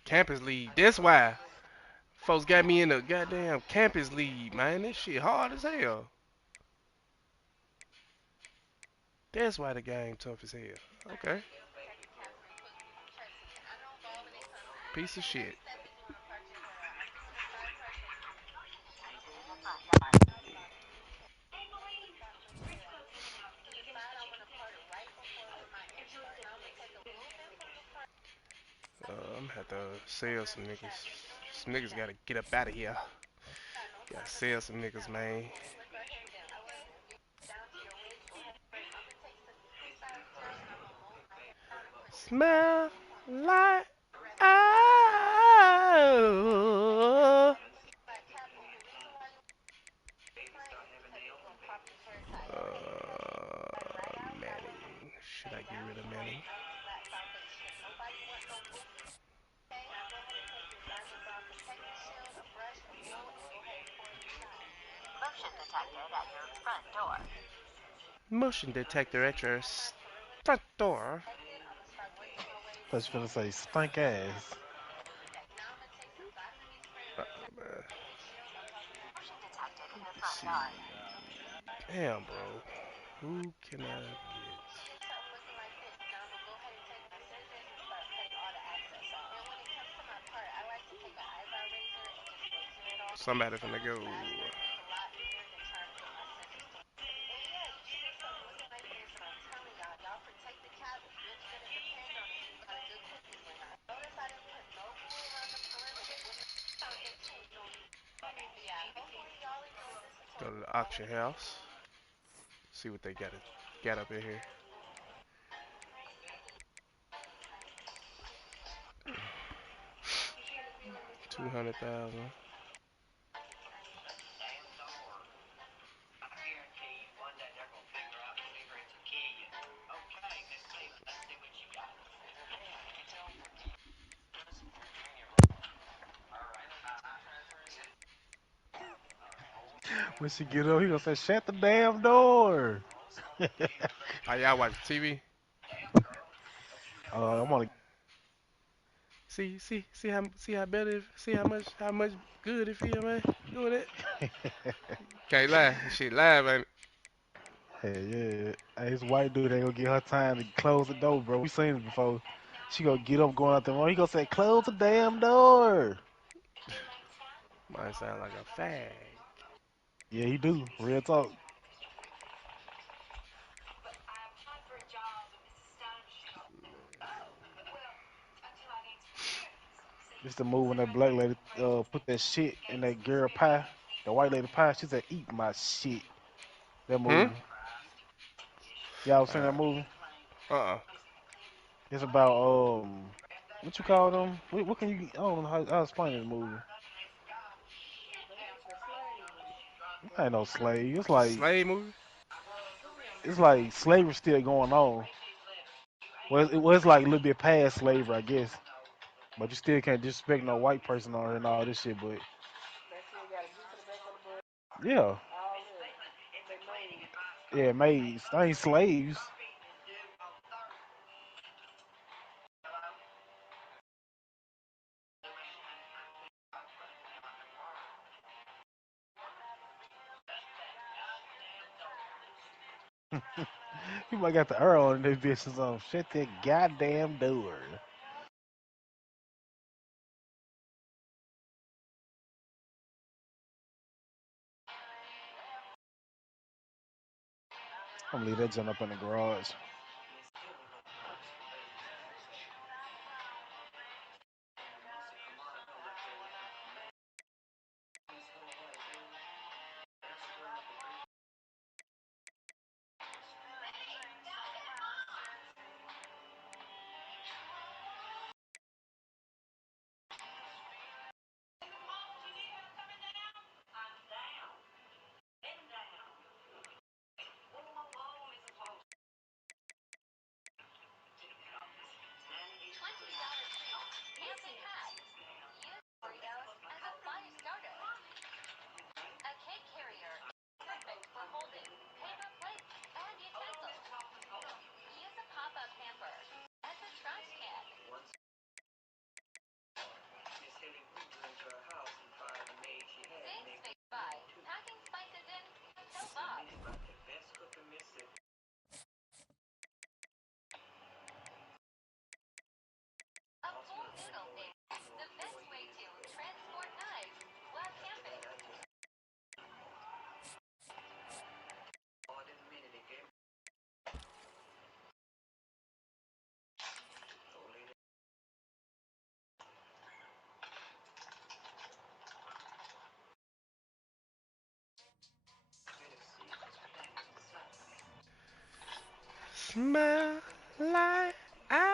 Campus league. That's why folks got me in the goddamn campus league, man. This shit hard as hell. That's why the game tough as hell. Okay. Piece of shit. I'm gonna have to sell some niggas. Some niggas gotta get up out of here. Gotta sell some niggas, man. Smell like oh. Manning. Should I get rid of Manning? Motion detector at your front door. I was gonna say stink ass. Man. Let's see. Damn, bro. Who can I get? Somebody finna go. Go to the auction house. See what they got up in here. $200,000. When she get up, he gonna say, "Shut the damn door." Are y'all watching TV? I'm gonna. See how better, see how much good it feel, man. Doing it. Can't lie, this shit live, ain't it? Hey, yeah. Hey, this white dude ain't gonna get her time to close the door, bro. We seen it before. She gonna get up going out the room. He gonna say, "Close the damn door." Might sound like a fag. Yeah, he do. Real talk. This the move when that black lady put that shit in that girl pie. The white lady pie. She said, "Eat my shit." That Hmm? movie. Y'all seen that Uh, movie? uh-uh. It's about what you call them? What can you? I don't know how to explain this movie. Ain't no slave. It's a slave movie? It's like slavery still going on. Well, it was like a little bit past slavery, I guess. But you still can't disrespect no white person on her and all this shit. But yeah, yeah, maids. They ain't slaves. You might got the Earl in this business on. Shut that goddamn door. I'm gonna leave that junk up in the garage. Smell like I.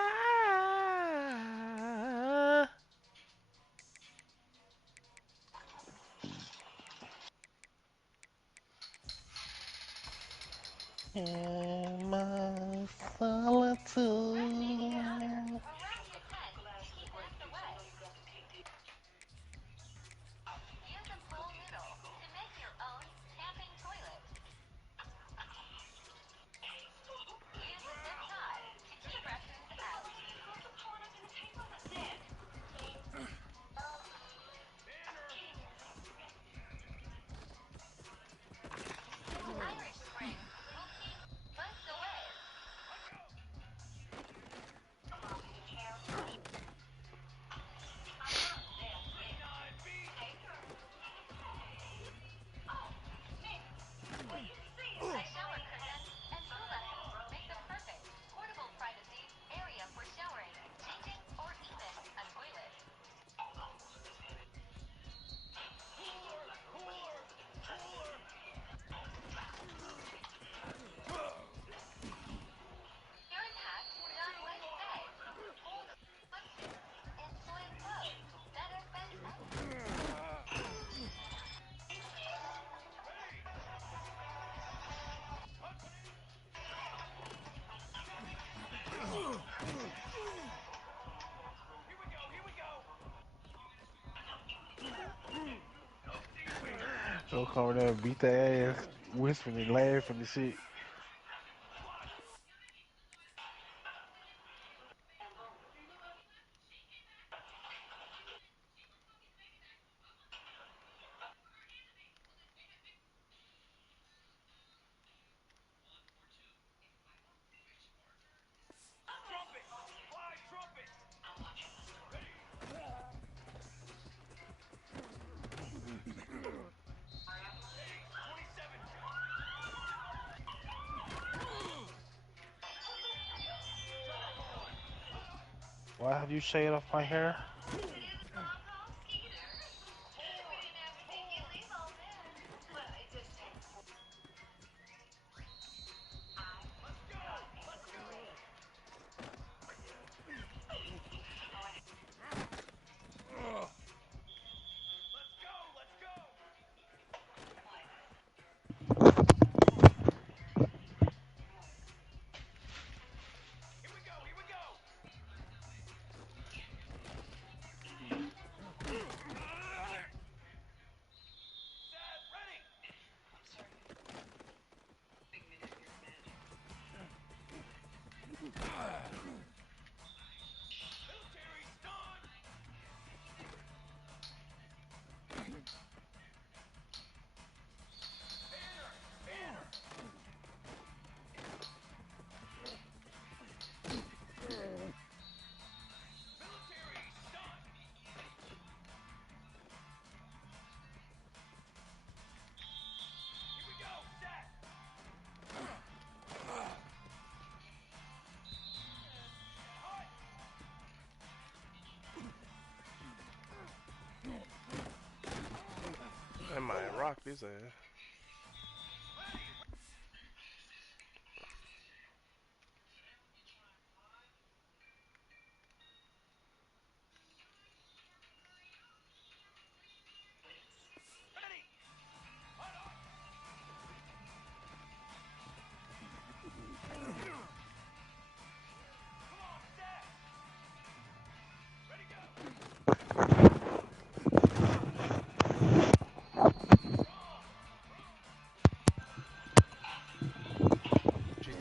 In my solitude. Go come over there and beat their ass, whispering and laughing and shit. Why have you shaved off my hair? That might rock this ass.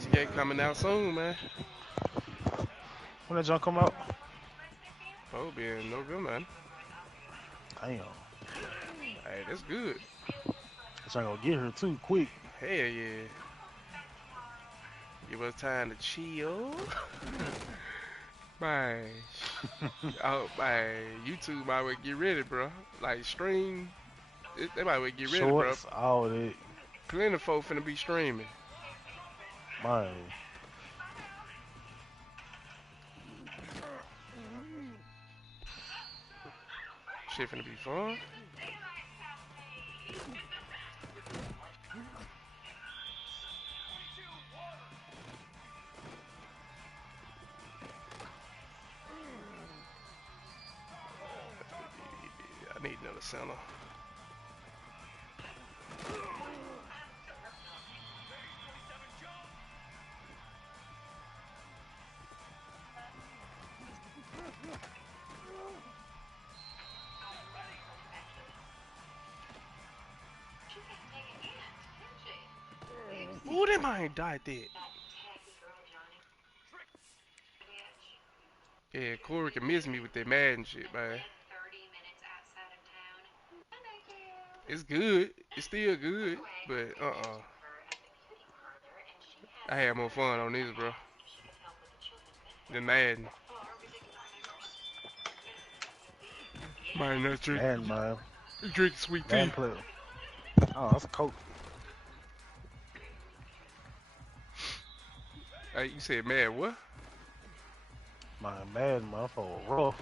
GTA coming out soon, man. When that junk come out? Oh, be in November, man. Damn. Hey, that's good. This ain't gonna get here too quick. Hell yeah. Give us time to chill. Man. Oh, man. YouTube might well get ready, bro. Like, stream. They might well get ready, bro. Shorts, all that. Plenty of folk finna be streaming. Man. Shit finna be fun. I need another center. Ooh, that man died there. Yeah, Corey can miss me with that Madden shit, man. It's good. It's still good, but I had more fun on this, bro. Than Madden. Man, that's drink. Man, man. Drink sweet tea. Man play. Oh, that's a Coke. Hey, you said mad what? Man, man, for rough.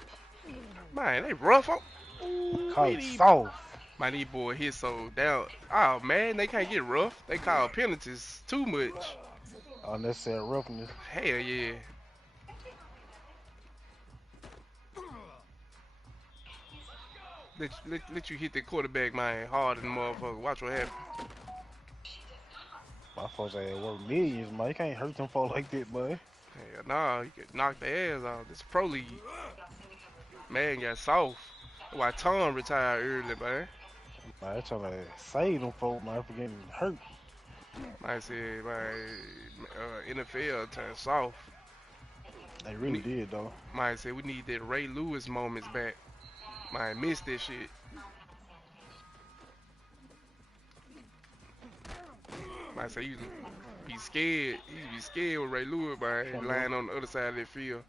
Man, they rough on. Ooh, Call it soft. Man, these boy hit so down. Oh man, they can't get rough. They call penalties too much. Unnecessary roughness. Hell yeah. Let you hit the quarterback, man, harder than motherfucker. Watch what happens. My folks ain't worth millions, man. You can't hurt them folks like that, boy. Hell nah, you could knock their ass off. This pro league. Man got soft. That's why Tom retired early, man. Man, they're trying to save them folks, man, for getting hurt. I said, my NFL turned soft. They We really need, did, though. might say we need that Ray Lewis moments back. Might miss this shit. Might say you be scared. You be scared with Ray Lewis, man, Come on. lying on the other side of that field.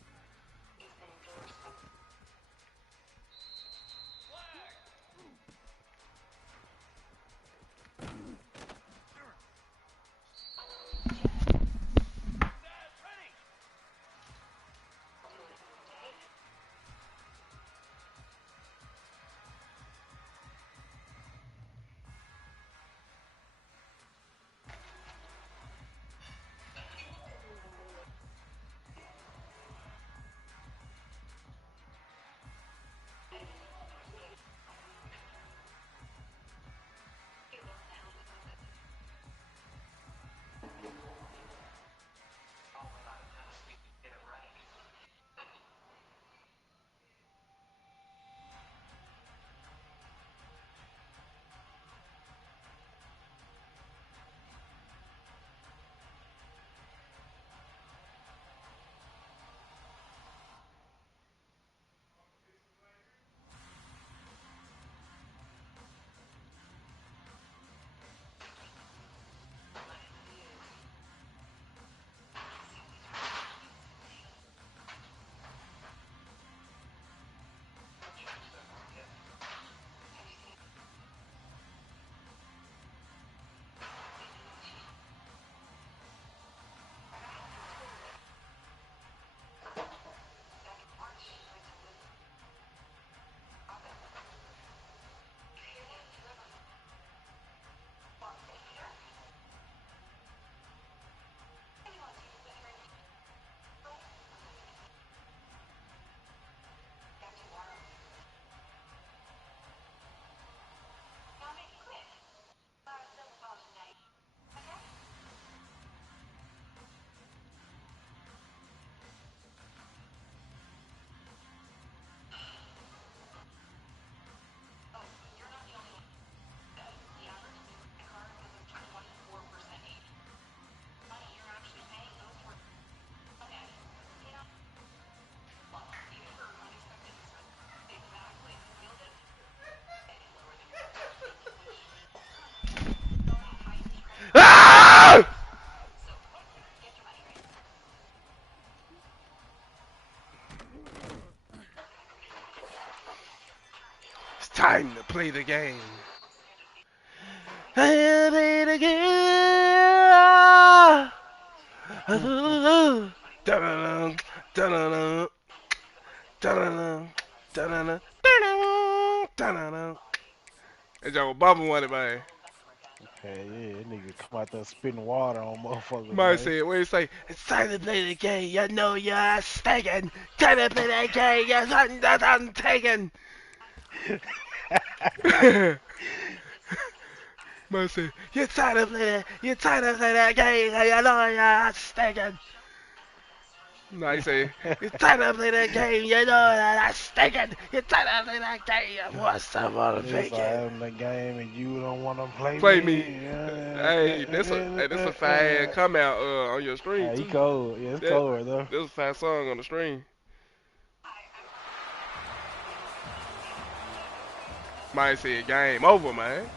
Ah! It's time to play the game. Play the game. Da-da-dum, da-da-dum, da-da-dum, da-da-dum, da-da-dum, da-da-dum. That Joe Bubba wanted, man. Hey, yeah, that nigga come out there spitting water on motherfuckers, Might man. say it where he say, it's time to play the game, you know you're stinking. Time to play the game, you're something that's untaken. Might say, you're tired of playing, you're tired of playing that game, you know you're stinking. Might say, you're tired of playing that game, you know that I'm stinking. You're tired of playing that game, you want some other Niggas are bacon. having the game and you don't want to play Play me. me. Hey, that's a fire come out on your stream He too. cold. Yeah, it's That cold right there. that's a fire song on the stream. Might say game over, man.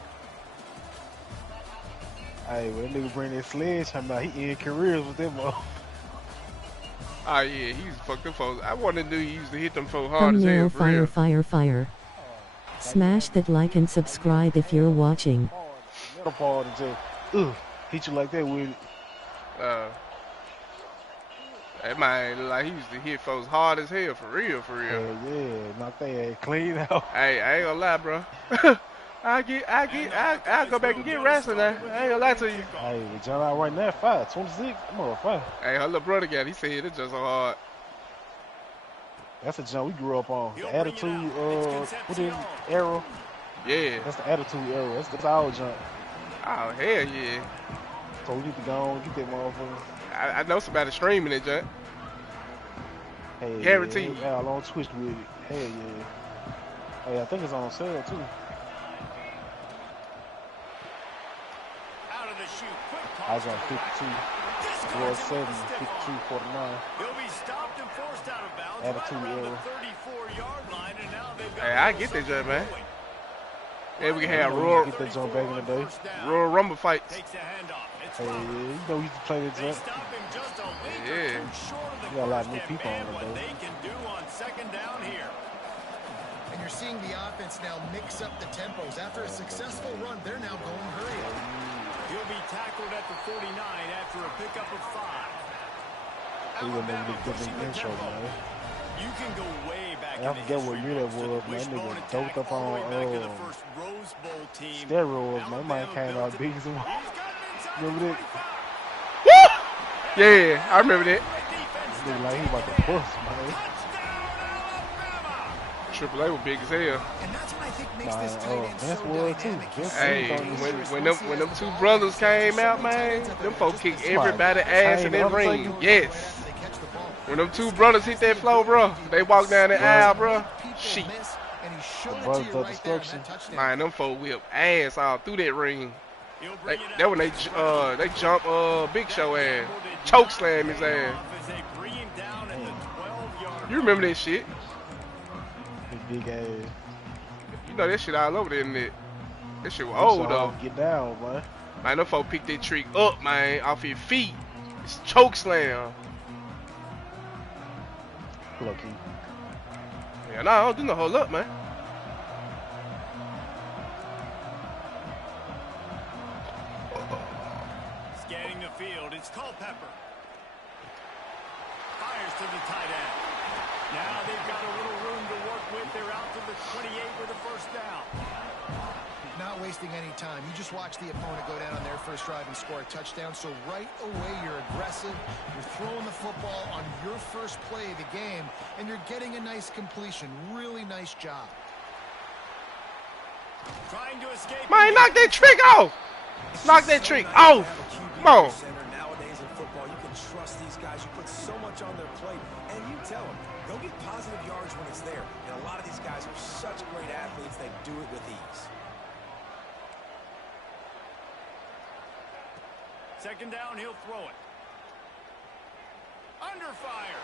Hey, when that nigga bring that sledgehammer, he end careers with them. Oh yeah, he's fucked up folks. I wanted to do he used to hit them folks hard as hell Thumbnail for fire real. fire fire. Smash that like and subscribe if you're watching. Metal part and just, hit you like that with it. That man look like he used to hit folks hard as hell for real, for real. Hell yeah, knock that ass clean out. Hey, I ain't gonna lie, bro. I'll go back and get wrestling now. I ain't gonna lie to you. Hey, we John out right now, 5'26". I'm over 5. Hey, her little brother got, he said it's just so hard. That's a jump we grew up on. He'll The bring it attitude, up. It's what is Concepcion. arrow? Yeah. That's the attitude arrow. That's our jump. Oh, hell yeah. So we need to go on, get that motherfucker. I know somebody streaming it, Jack. Hey, Guaranteed. Yeah, on Twitch with it. Hell yeah. Hey, I think it's on sale too. shoot. Quick I pass was to on the rack. 52, Discards it 7, with a stiff 52, arm. 49. He'll be stopped and forced out of bounds Attitude right around the error. 34-yard line, and now they've got Hey, I get that jump, man. Hey, we can You have know, we Royal get that jump back in the day. Rumble fights. Takes a handoff. It's Hey, Robert. you know, we used to play the They jump. stop him just a link or Yeah. two short of the We got a lot of first new people and on what it, though. they can do on second down here. And you're seeing the offense now mix up the tempos. After a successful run, they're now going hurry up. He'll be tackled at the 49 after a pickup of 5. We were Alabama making a pushing good the intro, tempo. man. You can go way back I in the forget what history year that books to was, the man. That wishbone nigga attack doped up all the way on, back to the first Rose Bowl team. steroids, man. Mine Alabama came built out it. big as one. He's got it inside Remember the that? 25. Woo! Yeah, I remember that. Nigga like he about to bust, man. Triple A was big as hell. And that's what I think makes Nah, this tight end Vince so was too. dynamic. Vince Hey, was on this when them two brothers came out, man, them folks kicked everybody ass in that ring. Yes. When them two brothers hit that floor, bro, they walked down the aisle, bro. Shit. Brothers of Destruction. Man, them folks whipped ass all through that ring. That when they jump Big Show ass, choke slam his ass. You remember that shit? His big ass. You know that shit all over the internet. That shit was old though. Get down, man. Man, them folks picked that trick up, man, off his feet. It's choke slam. Lucky. Yeah, nah, I don't do no hold up, man. Scanning the field, it's Culpepper. Fires to the tight end. Now they've got a little room to work with. They're out to the 28 with a first down. Not wasting any time. You just watch the opponent go down on their first drive and score a touchdown. So right away, you're aggressive. You're throwing the football on your first play of the game, and you're getting a nice completion. Really nice job. Trying to escape. Man, knock that trick off. Knock that trick off. Come on. Nowadays in football, you can trust these guys. You put so much on their plate, and you tell them, go get positive yards when it's there. And a lot of these guys are such great athletes, they do it with ease. Second down, he'll throw it. Under fire.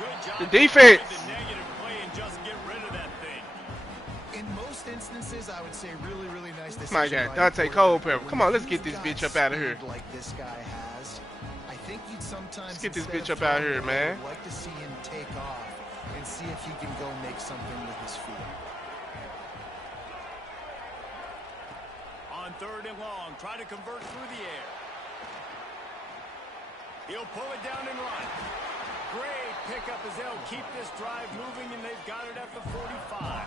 Good job. The defense. The negative play and just get rid of that thing. In most instances, I would say really, really nice decision. My God, by Dante the quarterback. Culpepper. Come on, let's get this bitch up out of here. Like this guy has, I think you'd sometimes Let's get this instead bitch of up out throwing here, the man. ball, like to see him take off and see if he can go make something with his feet. On third and long, try to convert through the air. He'll pull it down and run. Great pickup as they'll keep this drive moving, and they've got it at the 45.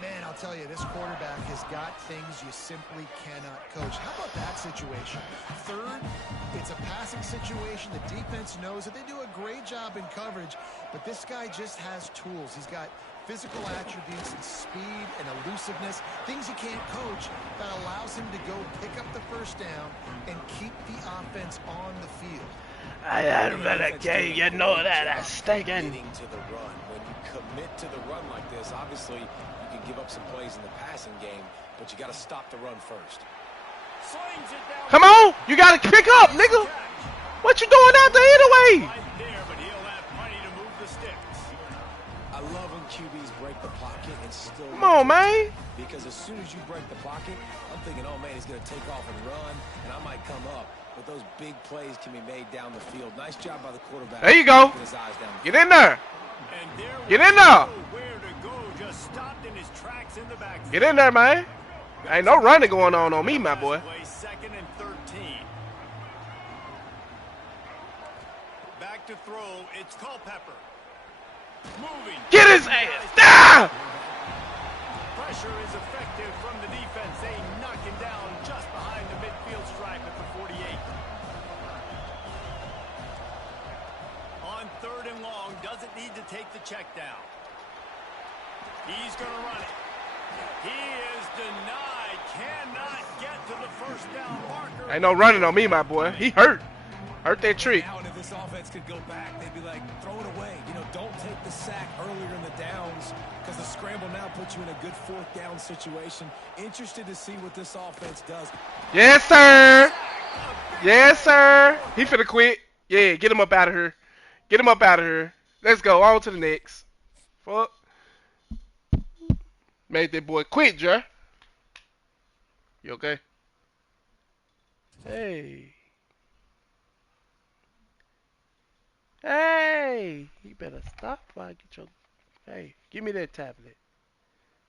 Man, I'll tell you, this quarterback has got things you simply cannot coach. How about that situation? Third, it's a passing situation. The defense knows that they do a great job in coverage, but this guy just has tools. He's got physical attributes and speed and elusiveness, things you can't coach, that allows him to go pick up the first down and keep the offense on the field. I better get you know that I'm stinking. Getting to the run. When you commit to the run like this, obviously you can give up some plays in the passing game, but you got to stop the run first. Slings it down. Come on, you gotta pick up, nigga. What you doing out there anyway? Right there, but he'll have plenty to move the sticks. I love when QBs break the pocket and still... Come on, man. Because as soon as you break the pocket, I'm thinking, oh, man, he's going to take off and run, and I might come up. But those big plays can be made down the field. Nice job by the quarterback. There you go. His eyes down the Get in there. And there Get in there. where to go, just stopped in his tracks in the backfield. Get in there, man. Ain't no running going on me, my boy. Second and 13. Back to throw. It's Culpepper. Moving. Get his ass. Ah! Pressure is effective from the defense. They knock him down just behind the midfield stripe at the 48. On third and long, doesn't need to take the check down. He's going to run it. He is denied. Cannot get to the first down marker. Ain't no running on me, my boy. He hurt. Hurt that trick. Now into this offense could go back, they'd be like, throw it away. You know, don't take the sack earlier in the downs because the scramble now puts you in a good fourth down situation. Interested to see what this offense does. Yes, sir. Yes, sir. He finna quit. Yeah, get him up out of here. Get him up out of here. Let's go. On to the next. Fuck. Made that boy quit, Jer. You okay? Hey. Hey. You better stop before I get your... Hey, give me that tablet.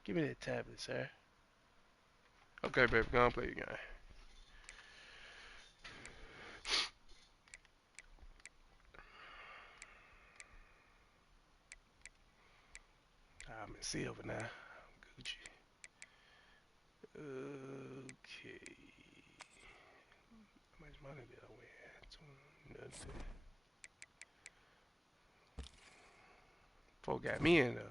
Give me that tablet, sir. Okay, baby. Go on play your game. I'm in silver now. Gucci. Okay. How much money did I win? Nothing. Folk got me in the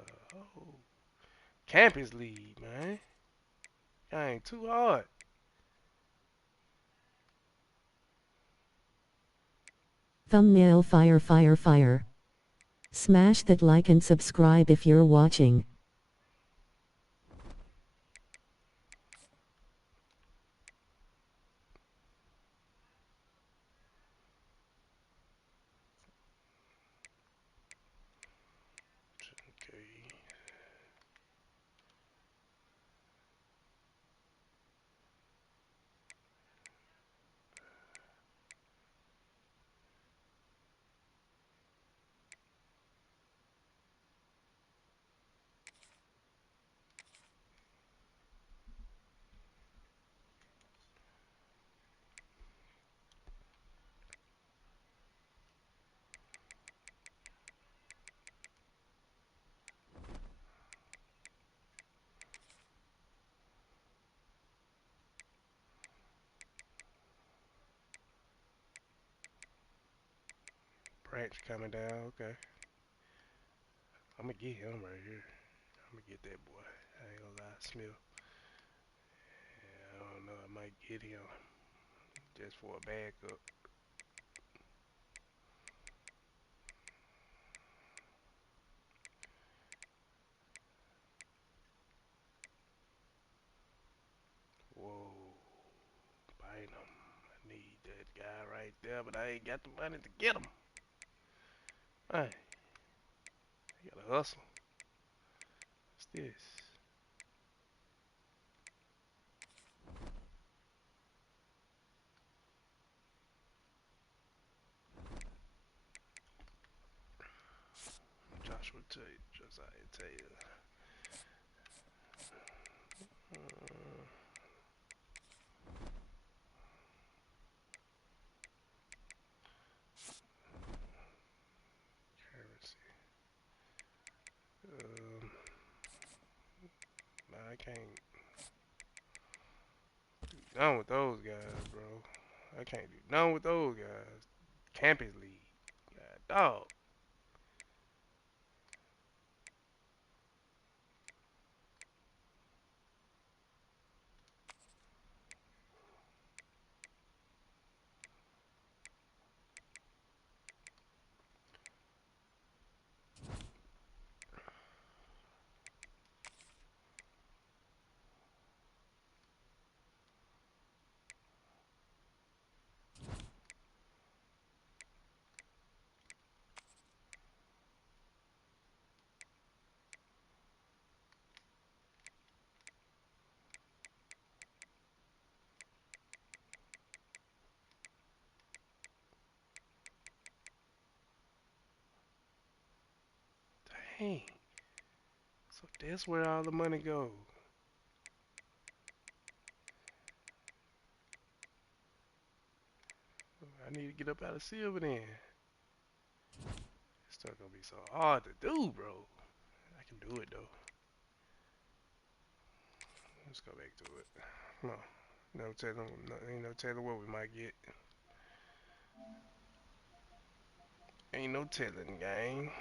campus league, man. I ain't too hard. Thumbnail fire fire fire. Smash that like and subscribe if you're watching. Okay. Branch coming down. Okay. I'm gonna get him right here. I'm gonna get that boy. I ain't gonna lie, Smith. Yeah, I don't know. I might get him just for a backup. Whoa. Bite him. I need that guy right there, but I ain't got the money to get him. Hey, I gotta hustle. What's this? Joshua Tate, Josiah Taylor. Currency. Nah, I can't do none with those guys, bro. I can't do none with those guys. Campus League. God, dog. Dang. So that's where all the money goes. I need to get up out of silver then. It's still gonna be so hard to do, bro. I can do it though. Let's go back to it. Come on. No telling, no, ain't no telling what we might get. Ain't no telling, gang.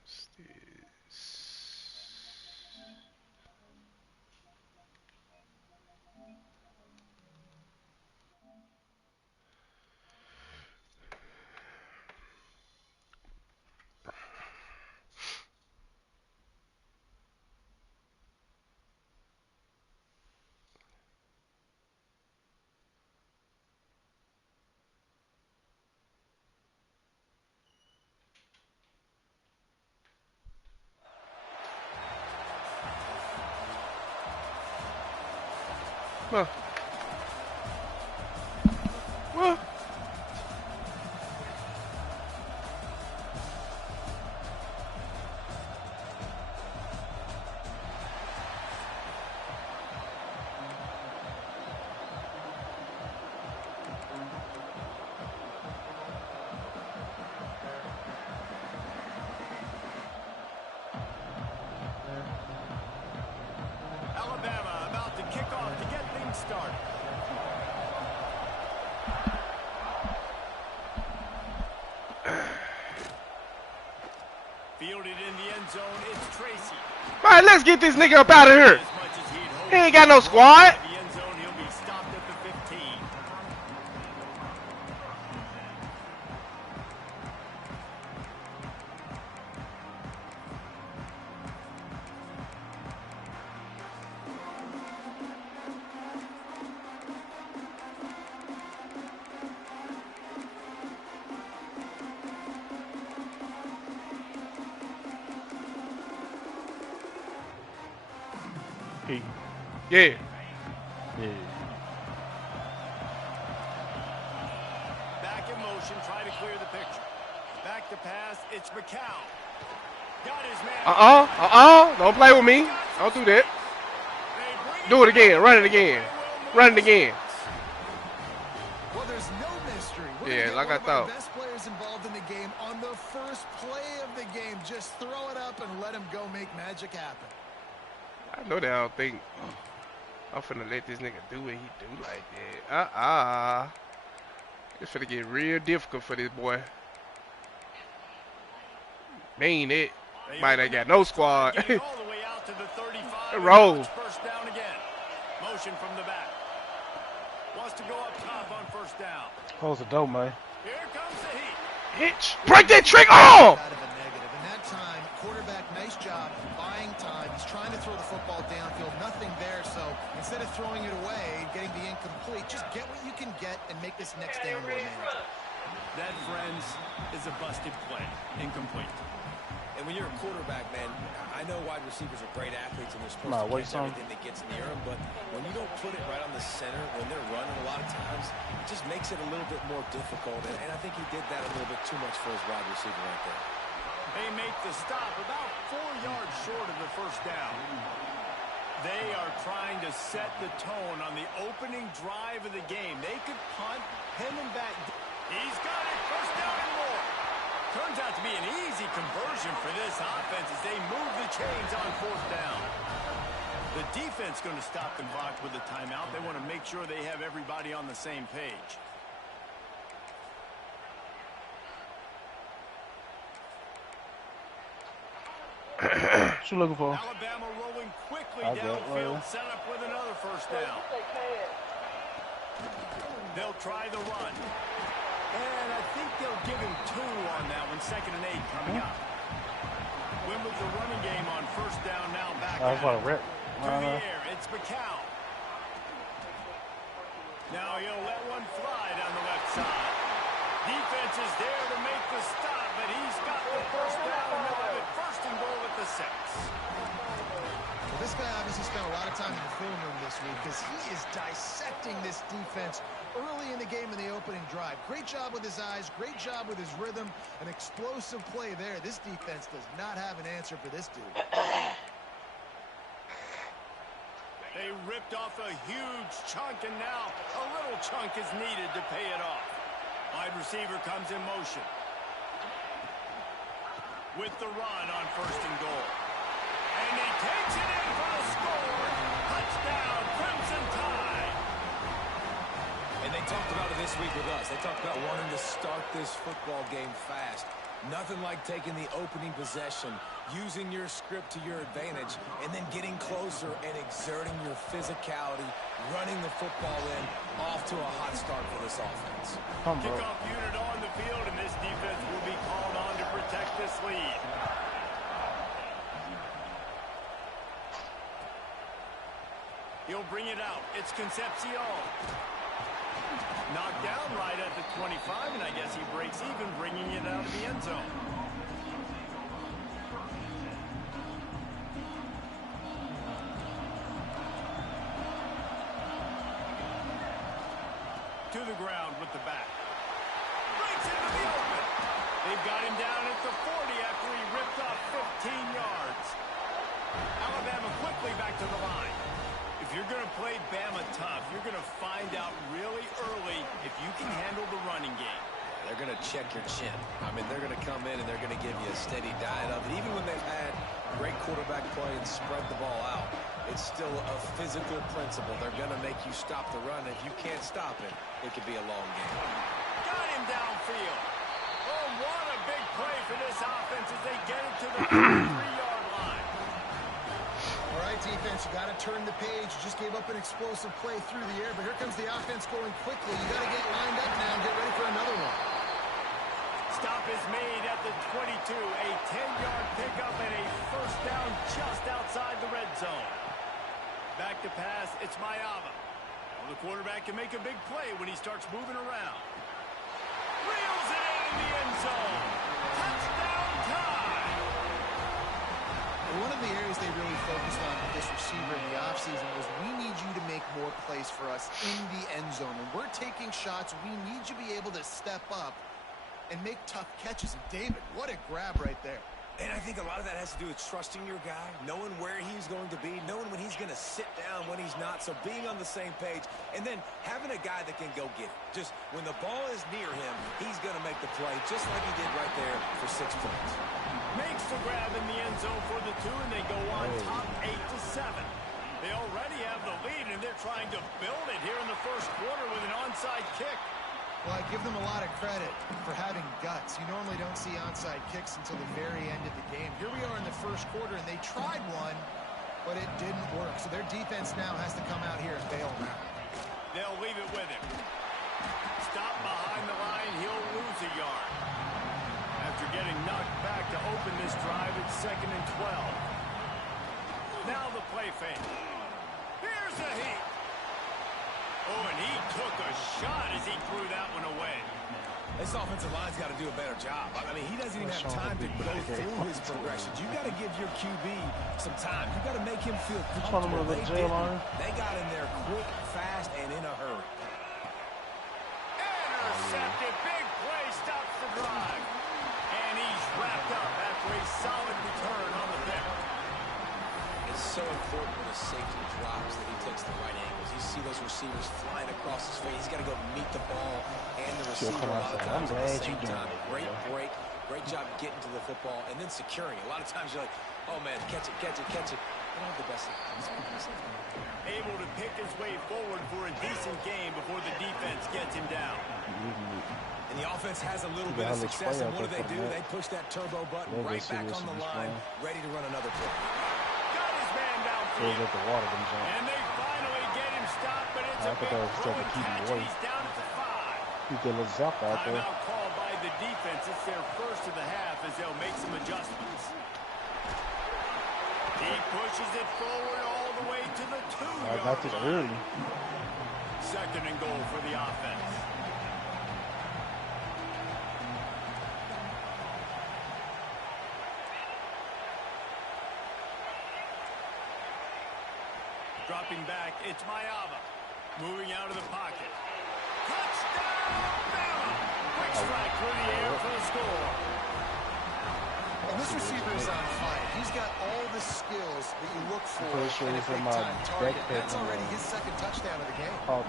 What's this? Huh. Well. Alabama about to kick off to get things started. Fielded in the end zone, it's Tracy. All right, let's get this nigga up out of here. As much as he'd hoped He ain't got no squad. the end zone, he'll be stopped at the 15. He, Yeah. yeah. Back in motion, try to clear the picture. Back to pass, it's McCown. Got his man. Don't play with me. Don't do that. Do it again. Run it again. Run it again. Well, there's no mystery. We're Yeah, gonna get like one I of our thought. best players involved in the game on the first play of the game. Just throw it up and let him go make magic happen. I know they don't think I'm finna let this nigga do what he do like that. It's finna get real difficult for this boy. Mean it. Might ain't got no squad. All the way out to the 35. Roll. First down again. Motion from the back. Wants to go up top on first down. Close the door, man. Here comes the heat. Hitch. Break that trick. Oh! Out of a negative. And that time, quarterback, nice job buying time. He's trying to throw the football downfield. Nothing there. So instead of throwing it away, getting the incomplete, just get what you can get and make this next down more manageable. That, friends, is a busted play. Incomplete. And when you're a quarterback, man, I know wide receivers are great athletes and they're supposed Nah, to wait, catch son. everything that gets near them, but when you don't put it right on the center, when they're running a lot of times, it just makes it a little bit more difficult. And I think he did that a little bit too much for his wide receiver right there. They make the stop about 4 yards short of the first down. They are trying to set the tone on the opening drive of the game. They could punt, pin him back. He's got it. First down and more. Turns out to be an easy conversion for this offense as they move the chains on fourth down. The defense going to stop the clock with a timeout. They want to make sure they have everybody on the same page. What you looking for? Alabama rolling quickly I got downfield, one. set up with another first down. They'll try the run. And I think they'll give him 2 on that one. 2nd and 8 coming up. Win with the running game on first down now back I was about to rip. through the air. It's McCown. Now he'll let one fly down the left side. Defense is there to make the stop, but he's got the first down. And they'll have it first and goal at the 6. Well, this guy obviously spent a lot of time in the film room this week because he is dissecting this defense early in the game in the opening drive. Great job with his eyes, great job with his rhythm, an explosive play there. This defense does not have an answer for this dude. They ripped off a huge chunk, and now a little chunk is needed to pay it off. Wide receiver comes in motion. With the run on first and goal. And he takes it in for the score. Touchdown, Crimson Tide. And they talked about it this week with us. They talked about wanting to start this football game fast. Nothing like taking the opening possession, using your script to your advantage, and then getting closer and exerting your physicality, running the football in, off to a hot start for this offense. Come, bro. Kickoff unit on the field, and this defense will be called on to protect this lead. He'll bring it out. It's Concepcion. Knocked down right at the 25, and I guess he breaks even, bringing it out of the end zone. to the ground with the back. Breaks into the open. They've got him down at the 40 after he ripped off 15 yards. Alabama quickly back to the line. If you're going to play Bama tough, you're going to find out really early if you can handle the running game. They're going to check your chin. I mean, they're going to come in and they're going to give you a steady diet of it. Even when they've had great quarterback play and spread the ball out, it's still a physical principle. They're going to make you stop the run. If you can't stop it, it could be a long game. Got him downfield. Oh, what a big play for this offense as they get it to the 3-yard line. All right, defense, you got to turn the page. You just gave up an explosive play through the air, but here comes the offense going quickly. You got to get lined up now and get ready for another one. Stop is made at the 22. A 10-yard pickup and a first down just outside the red zone. Back to pass, it's Mayava. Well, the quarterback can make a big play when he starts moving around. Reels it in the end zone. Touchdown time. One of the areas they really focused on with this receiver in the offseason was we need you to make more plays for us in the end zone. When we're taking shots, we need you to be able to step up and make tough catches. And David, what a grab right there. And I think a lot of that has to do with trusting your guy, knowing where he's going to be, knowing when he's going to sit down, when he's not. So being on the same page, and then having a guy that can go get it. Just when the ball is near him, he's going to make the play, just like he did right there for 6 points. Makes the grab in the end zone for the 2, and they go on top 8-7. They already have the lead, and they're trying to build it here in the first quarter with an onside kick. Well, I give them a lot of credit for having guts. You normally don't see onside kicks until the very end of the game. Here we are in the first quarter, and they tried one, but it didn't work. So their defense now has to come out here and bail them out. They'll leave it with him. Stop behind the line, he'll lose a yard. After getting knocked back to open this drive, it's 2nd and 12. Now the play fake. Here's a heat. Oh, and he took a shot as he threw that one away. This offensive line's got to do a better job. I mean, he doesn't even have time to go through his progressions. You got to give your QB some time. You got to make him feel comfortable. They got in there quick, fast, and in a hurry. Intercepted. Big play stops the drive. And he's wrapped up after a solid return on the pick. It's so important when a safety drops that he takes the right angles. You see those receivers flying across his face. He's got to go meet the ball and the receiver a lot of times at the same time. Great break. Great job getting to the football and then securing it. A lot of times you're like, oh, man, catch it, catch it, catch it. They don't have the best able to pick his way forward for a decent game before the defense gets him down. And the offense has a little bit of success, and what do? They push that turbo button right back on the line, ready to run another play. Got his man downfield. And they finally get him stopped, but it's a big throw catch. He's down at the 5. Timeout called by the defense. It's their first of the half as they'll make some adjustments. He pushes it forward all the way to the 2-yard line. 2nd and goal for the offense. Dropping back, it's Mayava. Moving out of the pocket. Touchdown, Bama! Quick strike through the air for the score. And this receiver is on fire. He's got all the skills that you look for in a big-time target. That's already his 2nd touchdown of the game. Well,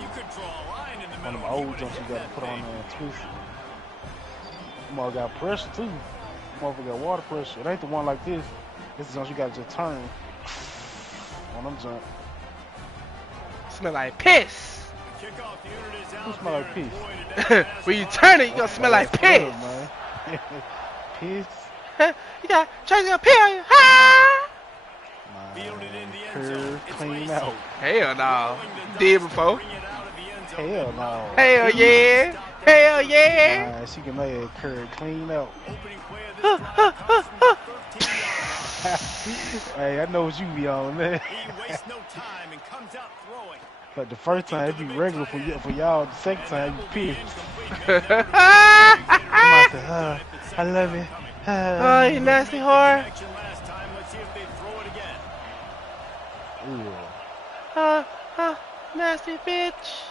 you could draw a line in the middle. One of them old jumps you got to put on there and twist it. Mother got pressure too. Motherfucker got water pressure. It ain't the one like this. This is one you got to just turn on them jump. Smell like piss. Kickoff unit is out. Who smell like piss? When you turn it, you gonna smell like piss. Man. Piss. You got trying to piss. Ha! Fielded in the end zone. Clean out. Hell no. Did before. Hell no. Hell yeah. Hell yeah. Nah, she can make it curd clean out. Opening play of this drive comes from the 13-yard line. Hey, I know what you be on, man. He wastes no time and comes out throwing. But the first time it be regular for y'all. The second time you pissed. I love it. Oh, you nasty whore. Last time. Let's see if they throw it again. Ooh. Nasty bitch.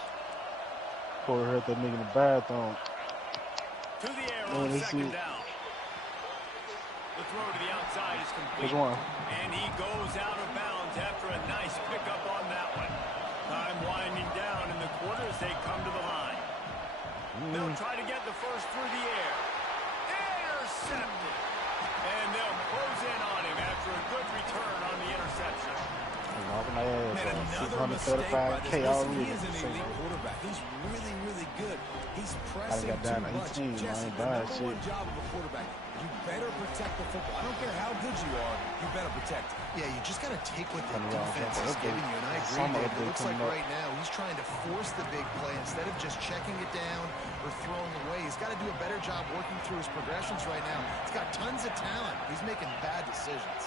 Corey heard that nigga in the bathroom. To the air Man, on this second shit. down. The throw to the outside is Which complete. one? And he goes out of bounds after a nice pickup on that one. Time winding down in the quarter as they come to the line. They'll try to get the first through the air. Intercepted. And they'll close in on him after a good return on the interception. Knocking my Man, ass another on mistake by this. 635K Listen, already. he is an elite quarterback. He's really, really good. He's I pressing got down too much. 18. I Jesse, ain't the buying number shit. one job of a quarterback, you better protect the football. I don't care how good you are, you better protect it. Yeah, you just got to take what the Coming out, defense is that's giving you. And I agree, summer David. It update looks like coming up. right now he's trying to force the big play instead of just checking it down or throwing away. He's got to do a better job working through his progressions right now. He's got tons of talent. He's making bad decisions.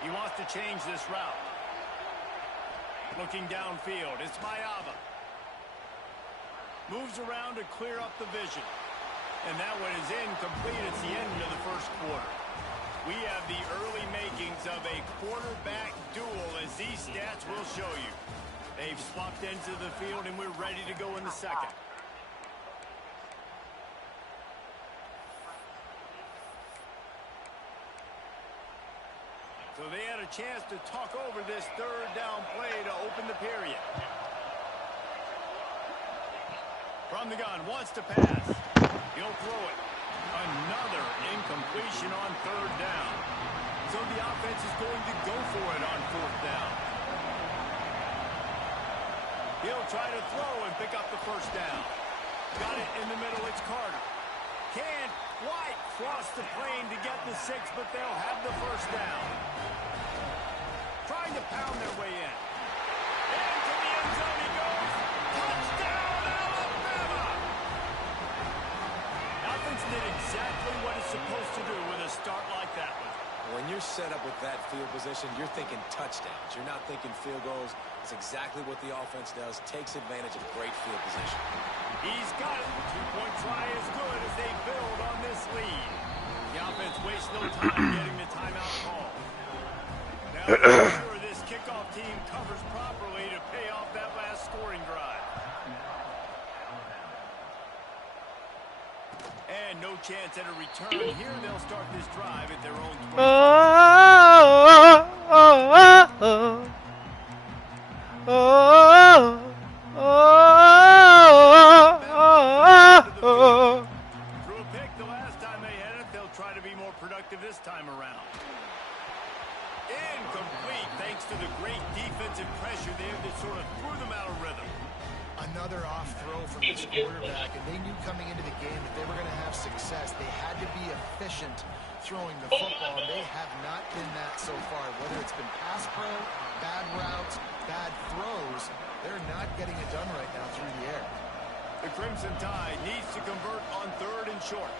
He wants to change this route. Looking downfield, it's Mayava. Moves around to clear up the vision. And that one is incomplete. It's the end of the first quarter. We have the early makings of a quarterback duel, as these stats will show you. They've swapped ends of the field, and we're ready to go in the second. So they had a chance to talk over this third down play to open the period. From the gun, wants to pass. He'll throw it. Another incompletion on third down. So the offense is going to go for it on fourth down. He'll try to throw and pick up the first down. Got it in the middle, it's Carter. Can't quite cross the plane to get the 6, but they'll have the first down. Trying to pound their way in. Into the end zone he goes. Touchdown, Alabama! Offense did exactly what it's supposed to do with a start like that one. When you're set up with that field position, you're thinking touchdowns. You're not thinking field goals. It's exactly what the offense does. Takes advantage of great field position. He's got it. The two-point try is good as they build on this lead. The offense wastes no time getting the timeout call. Now, make sure this kickoff team covers properly to pay off that last scoring drive. And no chance at a return here. They'll start this drive at their own 20. Threw a pick the last time they had it. They'll try to be more productive this time around. Incomplete thanks to the great defensive pressure there that sort of threw them out of rhythm. Another off throw from this quarterback, and they knew coming into the game that they were going to have success. They had to be efficient throwing the football, and they have not been that so far. Whether it's been pass pro, bad routes, bad throws, they're not getting it done right now through the air. The Crimson Tide needs to convert on third and short.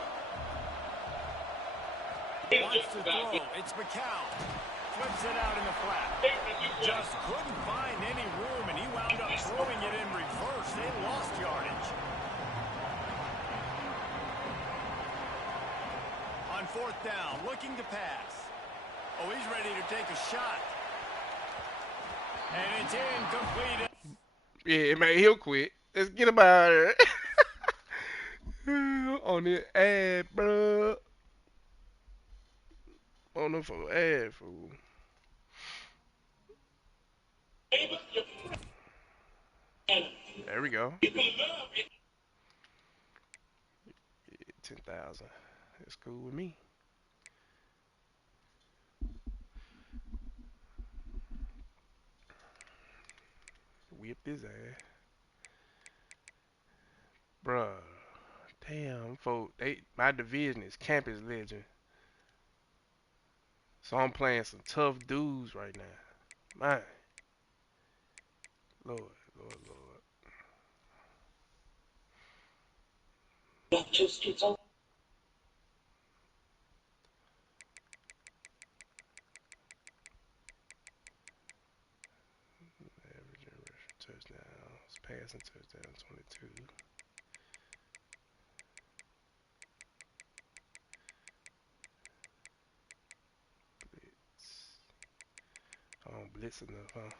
Wants to throw. It's McCown. Flips it out in the flat. Just couldn't find any room, and he wound up throwing it in reverse. They lost yardage. On fourth down, looking to pass. Oh, he's ready to take a shot. And it's incomplete. Yeah, man, he'll quit. Let's get him out of here. On the ad, bro. On the phone ad, fool. There we go. Yeah, 10,000. That's cool with me. Whip his ass. Bruh. Damn, folks. My division is Campus Legend. So I'm playing some tough dudes right now. Man. Lord, Lord, Lord. Average rushing touchdowns, passing touchdowns, 22. Blitz. I don't blitz enough, huh?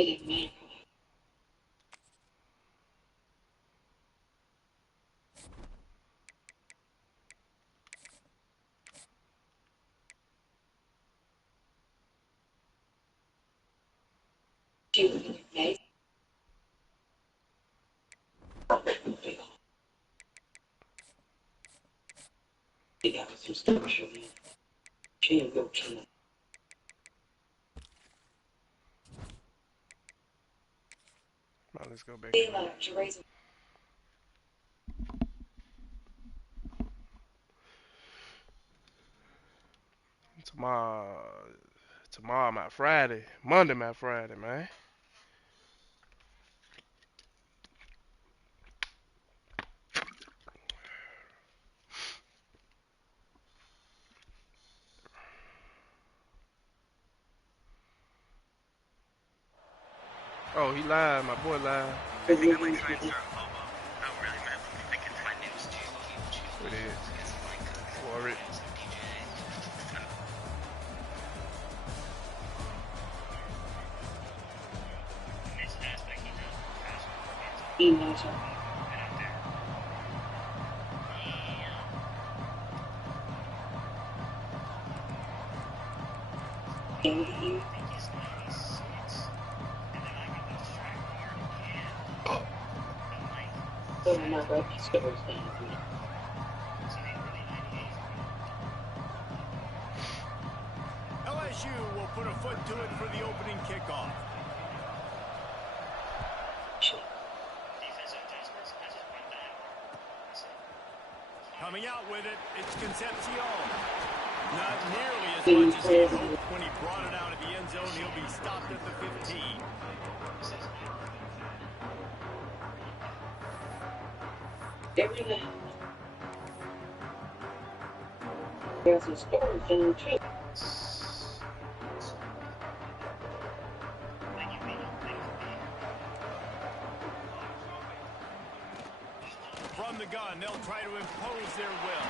Come on, let's go back in. Tomorrow my Friday. Monday my Friday, man. Oh, he lied. My boy lied. I think I might try and start a FOMO. Oh, really, man? I can my news too huge. What it is? For it. LSU will put a foot to it for the opening kickoff. Coming out with it, it's Concepcion. Not nearly as much as he hoped when he brought it out of the end zone. He'll be stopped at the 15. There's a story thing too. From the gun, they'll try to impose their will.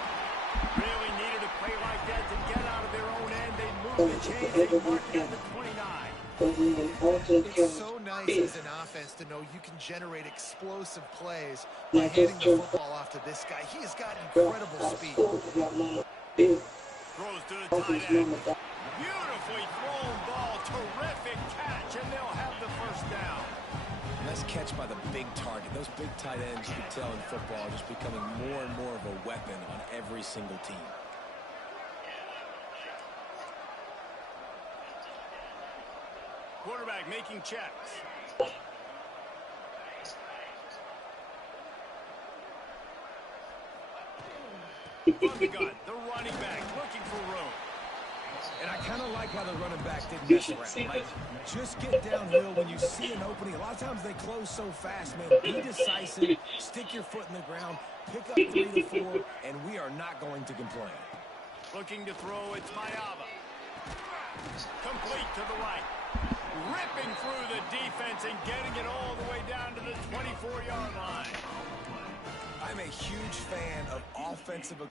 Really needed a play like that to get out of their own end. They move the chains, they mark it at the 29. It's so nice as an offense to know you can generate explosive plays by handing the football off to this guy. He has got incredible speed. Throws to the tight end. Beautifully thrown ball. Terrific catch, and they'll have the first down. Nice catch by the big target. Those big tight ends, you can tell in football, are just becoming more and more of a weapon on every single team. Quarterback making checks. From the gun, the running back looking for room. And I kind of like how the running back didn't mess around. Like, just get downhill when you see an opening. A lot of times they close so fast, man. Be decisive, stick your foot in the ground, pick up 3 to 4, and we are not going to complain. Looking to throw, it's Mayava. Complete to the right. Ripping through the defense and getting it all the way down to the 24-yard line. I'm a huge fan of offensive.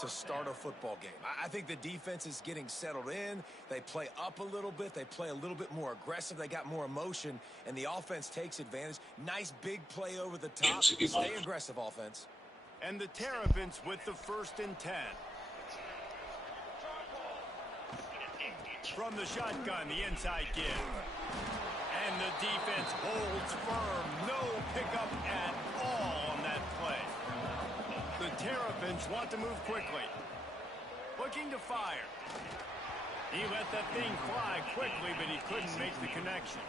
To start a football game. I think the defense is getting settled in. They play up a little bit. They play a little bit more aggressive. They got more emotion, and the offense takes advantage. Nice big play over the top. Stay aggressive, offense. And the Terrapins with the 1st and 10. From the shotgun, the inside give. And the defense holds firm. No pickup at all on that play. The Terrapins want to move quickly. Looking to fire. He let that thing fly quickly, but he couldn't make the connection.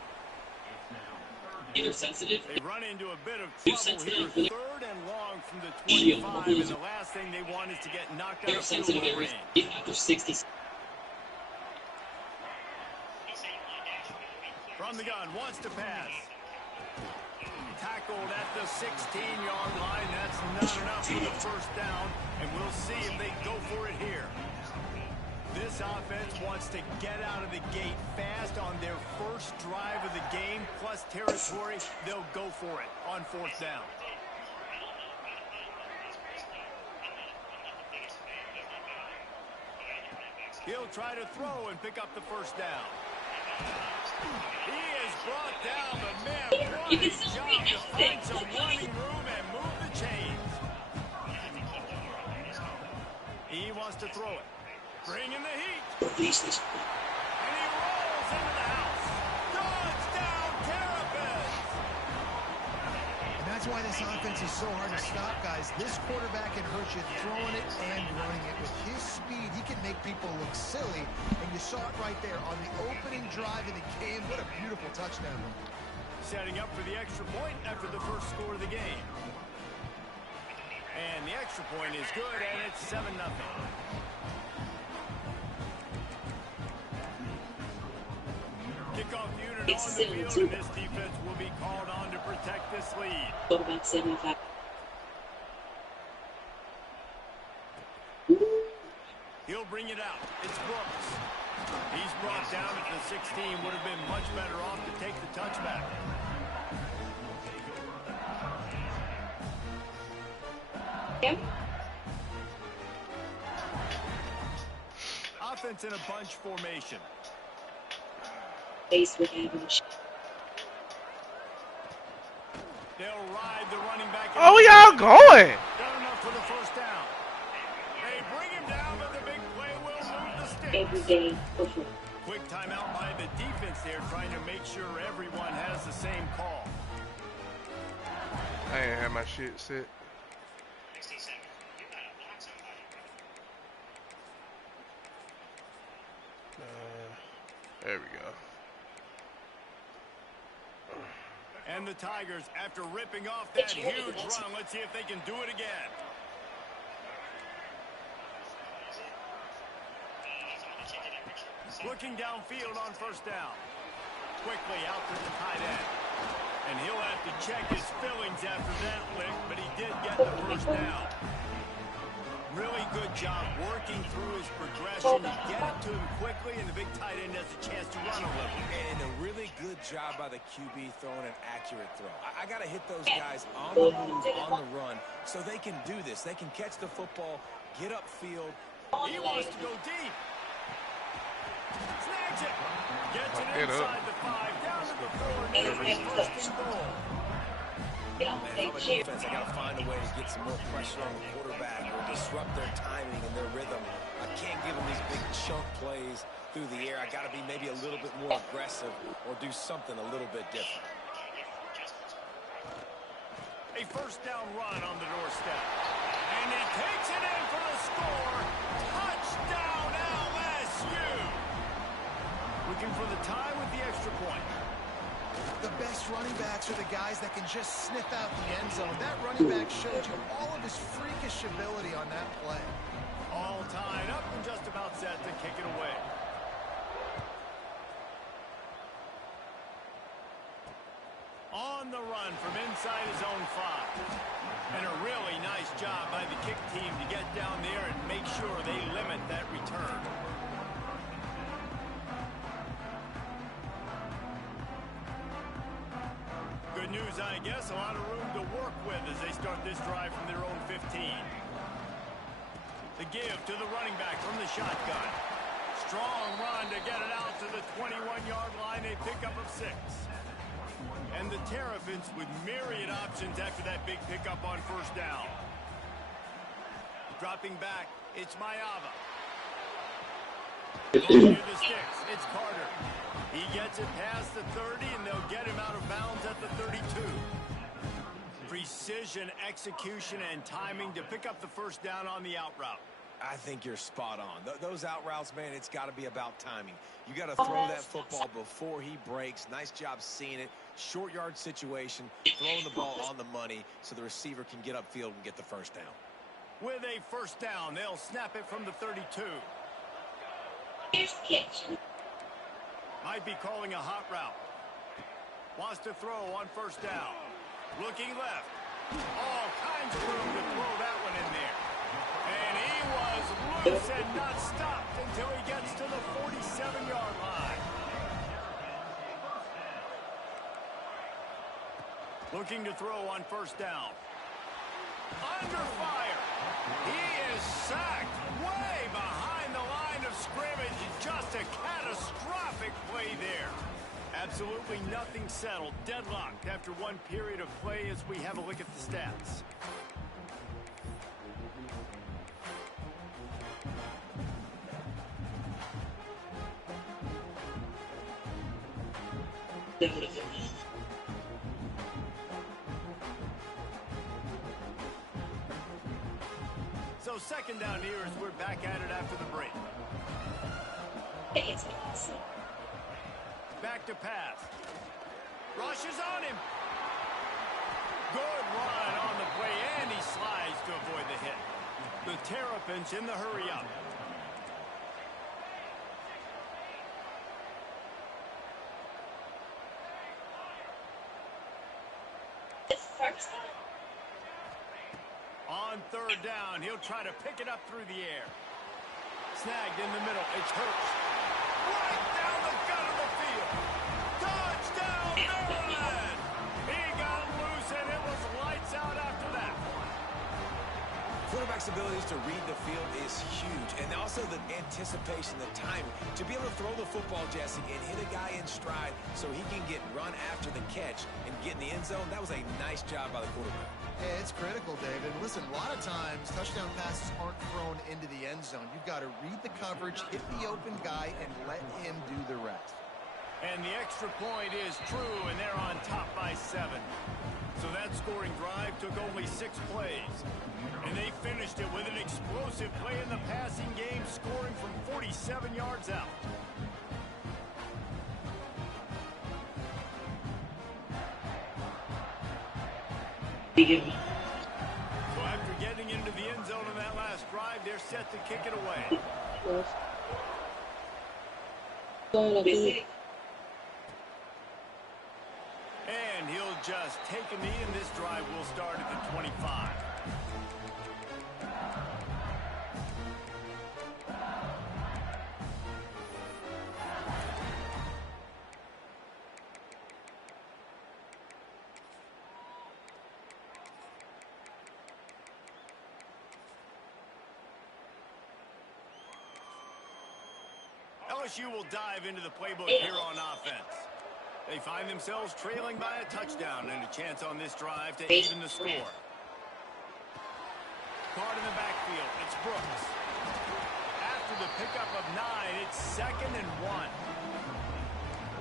They run into a bit of trouble here. 3rd and long from the 25, and the last thing they want is to get knocked out of field goal range. From the gun, wants to pass. Tackled at the 16-yard line. That's not enough for the first down, and we'll see if they go for it here. This offense wants to get out of the gate fast on their first drive of the game, plus territory. They'll go for it on 4th down. He'll try to throw and pick up the first down. He is brought down, but man, what a job to find some running room and move the chains. He wants to throw it. Bring in the heat. And he rolls into the house. Touchdown, Terrapins! And that's why this offense is so hard to stop, guys. This quarterback can hurt you throwing it and running it. With his speed, he can make people look silly. And you saw it right there on the opening drive of the game. What a beautiful touchdown. Setting up for the extra point after the first score of the game. And the extra point is good, and it's 7-0. Kickoff unit on the field, and this defense will be called on to protect this lead. He'll bring it out. It's Brooks. He's brought down at the 16. Would have been much better off to take the touchback. Offense in a bunch formation. Base with average. They'll ride the running back. Oh, we all going. Done enough for the first down. They bring him down, but the big play will move the sticks. Every day before. Quick timeout by the defense there, trying to make sure everyone has the same call. I ain't have my shit set. There we go. And the Tigers, after ripping off that huge run, let's see if they can do it again. Looking downfield on first down. Quickly out to the tight end. And he'll have to check his fillings after that lick, but he did get the first down. Really good job working through his progression. You get it to him quickly, and the big tight end has a chance to run a little. And a really good job by the QB throwing an accurate throw. I got to hit those guys on the move, on the run, so they can do this. They can catch the football, get upfield. He wants to go deep. Snags it. Gets it inside the 5, down to the 4, near his first and goal. And on the defense, I got to find a way to get some more pressure on the quarterback or disrupt their timing and their rhythm. I can't give them these big chunk plays through the air. I got to be maybe a little bit more aggressive or do something a little bit different. A first down run on the doorstep. And he takes it in for the score. Touchdown, LSU. Looking for the tie with the extra point. The best running backs are the guys that can just sniff out the end zone. That running back showed you all of his freakish ability on that play. All tied up and just about set to kick it away. On the run from inside his own 5. And a really nice job by the kick team to get down there and make sure they limit that return. Good news, I guess. A lot of room to work with as they start this drive from their own 15. The give to the running back from the shotgun. Strong run to get it out to the 21-yard line. A pickup of 6. And the Terrapins with myriad options after that big pickup on first down. Dropping back, it's Mayava. Near the sticks, it's Carter. He gets it past the 30, and they'll get him out of bounds at the 32. Precision, execution, and timing to pick up the first down on the out route. I think you're spot on. Those out routes, man, it's got to be about timing. You got to throw that football before he breaks. Nice job seeing it. Short yard situation, throwing the ball on the money so the receiver can get upfield and get the first down. With a first down, they'll snap it from the 32. Might be calling a hot route. Wants to throw on first down. Looking left. All kinds of room to throw that one in there. And he was loose and not stopped until he gets to the 47-yard line. Looking to throw on first down. Under fire. He is sacked way behind the line of scrimmage. Just a catastrophic play there. Absolutely nothing settled. Deadlocked after one period of play as we have a look at the stats. So second down here as we're back at it after the break. Back to pass. Rushes on him. Good run on the play, and he slides to avoid the hit. The Terrapins in the hurry up. On third down, he'll try to pick it up through the air. Snagged in the middle. It's Hurts. Right down the gut of the field. Touchdown, Maryland! He got loose, and it was lights out after that. Quarterback's abilities to read the field is huge, and also the anticipation, the timing. To be able to throw the football, Jesse, and hit a guy in stride so he can get run after the catch and get in the end zone, that was a nice job by the quarterback. Hey, it's critical, David. Listen, a lot of times touchdown passes aren't thrown into the end zone. You've got to read the coverage, hit the open guy, and let him do the rest. And the extra point is true, and they're on top by 7. So that scoring drive took only 6 plays. And they finished it with an explosive play in the passing game, scoring from 47 yards out. So after getting into the end zone in that last drive, they're set to kick it away. And he'll just take a knee, and this drive will start at the 25. LSU will dive into the playbook here on offense. They find themselves trailing by a touchdown and a chance on this drive to even the score. Card in the backfield. It's Brooks. After the pickup of 9, it's 2nd and 1.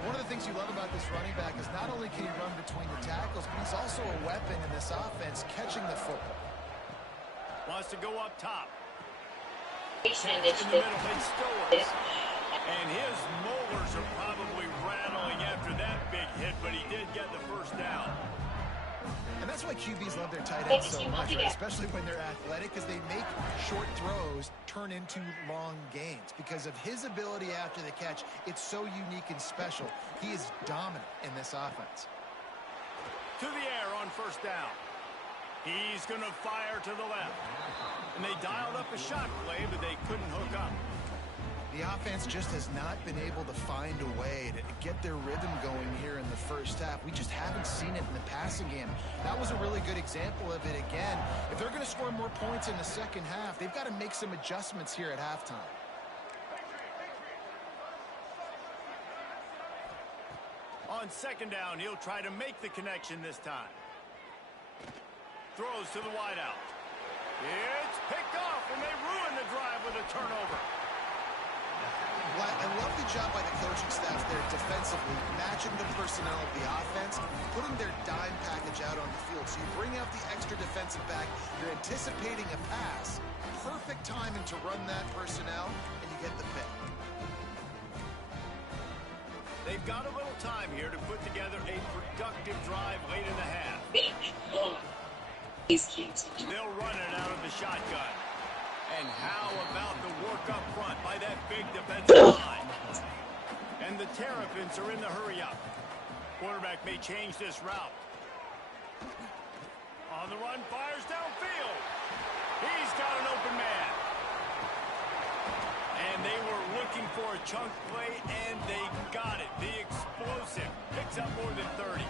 One of the things you love about this running back is not only can he run between the tackles, but he's also a weapon in this offense, catching the football. Wants to go up top. In the middle, it's Stowers. And his molars are probably rattling after that big hit, but he did get the first down. And that's why QBs love their tight ends so much, right? Especially when they're athletic, because they make short throws turn into long gains. Because of his ability after the catch, it's so unique and special. He is dominant in this offense. To the air on first down. He's going to fire to the left. And they dialed up a shot play, but they couldn't hook up. The offense just has not been able to find a way to get their rhythm going here in the first half. We just haven't seen it in the passing game. That was a really good example of it again. If they're going to score more points in the second half, they've got to make some adjustments here at halftime. On second down, he'll try to make the connection this time. Throws to the wideout. It's picked off, and they ruin the drive with a turnover. I love the job by the coaching staff there defensively, matching the personnel of the offense, putting their dime package out on the field. So you bring out the extra defensive back, you're anticipating a pass, perfect timing to run that personnel, and you get the pick. They've got a little time here to put together a productive drive late in the half. They'll run it out of the shotgun. And how about the work up front by that big defensive line? And the Terrapins are in the hurry up. Quarterback may change this route. On the run, fires downfield. He's got an open man. And they were looking for a chunk play, and they got it. The explosive picks up more than 30.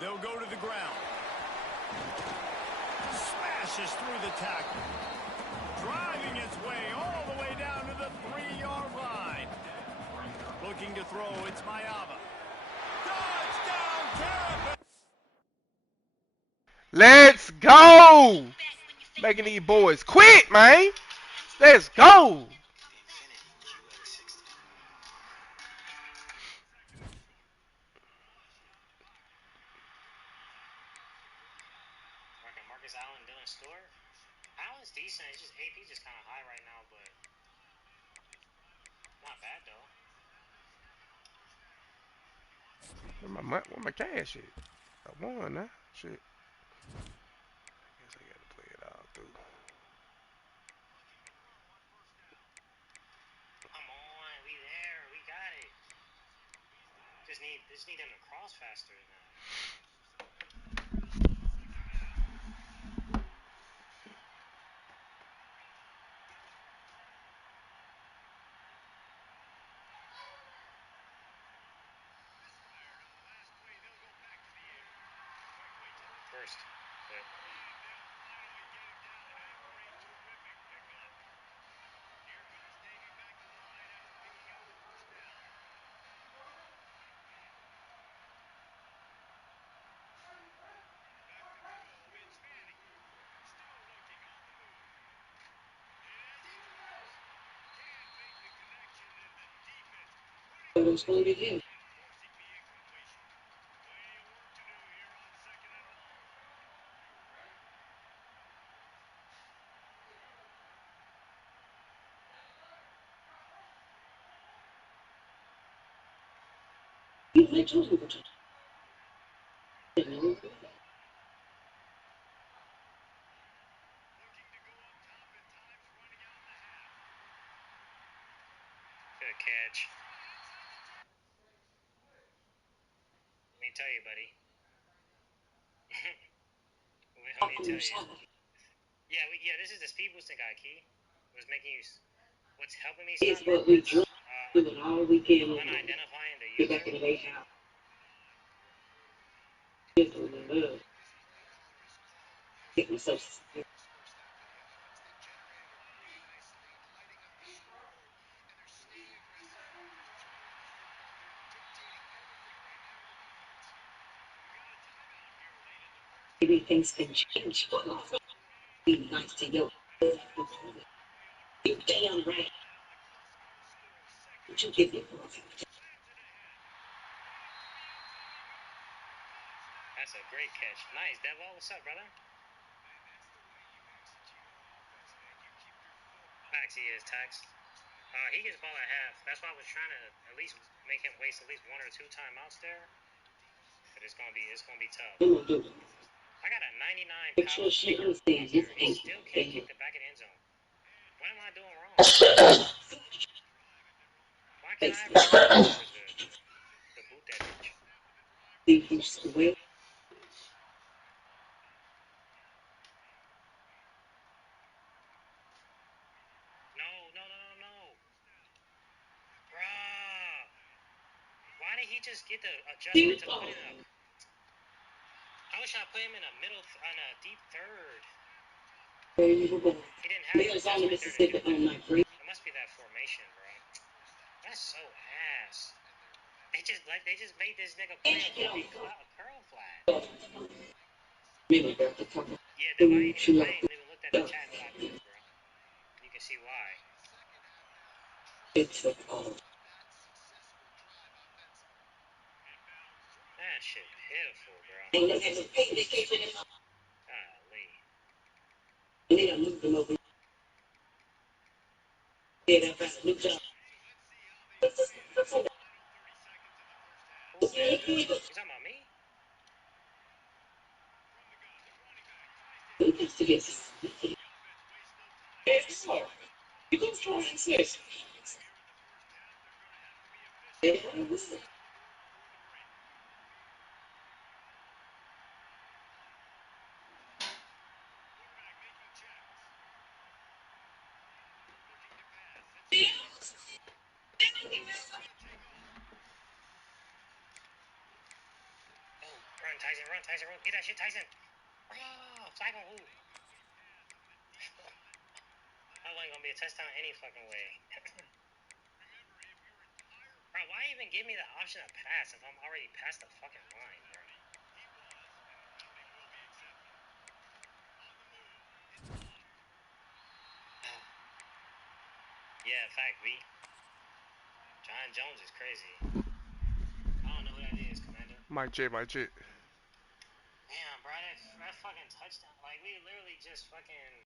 They'll go to the ground. Smashes through the tackle. Driving its way all the way down to the 3-yard line. Looking to throw, it's Mayava. Touchdown, Terrapins! Let's go! Making these boys quit, man. Let's go. Marcus Allen, Dylan Stewart. Allen's decent. It's just AP just kind of high right now, but not bad though. Where my cash at? I won, huh? Shit. I guess I gotta play it all through. Come on, we there. We got it. Just need them to cross faster than that. First, but good catch. Let me tell you, buddy. Let me tell you. Yeah, this is the speed boosting guy, Key. Was making you. What's helping me stop it? Unidentifying the user. Maybe things can change. Be nice to you. You damn right. Would you give me That's a great catch. Nice, Devo. What's up, brother? Max, he is taxed. He gets ball at half. That's why I was trying to at least make him waste at least 1 or 2 timeouts there. But it's gonna be tough. I got a 99 power sticker. He still can't kick the back of the end zone. What am I doing wrong? Why can't I ever to boot that bitch? No. Bruh. Why did he just get the adjustment to put it up? I was trying to put him in a middle, on a deep third. He didn't have the adjustment there to do that. It must be that formation, bro. That's so ass. They just made this nigga play a curl flat. Yeah, I ain't even looked at the chat in 5 minutes, bro. You can see why. It's a call. That shit pitiful, bro. They never have a pay vacation in my Golly. and they done moved them over. Yeah, that got a new job. Who? You talking about me? Who needs to get some? Yes, sir. You go strong and sis. Yeah, I will. Oh, run, Tyson, run, Tyson, run. Get that shit, Tyson. Oh, flag on who? That wasn't gonna be a touchdown any fucking way. Bro, why even give me the option to pass if I'm already past the fucking line, bro? Yeah, fact, B. John Jones is crazy. I don't know who that is, Commander. Mike J, Mike J. Damn, bro, that fucking touchdown. Like, we literally just fucking...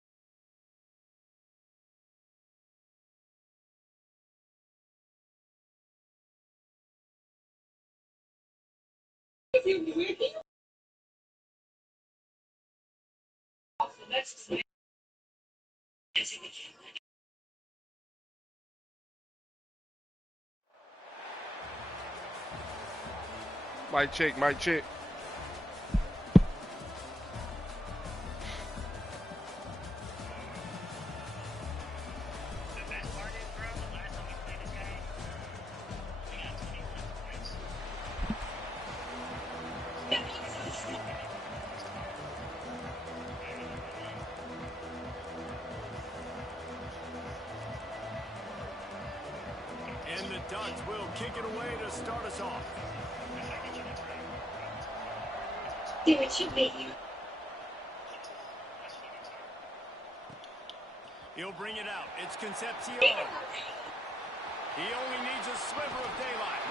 Mike check, Mike check. The best part is, bro, last time we played this game, we got 21 points. And the Ducks will kick it away to start us off. There it should be. He'll bring it out. It's Concepcion. He only needs a sliver of daylight.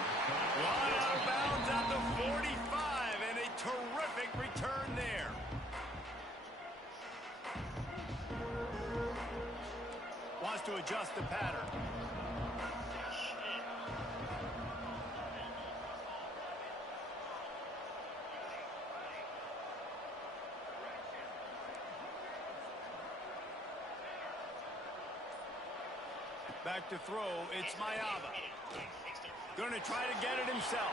Run out of bounds at the 45, and a terrific return there. Wants to adjust the pattern. Back to throw, it's Mayaba. Going to try to get it himself.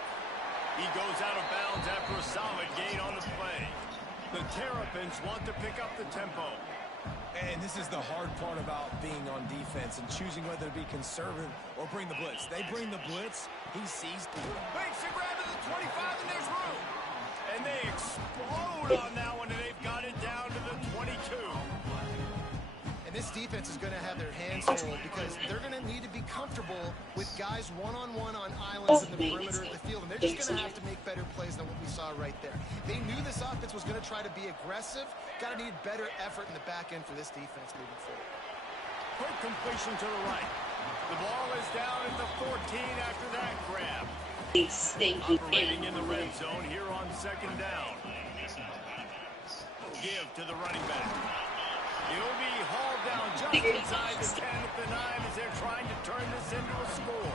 He goes out of bounds after a solid gain on the play. The Terrapins want to pick up the tempo. And this is the hard part about being on defense and choosing whether to be conservative or bring the blitz. They bring the blitz. He sees. Makes a grab at the 25, and there's room. And they explode on that one, and they've got it down to the 22. This defense is going to have their hands full because they're going to need to be comfortable with guys one-on-one on islands in the perimeter of the field, and they're just going to have to make better plays than what we saw right there. They knew this offense was going to try to be aggressive. Got to need better effort in the back end for this defense moving forward. Quick completion to the right. The ball is down at the 14 after that grab. Operating in the red zone here on second down. Give to the running back. He'll be hauled down just inside the 10 at the 9 as they're trying to turn this into a score.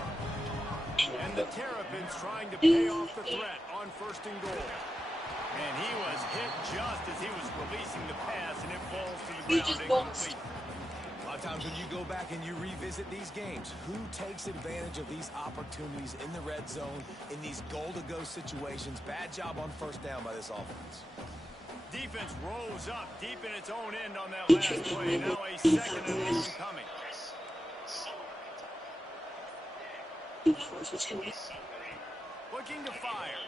And the Terrapins trying to pay off the threat on first and goal. And he was hit just as he was releasing the pass, and it falls to the ground incomplete. A lot of times when you go back and you revisit these games, who takes advantage of these opportunities in the red zone, in these goal-to-go situations? Bad job on first down by this offense. Defense rose up deep in its own end on that last play. Now a second and long coming. Looking to fire.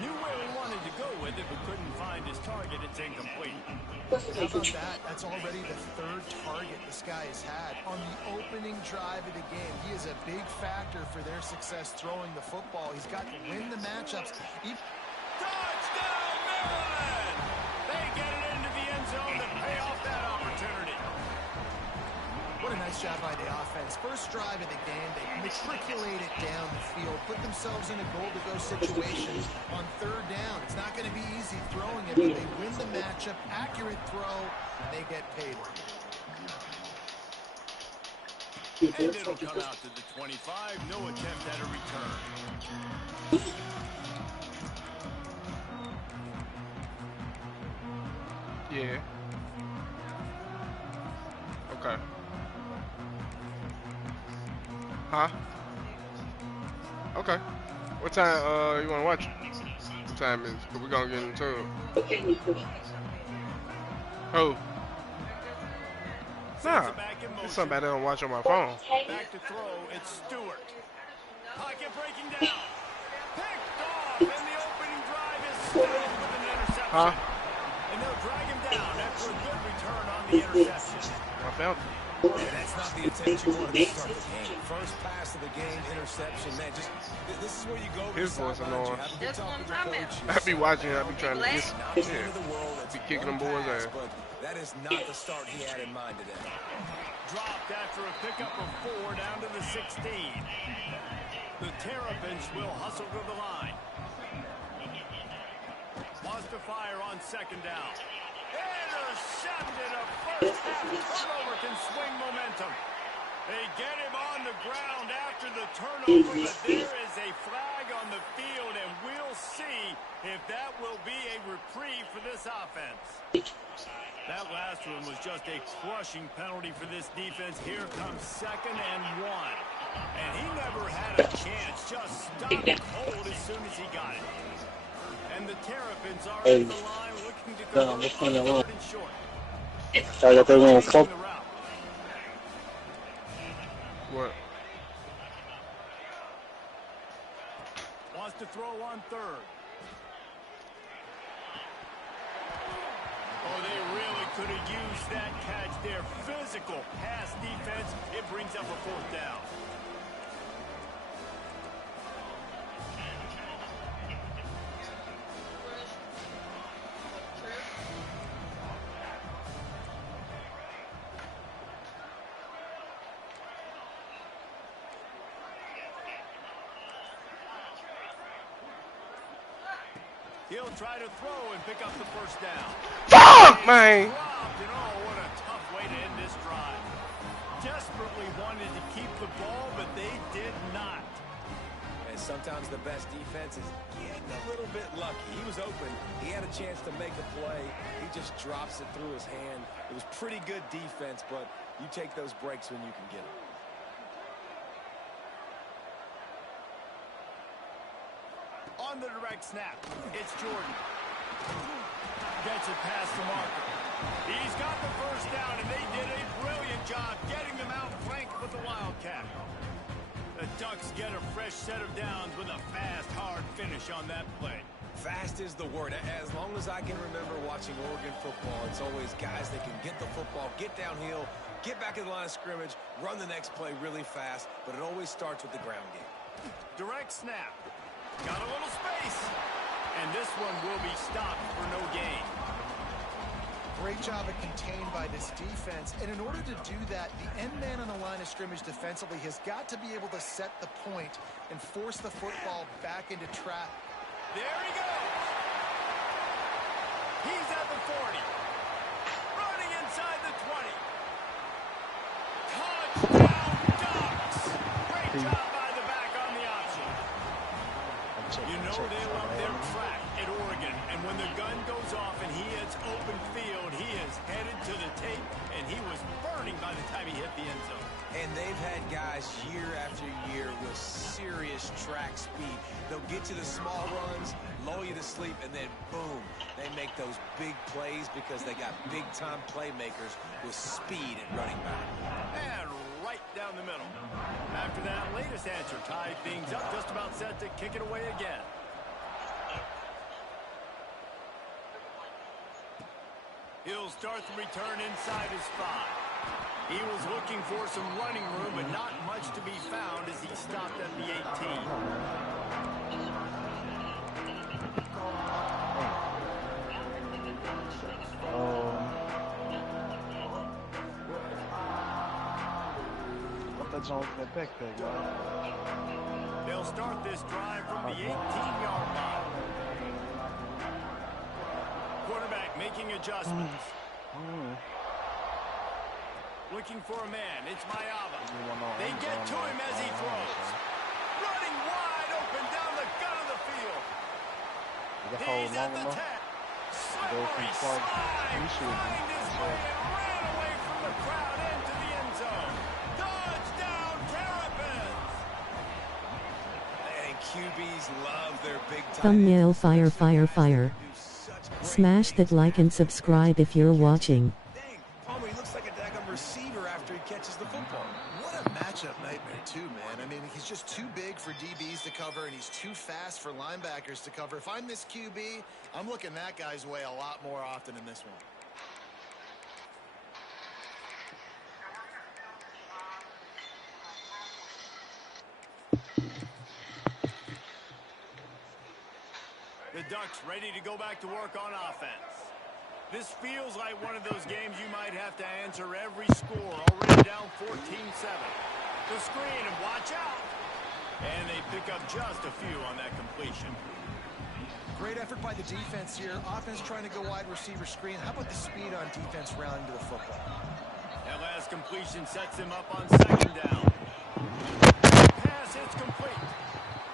Knew where he wanted to go with it, but couldn't find his target. It's incomplete. How about that? That's already the third target this guy has had on the opening drive of the game. He is a big factor for their success throwing the football. He's got to win the matchups. Touchdown, Maryland! They get it in nice job by the offense. First drive of the game, they matriculate it down the field, put themselves in a goal-to-go situation on third down. It's not going to be easy throwing it, but they win the matchup. Accurate throw, they get paid. And it'll come out to the 25. No attempt at a return. Yeah. Okay. Huh? Okay. What time you wanna watch it? What time is it? 'Cause we gonna get into it. Oh. Nah. It's something I don't watch on my phone. Back to throw. It's Stewart. Pocket breaking down. Picked off. And the opening drive is stopped with an interception. Huh? And they'll drag him down after a good return on the interception. I found it. And that's not the intent you wanted to start the game. First pass of the game, interception. Man, just this is where you go. His voice annoying. That's what I'm talking about. I be watching it. I be trying to get. Not the end of the world. Be kicking them boys' ass. But that is not the start he had in mind today. Dropped after a pickup of 4 down to the 16. The Terrapins will hustle to the line. Wants to fire on second down. Intercepted. A first half turnover can swing momentum. They get him on the ground after the turnover, but there is a flag on the field, and we'll see if that will be a reprieve for this offense. That last one was just a crushing penalty for this defense. Here comes 2nd and 1. And he never had a chance. Just stopped cold as soon as he got it. And the Terrapins are in the line looking to go on 3rd and short. What? Wants to throw on 3rd. Oh, they really could have used that catch there. Physical pass defense. It brings up a 4th down. He'll try to throw and pick up the 1st down. Fuck, man! Oh, what a tough way to end this drive. Desperately wanted to keep the ball, but they did not. And sometimes the best defense is getting a little bit lucky. He was open. He had a chance to make a play. He just drops it through his hand. It was pretty good defense, but you take those breaks when you can get them. On the direct snap, it's Jordan. Gets it past the marker. He's got the 1st down, and they did a brilliant job getting them out flanked with the Wildcat. The Ducks get a fresh set of downs with a fast, hard finish on that play. Fast is the word. As long as I can remember watching Oregon football, it's always guys that can get the football, get downhill, get back in the line of scrimmage, run the next play really fast, but it always starts with the ground game. Direct snap. Got a little space. And this one will be stopped for no gain. Great job of contained by this defense. And in order to do that, the end man on the line of scrimmage defensively has got to be able to set the point and force the football back into trap. There he goes. He's at the 40. Running inside the 20. Touchdown, Ducks. Great job by the back on the option. You know they love their track at Oregon. And when the gun goes off and he hits open field, he is headed to the tape, and he was burning by the time he hit the end zone. And they've had guys year after year with serious track speed. They'll get you the small runs, lull you to sleep, and then boom, they make those big plays because they got big-time playmakers with speed at running back. And right down the middle. After that latest answer tied things up, just about set to kick it away again. He'll start the return inside his 5. He was looking for some running room, but not much to be found as he stopped at the 18. That Jones in that backpack, man. They'll start this drive from the 18-yard line. Quarterback making adjustments. Looking for a man. It's Mayava. They get to him as he throws. Running wide open down the gut of the field. He's at the 10. Slippery slide. Find his way and ran away from the crowd into the end zone. Touchdown, Terrapins. And QBs love their big time. Thumbnail fire fire fire. Smash that like and subscribe if you're watching. Dang, Palmer, he looks like a daggum receiver after he catches the football. What a matchup nightmare, too, man. I mean, he's just too big for DBs to cover, and he's too fast for linebackers to cover. If I'm this QB, I'm looking that guy's way a lot more often in this one. The Ducks ready to go back to work on offense. This feels like one of those games you might have to answer every score. Already down 14-7. The screen and watch out. And they pick up just a few on that completion. Great effort by the defense here. Offense trying to go wide receiver screen. How about the speed on defense rounding to the football? That last completion sets him up on second down. Pass hits complete.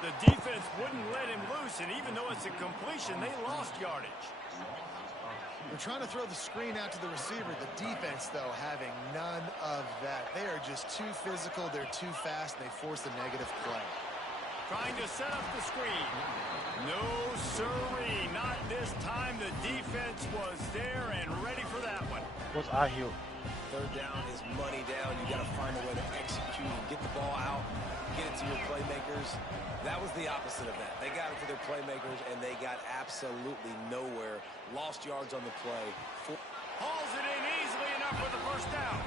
The defense wouldn't let him loose, and even though it's a completion, they lost yardage. They're trying to throw the screen out to the receiver. The defense, though, having none of that. They are just too physical. They're too fast. And they force a negative play. Trying to set up the screen. No siree. Not this time. The defense was there and ready for that one. What's I hear? Third down is money down. You got to find a way to execute and get the ball out, get it to your playmakers. That was the opposite of that. They got it to their playmakers, and they got absolutely nowhere. Lost yards on the play. Hauls it in easily enough for the first down.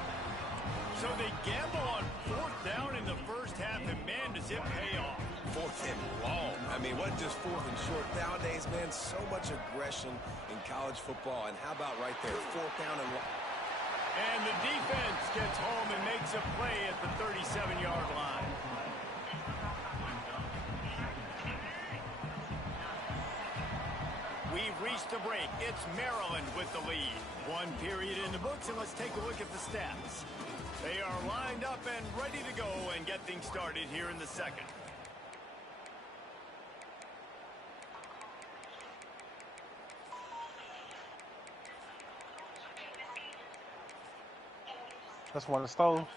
So they gamble on fourth down in the first half, and man, does it pay off. Fourth and long. I mean, what just fourth and short? Nowadays, man, so much aggression in college football. And how about right there, fourth down and long. And the defense gets home and makes a play at the 37-yard line. We've reached the break. It's Maryland with the lead. One period in the books, and let's take a look at the stats. They are lined up and ready to go and get things started here in the second. That's one that stole.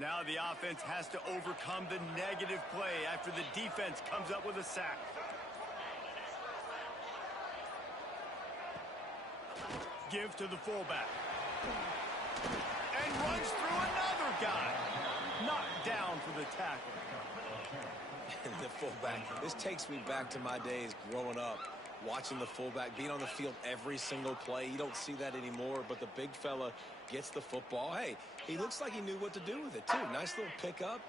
Now the offense has to overcome the negative play after the defense comes up with a sack. Give to the fullback. And runs through another guy. Knocked down for the tackle. The fullback. This takes me back to my days growing up, watching the fullback being on the field every single play. You don't see that anymore, but the big fella gets the football. Hey, he looks like he knew what to do with it too. Nice little pickup,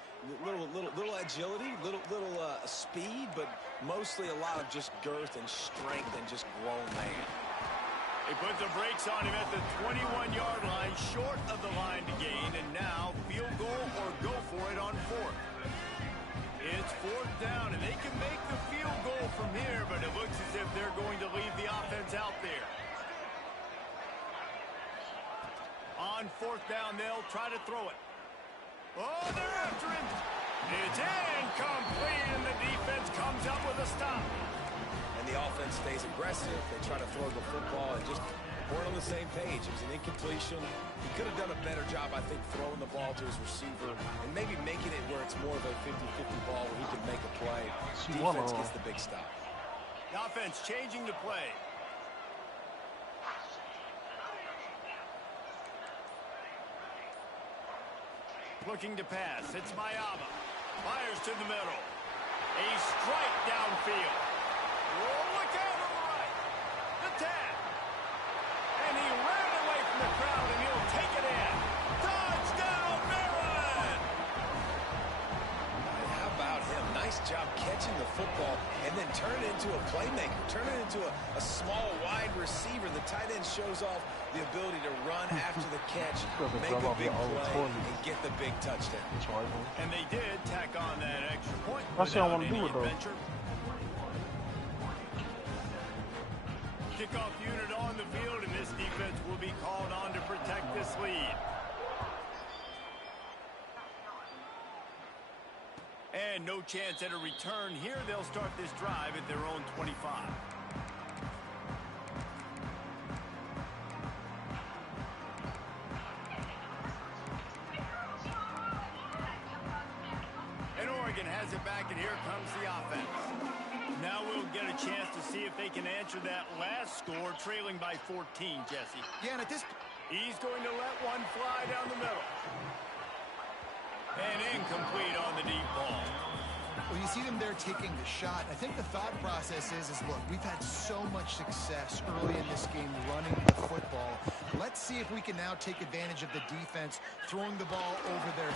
little agility, little speed, but mostly a lot of just girth and strength and just grown man. They put the brakes on him at the 21-yard line, short of the line to gain, and now field goal or go for it on fourth. It's fourth down, and they can make the field goal from here, but it looks as if they're going to leave the offense out there. On fourth down, they'll try to throw it. Oh, they're after him. It's incomplete, and the defense comes up with a stop. And the offense stays aggressive. They try to throw the football and just weren't on the same page. It was an incompletion. He could have done a better job, I think, throwing the ball to his receiver and maybe making it where it's more of a 50-50 ball where he can make a play. Defense gets the big stop. The offense changing the play. Looking to pass. It's Mayava. Fires to the middle. A strike downfield. Oh, look out on the right. The tap. And he ran away from the crowd, and he'll take it in. Touchdown, and then turn it into a playmaker, turn it into a small, wide receiver. The tight end shows off the ability to run after the catch, make a big play, and get the big touchdown. And they did tack on that extra point That's what I without want to any do it, though. adventure. Kickoff unit on the field, and this defense will be called on to protect this lead. And no chance at a return here. They'll start this drive at their own 25. And Oregon has it back, and here comes the offense. Now we'll get a chance to see if they can answer that last score, trailing by 14, Jesse. Yeah, and at this... He's going to let one fly down the middle. And incomplete on the deep ball. Well, you see them there taking the shot. I think the thought process is look, we've had so much success early in this game running the football. Let's see if we can now take advantage of the defense throwing the ball over there.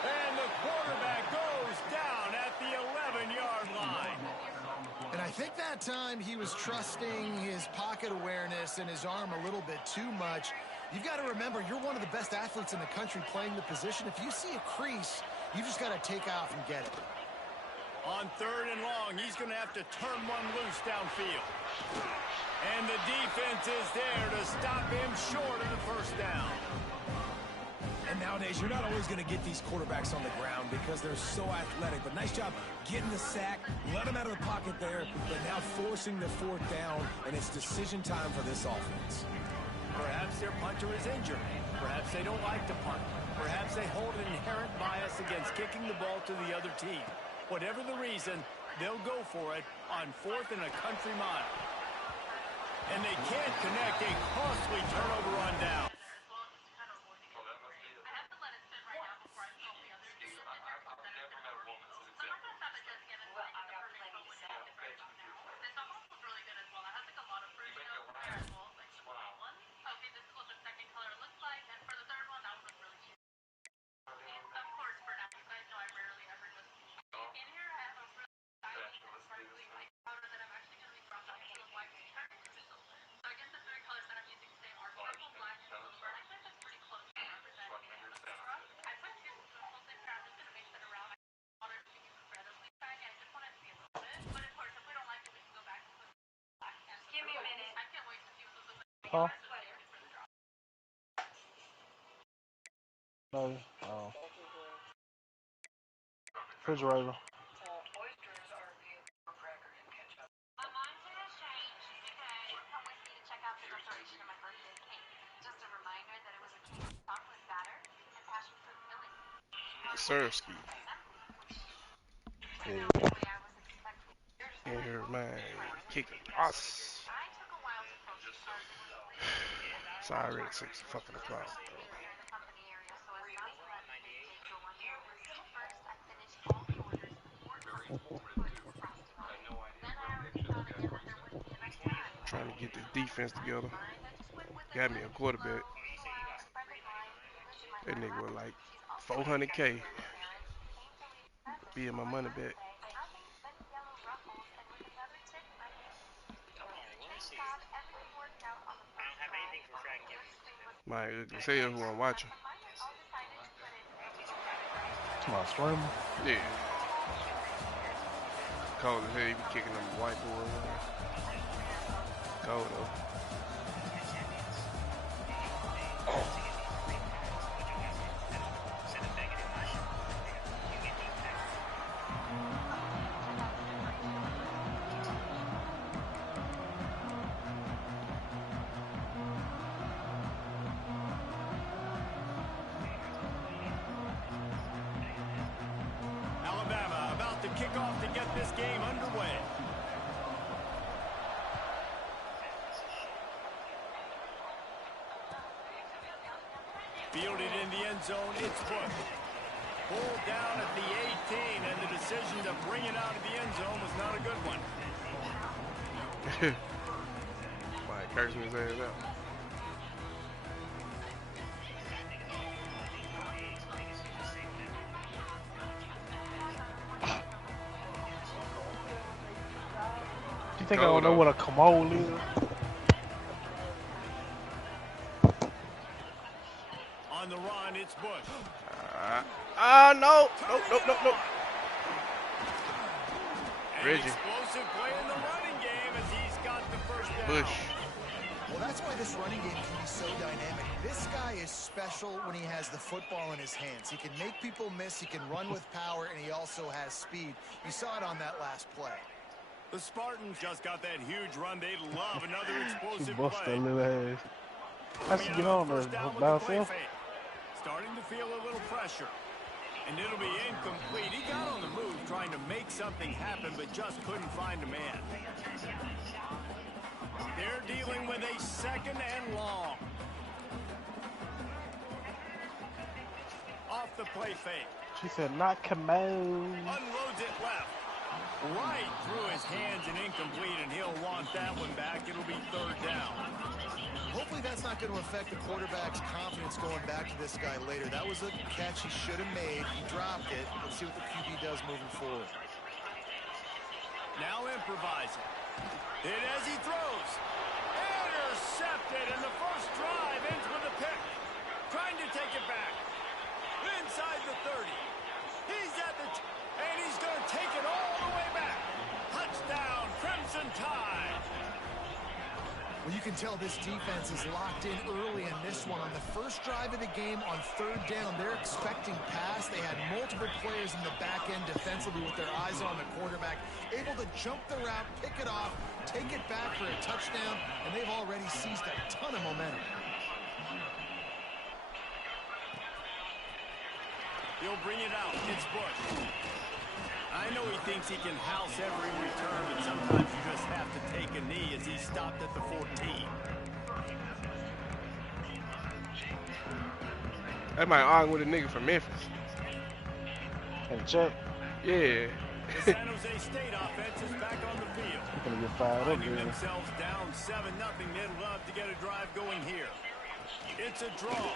And the quarterback goes down at the 11-yard line. And I think that time he was trusting his pocket awareness and his arm a little bit too much. You've got to remember, you're one of the best athletes in the country playing the position. If you see a crease, you just got to take off and get it. On 3rd and long, he's going to have to turn one loose downfield. And the defense is there to stop him short of the first down. And nowadays, you're not always going to get these quarterbacks on the ground because they're so athletic. But nice job getting the sack, let them out of the pocket there, but now forcing the 4th down, and it's decision time for this offense. Perhaps their punter is injured. Perhaps they don't like to punt. Perhaps they hold an inherent bias against kicking the ball to the other team. Whatever the reason, they'll go for it on 4th and a country mile. And they can't connect a costly turnover on down. Huh? No. Oh. Refrigerator. Sirski. Yeah. In here, man. Kicking us. It's already 6 fucking o'clock. Trying to get this defense together. Got me a quarterback. That nigga was like 400K. Being my money back. My ugly as hell who I'm watching. Come on, stream. Yeah. Cold as hell, he be kicking them white boys. Cold though. Alabama about to kick off to get this game underway. Fielded in the end zone, it's booked. Pulled down at the 18, and the decision to bring it out of the end zone was not a good one. Like cursing his ass out. You think I Go don't know though. what a commode is? On the run, it's Bush. No. Nope, nope, nope, nope. An Reggie. explosive play in the running game as he's got the first down. Bush. Well, that's why this running game can be so dynamic. This guy is special when he has the football in his hands. He can make people miss, he can run with power, and he also has speed. You saw it on that last play. The Spartans just got that huge run. They love another She explosive bust play. that little ass. How she Coming get out on there first down with by the play herself? fake. Starting to feel a little pressure. And it'll be incomplete. He got on the move trying to make something happen, but just couldn't find a man. They're dealing with a second and long. Off the play fake. She said, not commode. Unloads it left. Right through his hands and incomplete, and he'll want that one back. It'll be third down. Hopefully that's not going to affect the quarterback's confidence going back to this guy later. That was a catch he should have made. He dropped it. Let's see what the QB does moving forward. Now improvising. Hit as he throws. Intercepted, and the first drive ends with a pick. Trying to take it back. Inside the 30. He's at the... and he's going to take it all the way back. Touchdown, Crimson Tide. Well, you can tell this defense is locked in early in this one. On the first drive of the game on third down, they're expecting pass. They had multiple players in the back end defensively with their eyes on the quarterback, able to jump the route, pick it off, take it back for a touchdown, and they've already seized a ton of momentum. He'll bring it out. It's Bush. I know he thinks he can house every return, but sometimes you just have to take a knee as he stopped at the 14. That might argue with a nigga from Memphis. And check. The Yeah. San Jose State offense is back on the field. Gonna get fired up Finding here. themselves down 7-0. They'd love to get a drive going here. It's a draw.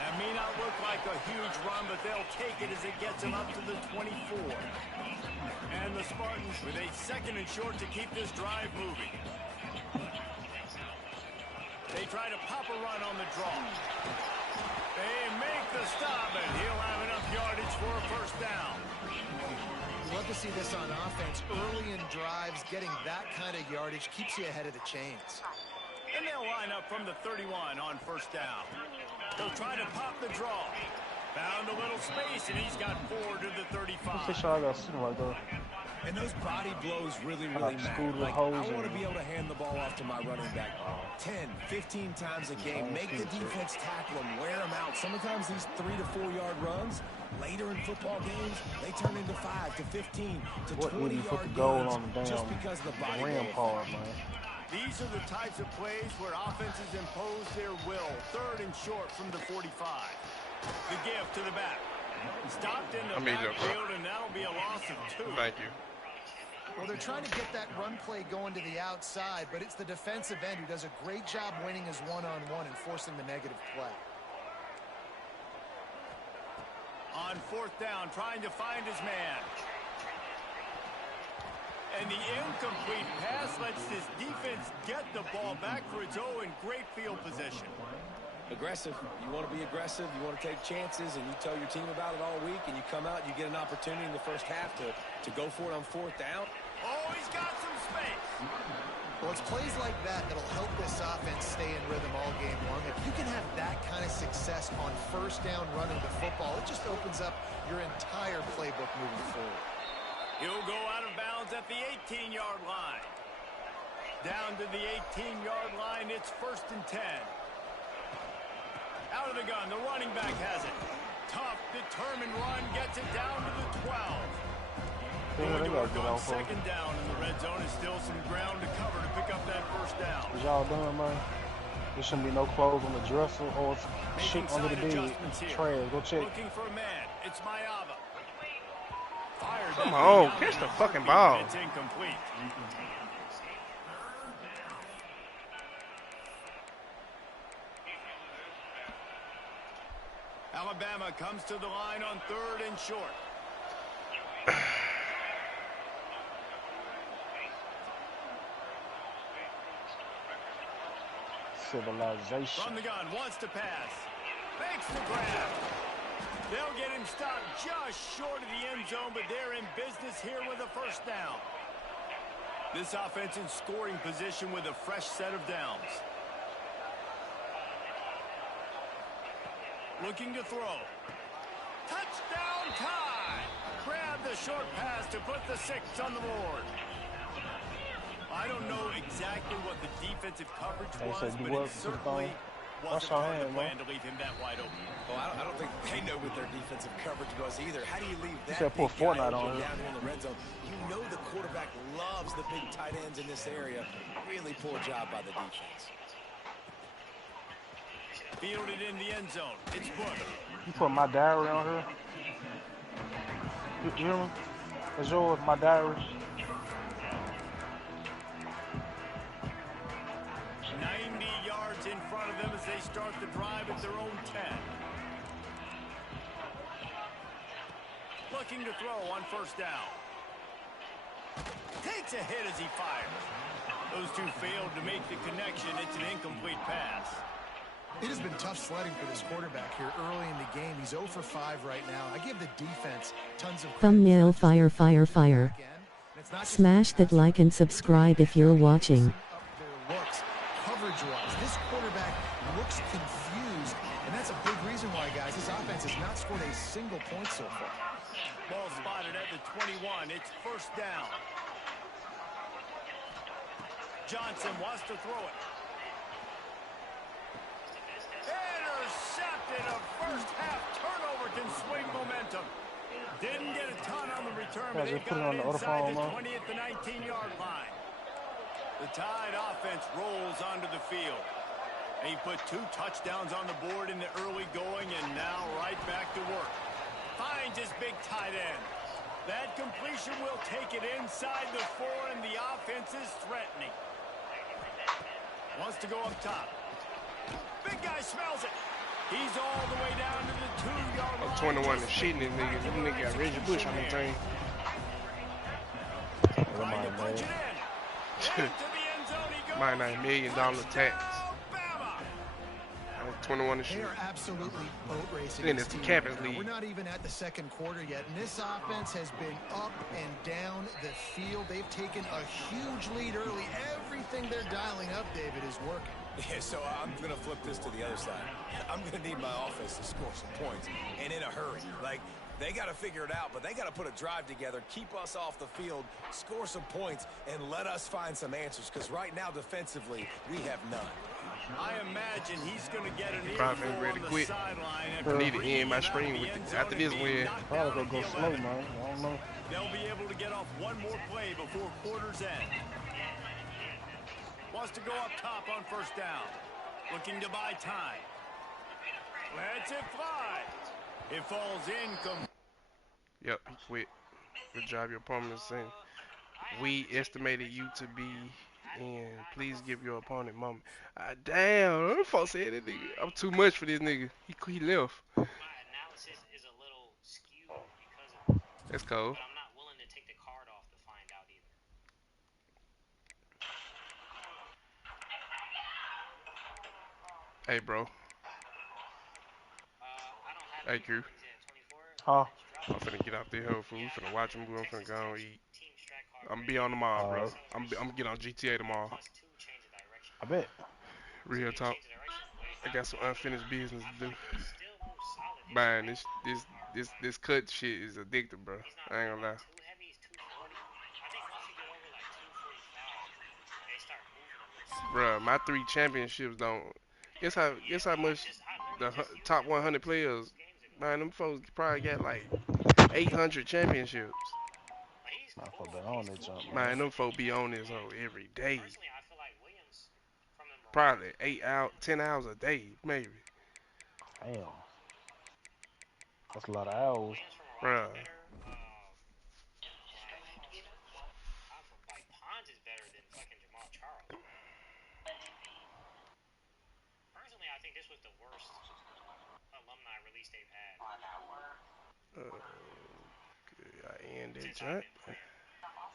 That may not look like a huge run, but they'll take it as it gets them up to the 24. And the Spartans with a second and short to keep this drive moving. They try to pop a run on the draw. They make the stop, and he'll have enough yardage for a first down. You love to see this on offense. Early in drives, getting that kind of yardage keeps you ahead of the chains. And they'll line up from the 31 on first down. They'll try to pop the draw. Found a little space, and he's got 4 to the 35. This shot I got sitting right there. And those body blows really Like matter. Scooter Like, Hose I want to and- be able to hand the ball off to my running back 10, 15 times a game. Make the defense tackle them, wear them out. Sometimes these 3 to 4 yard runs, later in football games, they turn into 5 to 15 to What 20 would he put yard the goal gains on the just damn because of the body rim blow. part, man? These are the types of plays where offenses impose their will. Third and short from the 45. The give to the back. Stopped in the backfield, and that'll be a loss of 2. Thank you. Well, they're trying to get that run play going to the outside, but it's the defensive end who does a great job winning his one-on-one and forcing the negative play. On fourth down, trying to find his man. And the incomplete pass lets this defense get the ball back for its own great field position. Aggressive. You want to be aggressive. You want to take chances, and you tell your team about it all week, and you come out and you get an opportunity in the first half to go for it on fourth down. Oh, he's got some space. Well, it's plays like that that'll help this offense stay in rhythm all game long. If you can have that kind of success on first down running the football, it just opens up your entire playbook moving forward. He'll go out of bounds at the 18-yard line. Down to the 18-yard line, it's first and 10. Out of the gun, the running back has it. Tough, determined run, gets it down to the 12. Going to work on second down in the red zone. Is still some ground to cover to pick up that first down. What y'all doing, man? There shouldn't be no clothes on the dresser or shit under the bed. Trash, go check. Looking for a man. It's Mayava. Fired. Come on, catch the fucking ball. It's incomplete. Alabama comes to the line on third and short. Civilization. From the gun, wants to pass. Makes the grab. They'll get him stopped just short of the end zone, but they're in business here with a first down. This offense in scoring position with a fresh set of downs. Looking to throw. Touchdown tie! Grab the short pass to put the 6 on the board. I don't know exactly what the defensive coverage was, but it certainly wasn't part of the plan to leave him that wide open. Well, I don't think they know what their defensive coverage was either. How do you leave that big guy down here in the red zone? You know the quarterback loves the big tight ends in this area. Really poor job by the defense. Fielded in the end zone. It's Booker. You put my diary on here? You hear me? It's yours, my diary. 90 yards in front of them as they start the drive at their own 10. Looking to throw on first down. Takes a hit as he fires. Those two failed to make the connection. It's an incomplete pass. It has been tough sledding for this quarterback here early in the game. He's 0 for 5 right now. I give the defense tons of thumbnail fire fire fire. Smash that like and subscribe if you're watching. Coverage-wise, this quarterback looks confused, and that's a big reason why, guys, this offense has not scored a single point so far. Ball spotted at the 21. It's first down. Johnson wants to throw it. Intercepted. A first-half turnover can swing momentum. Didn't get a ton on the return, but they've got it inside the 20 at the 19-yard line. The Tide offense rolls onto the field. He put 2 touchdowns on the board in the early going, and now right back to work. Finds his big tight end. That completion will take it inside the 4, and the offense is threatening. Wants to go up top. Big guy smells it. He's all the way down to the 2-yard line. 21 and shitting this nigga. This nigga got Reggie Bush on the team. Trying to punch it in. Into the end zone he goes. $99 million tax. 21 and shit. They are absolutely boat racing. Then it's the campus league. We're not even at the second quarter yet, and this offense has been up and down the field. They've taken a huge lead early. Everything they're dialing up, David, is working. Yeah, so I'm going to flip this to the other side. I'm going to need my offense to score some points, and in a hurry. Like, they got to figure it out, but they got to put a drive together, keep us off the field, score some points, and let us find some answers, because right now, defensively, we have none. I imagine he's going to get an probably ready to quit. I need to end my stream with after this win. Probably gonna go slow, man. I don't know. They'll be able to get off one more play before quarter's end. Wants to go up top on first down. Looking to buy time. Lets it fly. It falls in. Yep, he quit. Good job, your opponent is saying. We estimated you to be in. Please give your opponent moment. Damn, them folks said that nigga. I'm too much for this nigga. He left. My analysis is a little skewed because of it. That's cold. But I'm not willing to take the card off to find out either. Hey, bro. Hey, Q. Huh? I'm finna get out there, hoe food. Finna watch him. I'm finna go and eat. I'm be on tomorrow, bro. I'm gonna get on GTA tomorrow. I bet. Real talk. I got some unfinished business to do. Man, this cut shit is addictive, bro. I ain't gonna lie. Bruh, my 3 championships don't. Guess how much the top 100 players. Man, them folks probably got like 800 championships. Man, them folks be on this hoe every day. Probably 10 hours a day, maybe. Damn. That's a lot of hours. Bruh. Personally, I think this was the worst alumni release they've had. Okay, I end that jump.